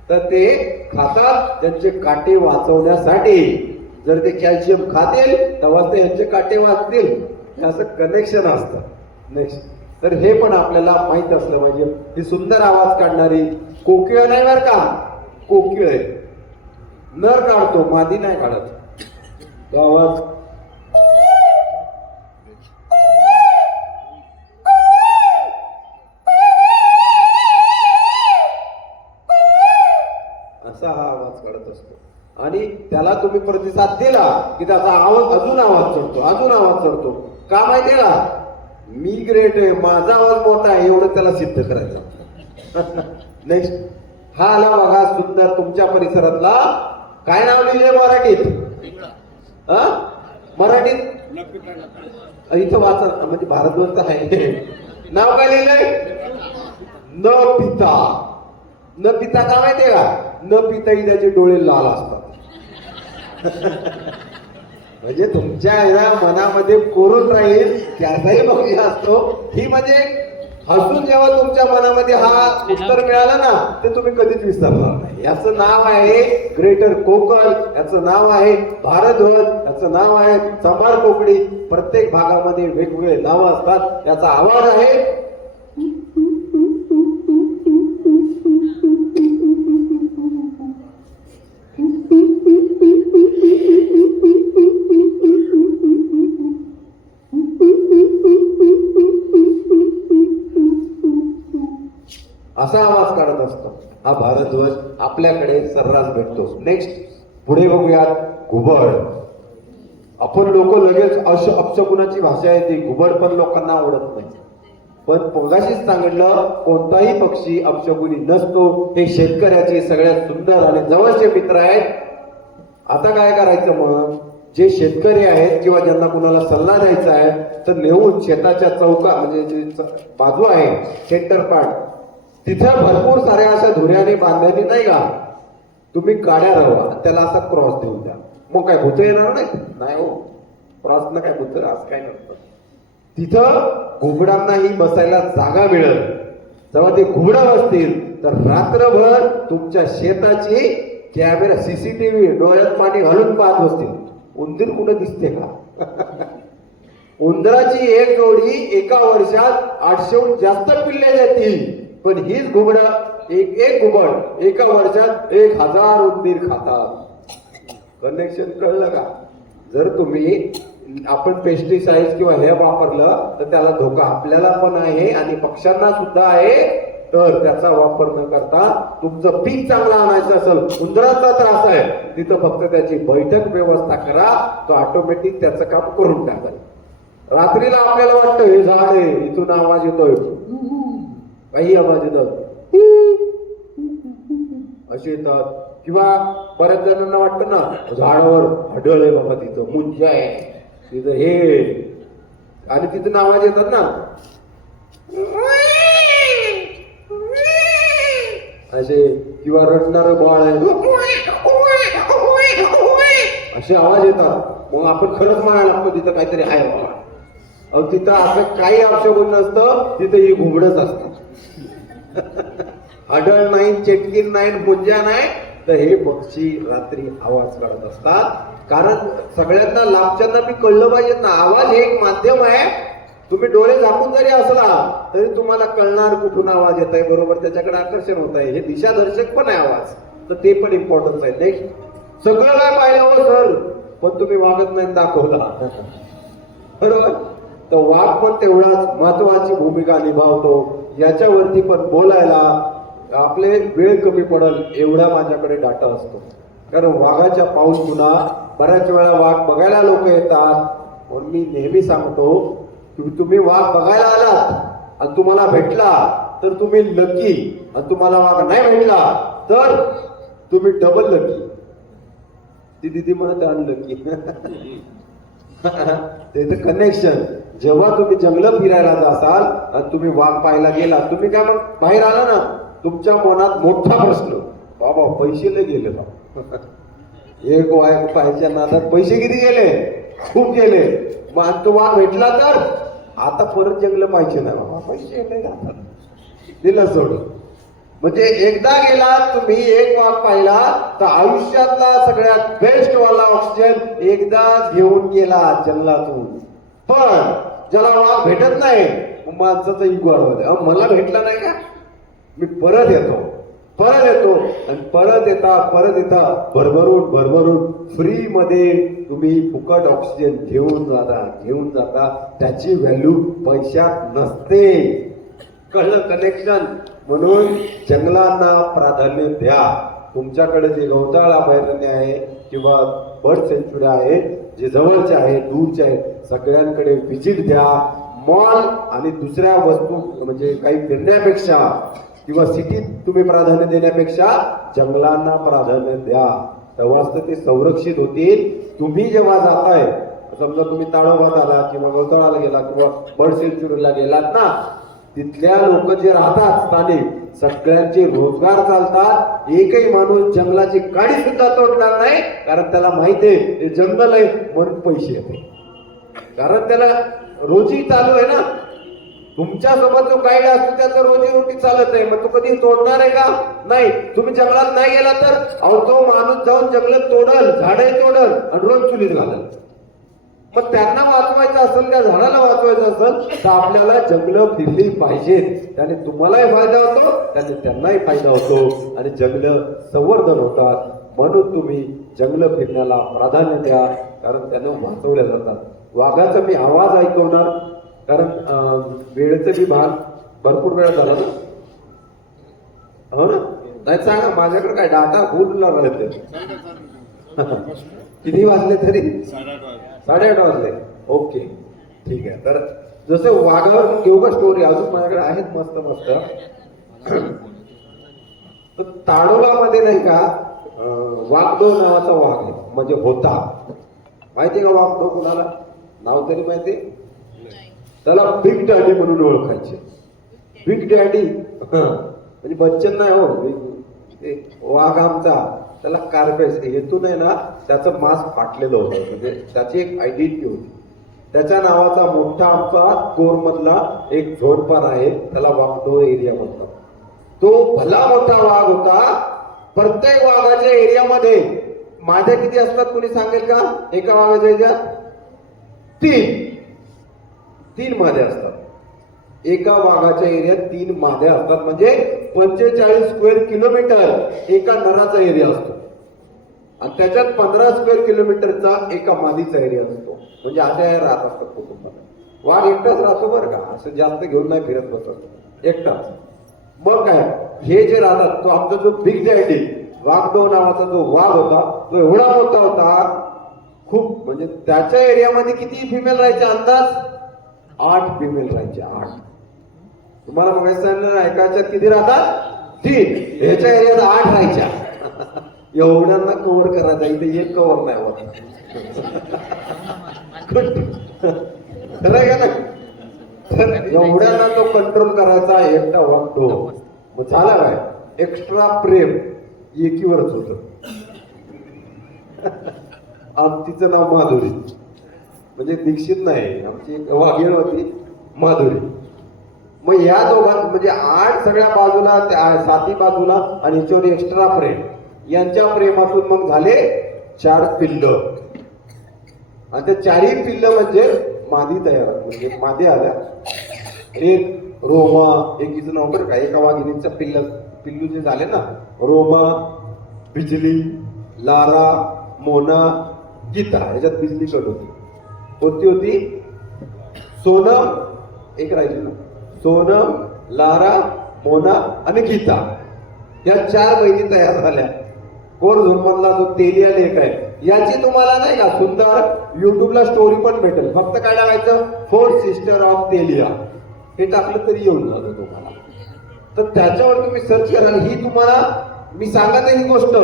तर ते खातात त्यांचे काटे वाचवण्यासाठी. जर ते कॅल्शियम खातील तेव्हा ते यांचे काटे वाचतील, असं कनेक्शन असतं. नेक्स्ट, तर हे पण आपल्याला माहित असलं पाहिजे. ही सुंदर आवाज काढणारी कोकिळ नाही बरं का, कोकिळ आहे. नर काढतो, मादी नाही काढत. तो आवाज असा हा आवाज काढत असतो. आणि त्याला तुम्ही प्रतिसाद दिला की त्याचा आवाज अजून आवाज चढतो, अजून आवाज चढतो. का माहितीये का? मी ग्रेट आहे, माझा आवाज मोठा आहे, एवढं त्याला सिद्ध करायचं. नेक्स्ट, हा आला बघा सुंदर तुमच्या परिसरातला. काय नाव लिहिले मराठीत? मराठीत इथं वाचा, म्हणजे भारतवर्ष आहे. नाव काय लिहिलंय? न पिता. न पिता का माहितीये का? न पिताही त्याचे डोळे लाल असतात. म्हणजे तुमच्या मनामध्ये कोरून राहील त्याचाही बघूया असतो. ही म्हणजे हसून जेव्हा तुमच्या मनामध्ये हा उत्तर मिळालं ना, ते तुम्ही कधीच विसरणार नाही. याचं नाव आहे ग्रेटर कोकण, याचं नाव आहे भारतध्वज, याचं नाव आहे चांभार कोकणी. प्रत्येक भागामध्ये वेगवेगळे नावं असतात. याचा आवाज आहे असा आवाज काढत असतो. हा भारतध्वज आपल्याकडे सर्रास भेटतो. नेक्स्ट पुढे बघूयात घुबड. आपण लोक लगेच अपशकुनाची भाषा येते, घुबड पण लोकांना आवडत नाही. पण मगाशीच सांगितलं कोणताही पक्षी अपशकुनी नसतो. हे शेतकऱ्याचे सगळ्यात सुंदर आणि जवळचे मित्र आहेत. आता काय करायचं मग, जे शेतकरी आहेत किंवा ज्यांना कुणाला सल्ला द्यायचा आहे तर नेऊन शेताच्या चौका म्हणजे जे बाजू आहे सेंटर पार्ट, तिथं भरपूर साऱ्या अशा धुऱ्याने बांधल्याने नाही का तुम्ही गाड्या रवा, त्याला असा क्रॉस देऊन द्या. मग काय भूत येणार नाही हो, क्रॉसनं काय भूत असं काय नसतं. तिथं घुबडांनाही बसायला जागा मिळेल. जेव्हा ते घुबडं बसतील तर रात्रभर तुमच्या शेताची कॅमेरा सीसीटीव्ही डोळ्यात पाणी घालून पाहत बसतील. उंदीर कुठं दिसते का? उंदराची एक जोडी एका वर्षात 800हून जास्त पिल्ले देतील. पण हीच घुबड एक घुबड एका वर्षात 1000 उंदीर खातात. कनेक्शन कळलं का? जर तुम्ही आपण पेस्टिसाइड किंवा हे वापरलं तर त्याला धोका आपल्याला पण आहे आणि पक्ष्यांना सुद्धा आहे. तर त्याचा वापर न करता तुमचं पीक चांगलं आणायचं असेल, उंदराचा त्रास आहे, तिथं फक्त त्याची बैठक व्यवस्था करा, तो ऑटोमॅटिक त्याचं काम करून टाकेल. रात्रीला आपल्याला वाटतं हे झाड आहे, इथून आवाज येतोय, काही आवाज येतात असे येतात. किंवा बऱ्याच जणांना वाटतं ना झाडावर आढळ आहे बाबा, तिथं मुंजा आहे, तिथं हे, आणि तिथून आवाज येतात ना असे, किंवा रडणारं बाळ आहे असे आवाज येतात. मग आपण खरंच म्हणायला लागतो तिथं काहीतरी आहे बाबा. अहो तिथं असं काही अपशकुन नसतं, तिथं ही घुबडच असतात. आढळ नाही, चेटकीन नाही, मुंजा नाही, तर हे पक्षी रात्री आवाज काढत असतात. कारण सगळ्यांना लाभच्यांना बी कळलं पाहिजे ना, आवाज हे एक माध्यम आहे. तुम्ही डोळे झाकून जरी असला तरी तुम्हाला कळणार कुठून आवाज येत आहे, बरोबर त्याच्याकडे आकर्षण होत आहे. हे दिशादर्शक पण आहे आवाज, तर ते पण इम्पॉर्टन्स आहे. नेक्स्ट सगळं काय पाहिलं हो सर, पण तुम्ही वागत नाही दाखवला, बरोबर. तर वाघ पण तेवढाच महत्वाची भूमिका निभावतो. याच्यावरती पण बोलायला आपले वेळ कमी पडेल एवढा माझ्याकडे डाटा असतो. कारण वाघाच्या पाऊस पुन्हा बऱ्याच वेळा वाघ बघायला लोक येतात. म्हणून मी नेहमी सांगतो तुम्ही वाघ बघायला आलात आणि तुम्हाला भेटला तर तुम्ही लकी, आणि तुम्हाला वाघ नाही भेटला तर तुम्ही डबल लकी. ती दिदी म्हणत अनलकी. ते कनेक्शन. जेव्हा तुम्ही जंगल फिरायला जासाल आणि तुम्ही वाघ पाहायला गेला, तुम्ही काय मग बाहेर आला ना, तुमच्या मनात मोठा प्रश्न, बाबा पैसे लय गेले बा. एक वाघ पाहायच्या नादात पैसे किती गेले? खूप गेले. मग तो वाघ भेटला तर आता परत जंगल पाहिजे ना बाबा, पैसे नाही जातात, दिलं सोडून. म्हणजे एकदा गेला तुम्ही एक वाघ पाहिला तर आयुष्यातला सगळ्यात बेस्ट वाला ऑक्सिजन एकदा घेऊन गेला जंगलातून. पण ज्याला वाघ भेटत नाही माणसाचा इगो वाढवत, मला भेटला नाही का, मी परत येतो आणि परत येता भरभरून फ्री मध्ये तुम्ही फुकट ऑक्सिजन घेऊन जाता. त्याची व्हॅल्यू पैशात नसते. कळलं कनेक्शन? म्हणून जंगलांना प्राधान्य द्या. तुमच्याकडे जे गवताळ अभयारण्य आहे किंवा बर्ड सेंच्युरी आहे, जे जवळचे आहे दूरचे आहे, सगळ्यांकडे व्हिजिट द्या. मॉल आणि दुसऱ्या वस्तू म्हणजे काही फिरण्यापेक्षा किंवा सिटीत तुम्ही प्राधान्य देण्यापेक्षा जंगलांना प्राधान्य द्या. तेव्हाच ते संरक्षित होतील. तुम्ही जेव्हा जाताय, समजा तुम्ही ताडोबात आला किंवा गवताळाला गेला किंवा बर्ड सेंच्युरीला गेलात ना, तिथल्या लोक जे राहतात स्थानिक, सगळ्यांचे रोजगार चालतात. एकही माणूस जंगलाची काडी सुद्धा तोडणार नाही, कारण त्याला माहिती आहे ते जंगल आहे म्हणून पैसे येते, कारण त्याला रोजी चालू आहे ना. तुमच्यासोबत जो गाईड असतो त्याचं रोजी चालत आहे, मग तो कधी तोडणार आहे का? नाही. तुम्ही जंगलात नाही गेला तर तो माणूस जाऊन जंगलात तोडल, झाडे तोडल आणि रोज चुलीत घालल. मग त्यांना वाचवायचं असेल, त्या झाडाला वाचवायचं असेल तर आपल्याला जंगलं फिरली पाहिजेत. त्याने तुम्हालाही फायदा होतो, त्याने त्यांनाही फायदा होतो आणि जंगलं संवर्धन होतात. म्हणून तुम्ही जंगलं फिरण्याला प्राधान्य द्या, कारण त्यांना वाचवल्या जातात. वाघाचा मी आवाज ऐकवणार, कारण वेळेचा बी भाग भरपूर वेळ झाला ना. हो ना? नाही सांगा, माझ्याकडे काय डाटा बोलला राहते. किती वाजले तरी? 8:30 वाजले. ओके, ठीक आहे. तर जसं वाघावर घेऊ का स्टोरी, अजून माझ्याकडे आहेत मस्त मस्त. तर ताडोबामध्ये नाही का वाघडो नावाचा वाघ आहे, म्हणजे होता. माहितीये का वाघडो कुणाला? नाव तरी माहिती? त्याला बिग डॅडी म्हणून ओळखायचे. बिग डॅडी म्हणजे बच्चन नाही हो, ते वाघ आमचा. त्याला कार्पेस हेतून आहे ना, त्याचं मांस फाटलेलं होतं, म्हणजे त्याची एक आयडेंटिटी होती. त्याच्या नावाचा मोठा आमचा कोरमधला एक झोडपान आहे, त्याला वाघडो एरिया म्हणतात. तो भला मोठा वाघ होता. प्रत्येक वाघाच्या एरियामध्ये माद्या किती असतात कोणी सांगेल का? एका वाघाच्या एरियात 3 माद्या असतात. एका वाघाच्या एरियात 3 माद्या असतात, म्हणजे 45 स्क्वेअर किलोमीटर एका नराचा एरिया असतो. आणि त्याच्यात 15 स्क्वेअर किलोमीटरचा एका मादीचा एरिया असतो. म्हणजे अशा या राहत असतात कुटुंबाला. वाघ एकटाच राहतो बरं का, असं जास्त घेऊन नाही फिरत बसत, एकटाच. मग काय, हे जे राहतात, तो आमचा जो बिग डॅडी वाघडो नावाचा जो वाघ होता, तो एवढा मोठा होता खूप. म्हणजे त्याच्या एरियामध्ये किती फिमेल राहायचे अंदाज? 8 फिमेल राहायचे. 8. तुम्हाला मग ऐकायच्यात किती राहतात? 3. ह्याच्या एरियात 8 राहायच्या. एवढ्यांना कव्हर करायचा, इथे एक कव्हर नाही होत. खरं आहे का नाही? तर एवढ्यांना तो कंट्रोल करायचा एकटा वाघडो. मग झाला काय, एक्स्ट्रा प्रेम एकीवरच होत. तिचं नाव माधुरी, म्हणजे दीक्षित नाही, आमची एक वाघीण होती माधुरी. मग या दोघां म्हणजे 8 सगळ्या बाजूला, 7 बाजूला, आणि याच्यावर एक्स्ट्रा प्रेम. यांच्या प्रेमातून मग झाले 4 पिल्ल. आणि त्या 4ही पिल्ल म्हणजे मादी तयार, म्हणजे मादी आल्या. एक रोमा, एकीचं नाव बरं का, एका वाघिणीचं पिल्लू जे झाले ना, रोमा, बिजली, लारा, मोना, गीता. ह्याच्यात बिजली कट होती. कोणती होती? सोनम, एक राहिली ना, सोनम, लारा, मोना आणि गीता. या 4 बहिणी तयार झाल्या. कोर झोनमधला जो तेलिया लेक आहे, याची तुम्हाला नाही का सुंदर युट्यूबला स्टोरी पण भेटेल. फक्त काय टाकायचं, 4 सिस्टर ऑफ तेलिया, हे टाकलं तरी येऊन जातं तुम्हाला. तर त्याच्यावर तुम्ही सर्च कराल. ही तुम्हाला मी सांगत ही गोष्ट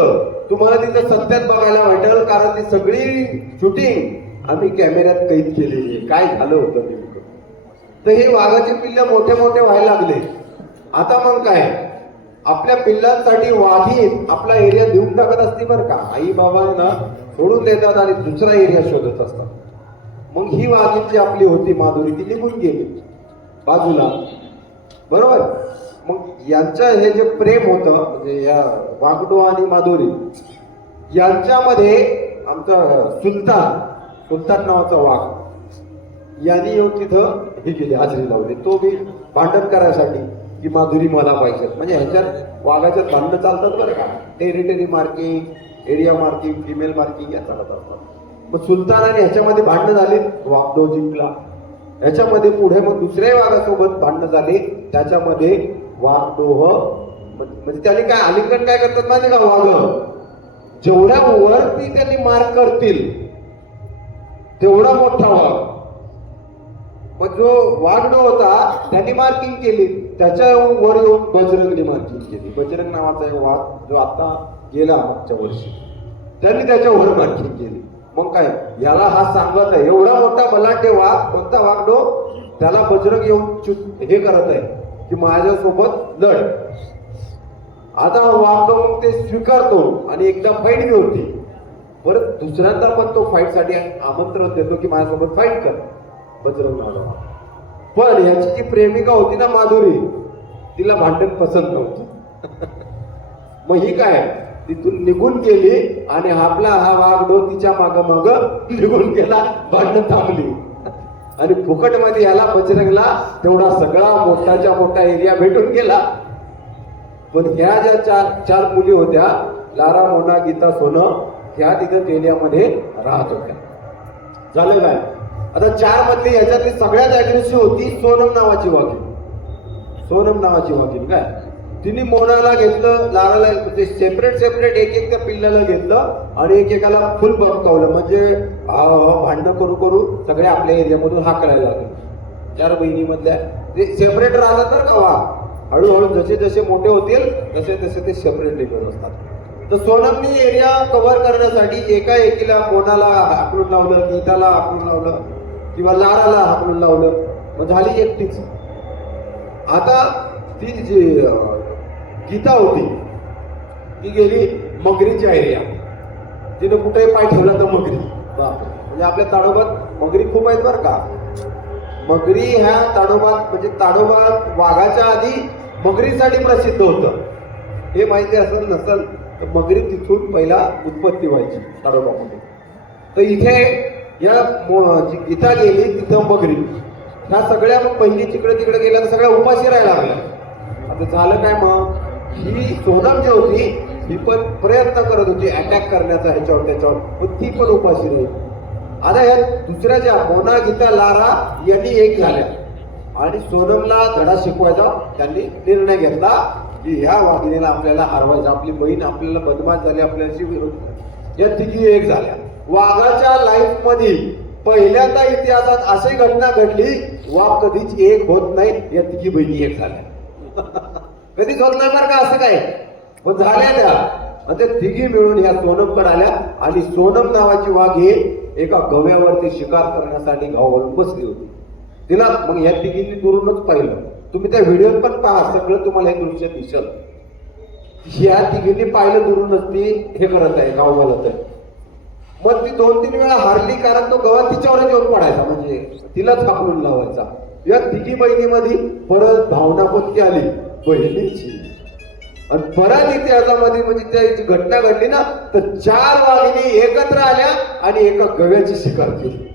तुम्हाला तिथं सत्यात बघायला भेटेल, कारण ती सगळी शूटिंग आम्ही कॅमेऱ्यात कैद केलेली आहे. काय झालं होतं नेमकं. तर हे वाघाचे पिल्ल मोठे मोठे व्हायला लागले. आता मग काय, आपल्या पिल्लांसाठी वाघीण आपला एरिया देऊन टाकत असते बरं का. आई बाबांना सोडून देतात आणि दुसरा एरिया शोधत असतात. मग ही वाघीण जी आपली होती माधुरी, ती निघून गेली बाजूला, बरोबर. मग यांचं हे जे प्रेम होतं, म्हणजे या वाघडो आणि माधुरी यांच्यामध्ये आमचा सुलतान नावाचा वाघ, यांनी येऊन तिथं हे केली, हाजरी लावली. तो बी भांडण करायसाठी की माधुरी मला पाहिजे. म्हणजे ह्याच्यात वाघाच्यात भांडणं चालतात बरं का. Territory marking, area marking, female marking या चालत असतात. मग सुलतान आणि ह्याच्यामध्ये भांडणं झाली, वाघडो जिंकला. ह्याच्यामध्ये पुढे मग दुसऱ्या वाघासोबत भांडणं झाली, त्याच्यामध्ये वाघडोह म्हणजे त्याने काय अलिंगन काय करतात माहिती का, वाघ जेवढ्या वरती त्यांनी मार्क करतील तेवढा मोठा वाघ. मग जो वाघडो होता त्यांनी मार्किंग केली, त्याच्या वर येऊन बजरंगने मार्किंग केली. बजरंग नावाचा एक वाघ जो आता गेला मागच्या वर्षी, त्यांनी त्याच्यावर मार्किंग केली. मग काय, याला हा सांगत आहे एवढा मोठा बलाढ्य वाघ, कोणता वाघडो, त्याला बजरंग येऊन हे करत आहे की माझ्यासोबत लढ. आता वाघडो मग ते स्वीकारतो आणि एकदा फाईट बी होती. परत दुसऱ्यांदा पण तो फाईट साठी आमंत्रण देतो की माझ्यासोबत फाईट कर, बजरंग नावाला. पण याची जी प्रेमिका होती ना माधुरी, तिला भांडण पसंत नव्हतं. मग ही काय तिथून निघून गेली आणि आपला हा वाघडो तिच्या माग निघून गेला. भांडण थांबली आणि फुकटमध्ये याला बजरंगला तेवढा सगळा मोठाच्या मोठा एरिया भेटून गेला. पण ह्या ज्या चार मुली होत्या, लारा, मोना, गीता, सोनं, ह्या तिथं एरियामध्ये राहत होत्या. झालं काय, आता 4 मधली याच्यातली सगळ्यात अग्रेसिव्ह होती सोनम नावाची वाघीण. सोनम नावाची वाघीण काय तिने मोनाला घेतलं, लाराला म्हणजे सेपरेट एक एक त्या पिल्लाला घेतलं आणि एकेकाला फुल बमकावलं. म्हणजे भांडणं करू करू सगळे आपल्या एरियामधून हाकलायला लागले. 4 बहिणीमधल्या ते सेपरेट राहतात तर का वाघ. हळूहळू जसे जसे मोठे होतील तसे तसे ते सेपरेट निघत असतात. तर सोनमनी एरिया कव्हर करण्यासाठी एका एकीला मोनाला हाकलून लावलं, गीताला हाकलून लावलं किंवा लाराला हाकलून लावलं, मग झाली एकटीच. आता ती जी गीता होती ती गेली मगरीच्या एरिया. तिने कुठे पाय ठेवला तर मगरी. म्हणजे आपल्या ताडोबात मगरी खूप आहेत बरं का. मगरी ह्या ताडोबात म्हणजे ताडोबात वाघाच्या आधी मगरीसाठी प्रसिद्ध होतं. हे माहिती असेल नसेल तर मगरी तिथून पहिला उत्पत्ती व्हायची ताडोबामध्ये. तर इथे या जी गीता गेली तिथं मगरी ह्या सगळ्या पहिली तिकडे तिकडे गेल्या तर सगळ्या उपाशी राहायला लागल्या. आता झालं काय मग, ही सोनम जी होती ही पण प्रयत्न करत होती अटॅक करण्याचा ह्याच्यावर त्याच्यावर, पण ती पण उपाशी राहिली. आता या दुसऱ्या ज्या मोना गीता लारा यांनी एक झाल्या आणि सोनमला धडा शिकवायचा त्यांनी निर्णय घेतला की ह्या वाघिणीला आपल्याला हरवायचं. आपली बहीण आपल्याला बदमाश झाली, आपल्याशी विरोध. या तिघी एक झाल्या. वाघाच्या लाईफ मध्ये पहिल्यांदा इतिहासात अशी घटना घडली, वाघ कधीच एक होत नाही, या तिघी बहिणी एक झाल्या. कधीच होत नाही बरं का असं काय, पण झाल्या त्या. आणि त्या तिघी मिळून ह्या सोनमकडे आल्या आणि सोनम नावाची वाघ ही एका गव्यावरती शिकार करण्यासाठी गावावरून बसली होती. तिला मग या तिघींनी दुरूनच पाहिलं. तुम्ही त्या व्हिडिओत पण पहा, सगळं तुम्हाला हे दृश्य दिसल. ह्या तिघींनी पाहिलं दुरूनच ती हे करत आहे, गाव बोलत आहे. मग ती 2-3 वेळा हारली, कारण तो गवा तिच्यावरच येऊन पडायचा, म्हणजे तिलाच हाकलून लावायचा. या तिघी बहिणीमध्ये परत भावनापत्ती आली बहिणीची. आणि परत इतिहासामध्ये म्हणजे त्याची घटना घडली ना, तर 4 वाघिणी एकत्र आल्या आणि एका गव्याची शिकार केली.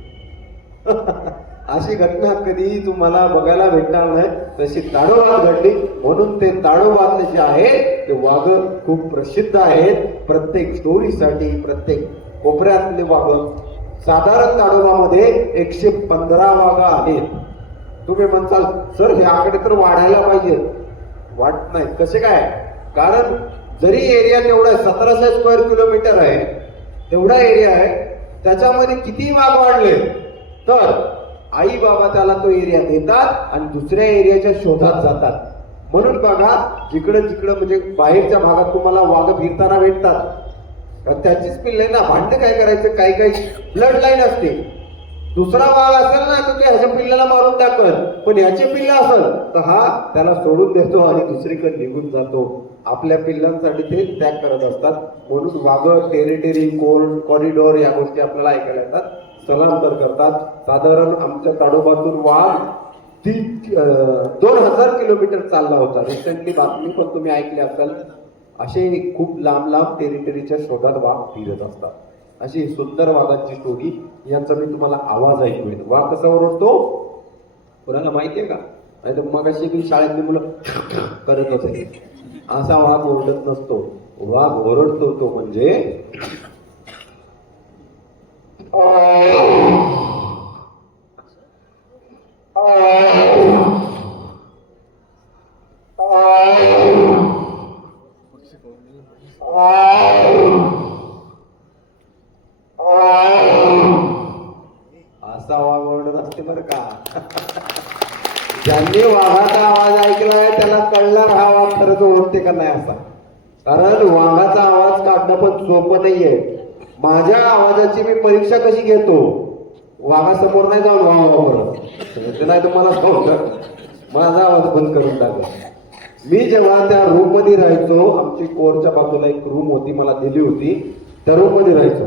अशी घटना कधी तुम्हाला बघायला भेटणार नाही. तशी ताडोबात घडली. म्हणून ते ताडोबातले जे आहे ते वाघ खूप प्रसिद्ध आहेत. प्रत्येक स्टोरीसाठी प्रत्येक कोपऱ्यातले वाघ. साधारण ताडोबामध्ये 115 वाघ आहेत. तुम्ही म्हणसाल सर हे आकडे तर वाढायला पाहिजे. वाढत नाही. कसे काय, कारण जरी एरिया तेवढा 1700 स्क्वेअर किलोमीटर आहे, तेवढा एरिया आहे, त्याच्यामध्ये किती वाघ वाढले तर आई बाबा त्याला तो एरिया देतात आणि दुसऱ्या एरियाच्या शोधात जातात. म्हणून बघा जिकडं जिकडं म्हणजे बाहेरच्या भागात तुम्हाला वाघ फिरताना भेटतात. त्याचीच पिल्ले ना, भांडे काय करायचं, काही काही ब्लड लाईन असते. दुसरा वाघ असेल ना तर ते ह्याच्या पिल्ल्याला मारून टाकल, पण ह्याचे पिल्ला असेल तर हा त्याला सोडून देतो आणि दुसरीकडे निघून जातो. आपल्या पिल्लांसाठी ते त्याग करत असतात. म्हणून वाघ टेरिटरी कॉरिडॉर या गोष्टी आपल्याला ऐकायला येतात, स्थलांतर करतात. साधारण आमच्या ताडोबातून वाघ 2000 किलोमीटर चालला होता. रिसेंटली बातमी पण तुम्ही ऐकली असाल. असे खूप लांब लांब टेरिटरीच्या शोधात वाघ फिरत असतात. अशी सुंदर वाघांची स्टोरी. यांचा मी तुम्हाला आवाज ऐकूया. वाघ कसा ओरडतो कोणाला माहितीये का? नाही तर मग अशी मी शाळेतली मुलं करत होते. असा वाघ ओरडत नसतो. वाघ ओरडतो तो म्हणजे असा वाघ ओरडत असते बरं का. ज्यांनी वाघाचा आवाज ऐकलाय त्याला कळणार हा वाघ खरंच ओरडते का नाही असा. कारण वाघाचा आवाज काढणं पण सोपं नाहीये. माझ्या आवाजाची मी परीक्षा कशी घेतो, वाघासमोर नाही जाऊन वाघ नाही तर मला माझा आवाज बंद करून टाकला. मी जेव्हा त्या रूम मध्ये राहायचो, आमची कोरच्या बाजूला एक रूम होती मला दिली होती, त्या रूम मध्ये राहायचो.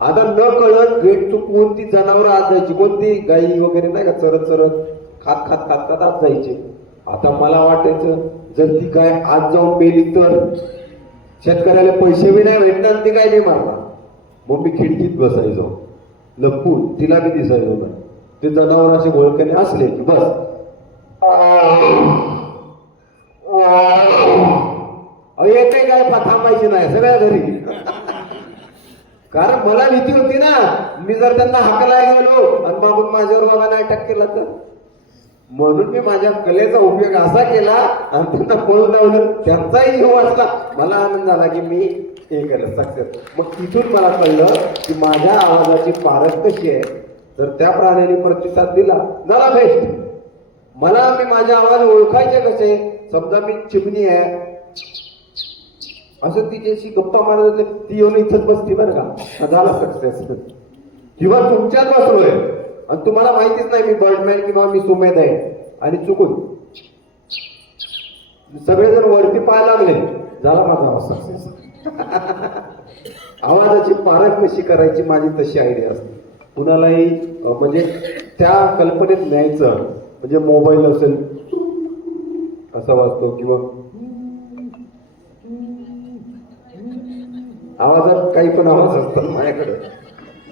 आता न कळत गेट चुकवून ती जनावर आत जायची. कोणती गाई वगैरे नाही का चरत चरत खात खात खात खात आत जायची. आता मला वाटायचं जर ती गाय आत जाऊन मेली तर शेतकऱ्याला पैसे बी नाही भेटणार, ती काय नाही मारणार. मग मी खिडकीत बसायचो लपून, तिला बी दिसायचो नाही. ते जनावर असे गोळक्याने असले की बस येते काय थांबायची नाही सगळ्या घरी. कारण मला भीती होती ना, मी जर त्यांना हाकलाय गेलो आणि मागून माझ्यावर बाबाने अटॅक केला तर म्हणून मी माझ्या कलेचा उपयोग असा केला आणि त्यांना पळून लावलं, त्यांचाही जीव वाचला. मला आनंद झाला की मी हे केलं सक्सेस. मग तिथून मला कळलं की माझ्या आवाजाची पारख कशी आहे. जर त्या प्राण्याने प्रतिसाद दिला झाला बेस्ट. मला मी माझा आवाज ओळखायचे कसे. समजा मी चिमणी आहे असं तिच्याशी गप्पा मारत होते, ती येऊन इथंच बसती बरं का, झाला सक्सेस. किंवा तुमच्यात बसलोय आणि तुम्हाला माहितीच नाही मी बर्डमॅन किंवा मी सुमेध आहे आणि चुकून सगळेजण वरती पाहायला लागले, झाला माझा आवाज सक्सेस. आवाजाची पारख कशी करायची माझी तशी आयडिया असते. कुणालाही म्हणजे त्या कल्पनेत न्यायचं. म्हणजे मोबाईल असेल असा वाजतो किंवा आवाजात काही पण आवाज असतात माझ्याकडे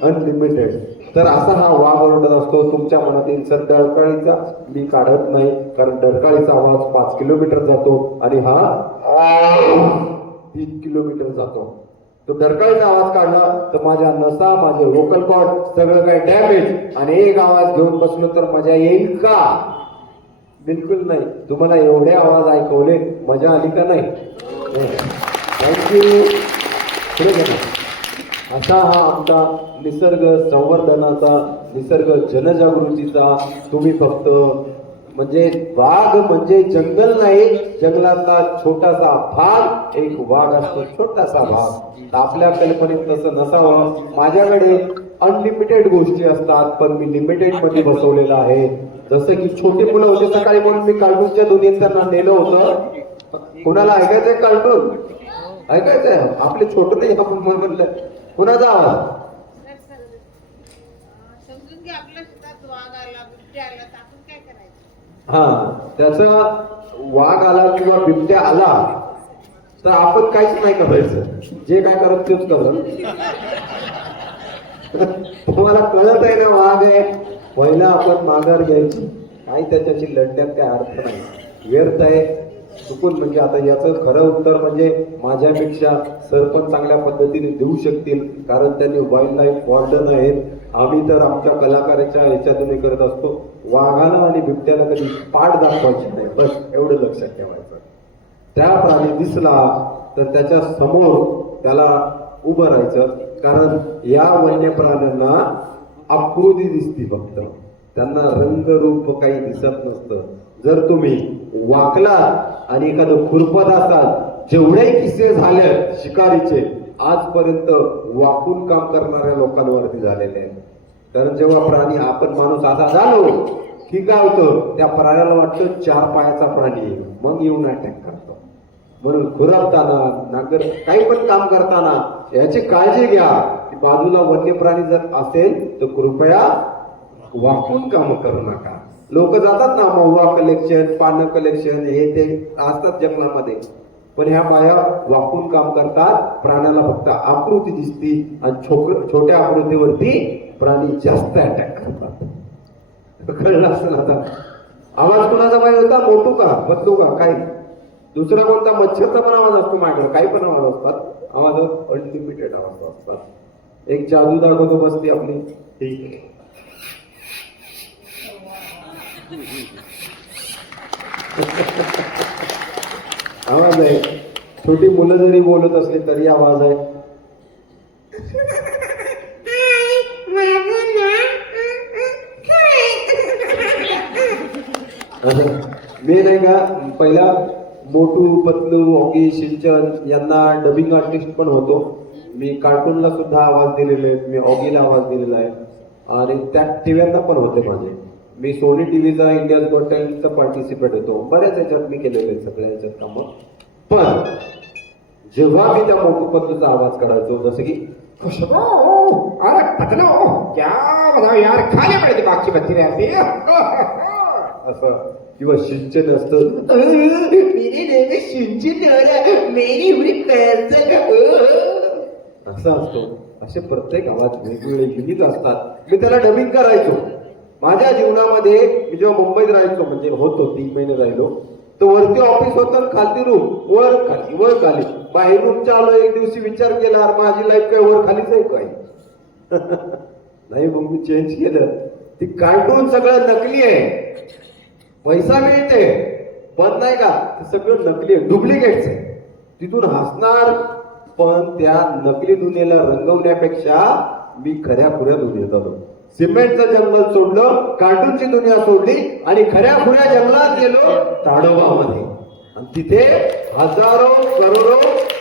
अनलिमिटेड. तर असा हा वाघ ओरडत असतो तुमच्या मनातील. सर डरकाळीचा मी काढत नाही, कारण डरकाळीचा आवाज 5 किलोमीटर जातो आणि हा 3 किलोमीटर जातो. तो डरकाळीचा आवाज काढला तर माझ्या नसा, माझे व्होकल कॉर्ड सगळं काही डॅमेज. आणि एक आवाज घेऊन बसलो तर मजा येईल का? बिलकुल नाही. तुम्हाला एवढे आवाज ऐकवले, मजा आली का नाही? थँक्यू. पुढे गेला. असा हा आमचा निसर्ग संवर्धनाचा, निसर्ग जनजागृतीचा. तुम्ही फक्त म्हणजे वाघ म्हणजे जंगल नाही, जंगलातला छोटासा भाग. एक वाघ असतो छोटासा भाग. तर आपल्या कल्पनेत तसं नसावं. माझ्याकडे अनलिमिटेड गोष्टी असतात पण मी लिमिटेड मध्ये बसवलेलं आहे. जसं की छोटी मुलं होते सकाळी म्हणून मी कार्टूनच्या दुनियेत त्यांना नेलं होतं. कुणाला ऐकायचंय कार्टून? ऐकायचंय? आपले छोटे नाही आपण म्हणलं. कुणाचा आवाज? समजून घ्या आपल्या शेतात वाघ आला, बिबट्या आला, तर आपण काय करायचं? हा, त्याचा वाघ आला किंवा बिबट्या आला तर आपण काहीच नाही करायचं. जे काय करत तेच करत. तुम्हाला कळत आहे ना वाघ आहे. पहिला आपण माघार घ्यायची. काही त्याच्याशी लढण्यात काय अर्थ नाही, व्यर्थ आहे. चुकून म्हणजे आता याचं खरं उत्तर म्हणजे माझ्यापेक्षा सर पण चांगल्या पद्धतीने देऊ शकतील, कारण त्यांनी वाईल्ड लाईफ वॉर्डन आहेत. आम्ही तर आमच्या कलाकाराच्या ह्याच्यातून करत असतो. वाघाला आणि बिबट्याला कधी पाठ दाखवायची नाही, बस एवढं लक्षात ठेवायचं. त्या प्राणी दिसला तर त्याच्या समोर त्याला उभं राहायचं, कारण या वन्य प्राण्यांना आकृती दिसती फक्त, त्यांना रंगरूप काही दिसत नसतं. जर तुम्ही वाकलात आणि एखादं खुरपत असाल, जेवढे किस्से झाले शिकारीचे आजपर्यंत वाकून काम करणाऱ्या लोकांवरती झालेले आहेत. कारण जेव्हा प्राणी आपण माणूस असा झालो की काय होतं, त्या प्राण्याला वाटतं 4 पायाचा प्राणी, मग येऊन अटॅक करतो. म्हणून खुरपताना नागर काही पण काम करताना याची काळजी घ्या की बाजूला वन्य प्राणी जर असेल तर कृपया वाकून काम करू नका. लोक जातात ना महुआ कलेक्शन, पानं कलेक्शन, हे ते असतात जंगलामध्ये, पण ह्या बाया वाकून काम करतात. प्राण्याला फक्त आकृती दिसती आणि छोट्या आकृतीवरती प्राणी जास्त अटॅक करतात. कळलं असेल आता. आवाज कुणाचा पाहिजे होता? मोठू का बदलू का? काही दुसरा कोणता? मच्छरचा पण आवाज असतो माझ्याकडे, काही पण आवाज असतात. आवाज अनलिमिटेड आवाज असतात. एक जादू दाखवतो बसती आपली. ठीक आहे. आवाज आहे. छोटी मुलं जरी बोलत असली तरी आवाज आहे. मी नाही का पहिला मोटू पतलू ऑगी सिंचन यांना डबिंग आर्टिस्ट पण होतो. मी कार्टूनला सुद्धा आवाज दिलेले आहेत, मी ऑगीला आवाज दिलेला आहे आणि त्या टीव्हीला पण होते माझे. मी सोनी टीव्हीचा इंडियाज गॉट टॅलेंटचा पार्टिसिपेट होतो. बऱ्याच याच्यात मी केलेले सगळ्या याच्यात कामं. पण जेव्हा मी त्या मोटू पतलूचा आवाज काढायचो, जसं की अरे पतलू क्या बताओ यार, खाली पडायची बागची बत्ती रहती असं, किंवा सिंचन असतं असं असतो. असे प्रत्येक आवाज वेगवेगळे युनिक असतात. मी त्याला डबिंग करायचो. माझ्या जीवनामध्ये मी जेव्हा मुंबईत राहायचो, म्हणजे होतो 3 महिने राहिलो, तर वरती ऑफिस होतं, खालती रूम, वर खाली वर खाली. बाहेरून आलो, एक दिवशी विचार केला माझी लाईफ काय वर खालीच आहे काय? नाही, मग मी चेंज केलं. ती कार्टून सगळं नकली आहे. पैसा मिळते पण नाही का ते सगळं नकली डुप्लिकेट्स आहे. तिथून हसणार पण त्या नकली दुनियेला रंगवण्यापेक्षा मी खऱ्या खुऱ्या दुनियेत आलो. सिमेंटचं जंगल सोडलं, कार्टूनची दुनिया सोडली आणि खऱ्या खुऱ्या जंगलात गेलो ताडोबामध्ये. आणि तिथे हजारो करोडो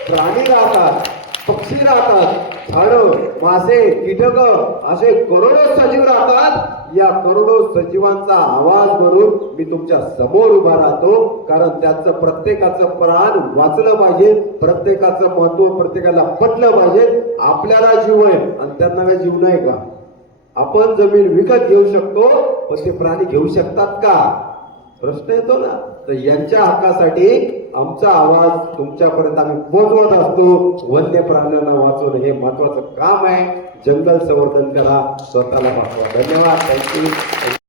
प्राणी राहतात, पक्षी राहतात, झाडं, मासे, कीटक असे करोडो सजीव राहतात. या करोडो सजीवांचा आवाज भरून मी तुमच्या समोर उभा राहतो, कारण त्याचं प्रत्येकाचं प्राण वाचलं पाहिजे, प्रत्येकाचं महत्व प्रत्येकाला पटलं पाहिजे. आपल्याला जीव आहे आणि त्यांना काही जीव नाही का? आपण जमीन विकत घेऊ शकतो पण ते प्राणी घेऊ शकतात का? प्रश्न येतो ना. तर यांच्या हक्कासाठी आमचा आवाज तुमच्यापर्यंत आम्ही पोहोचवत असतो. वन्य प्राण्यांना वाचवणं हे महत्वाचं काम आहे. जंगल संवर्धन करा, स्वतःला वाचवा. धन्यवाद. थँक्यू.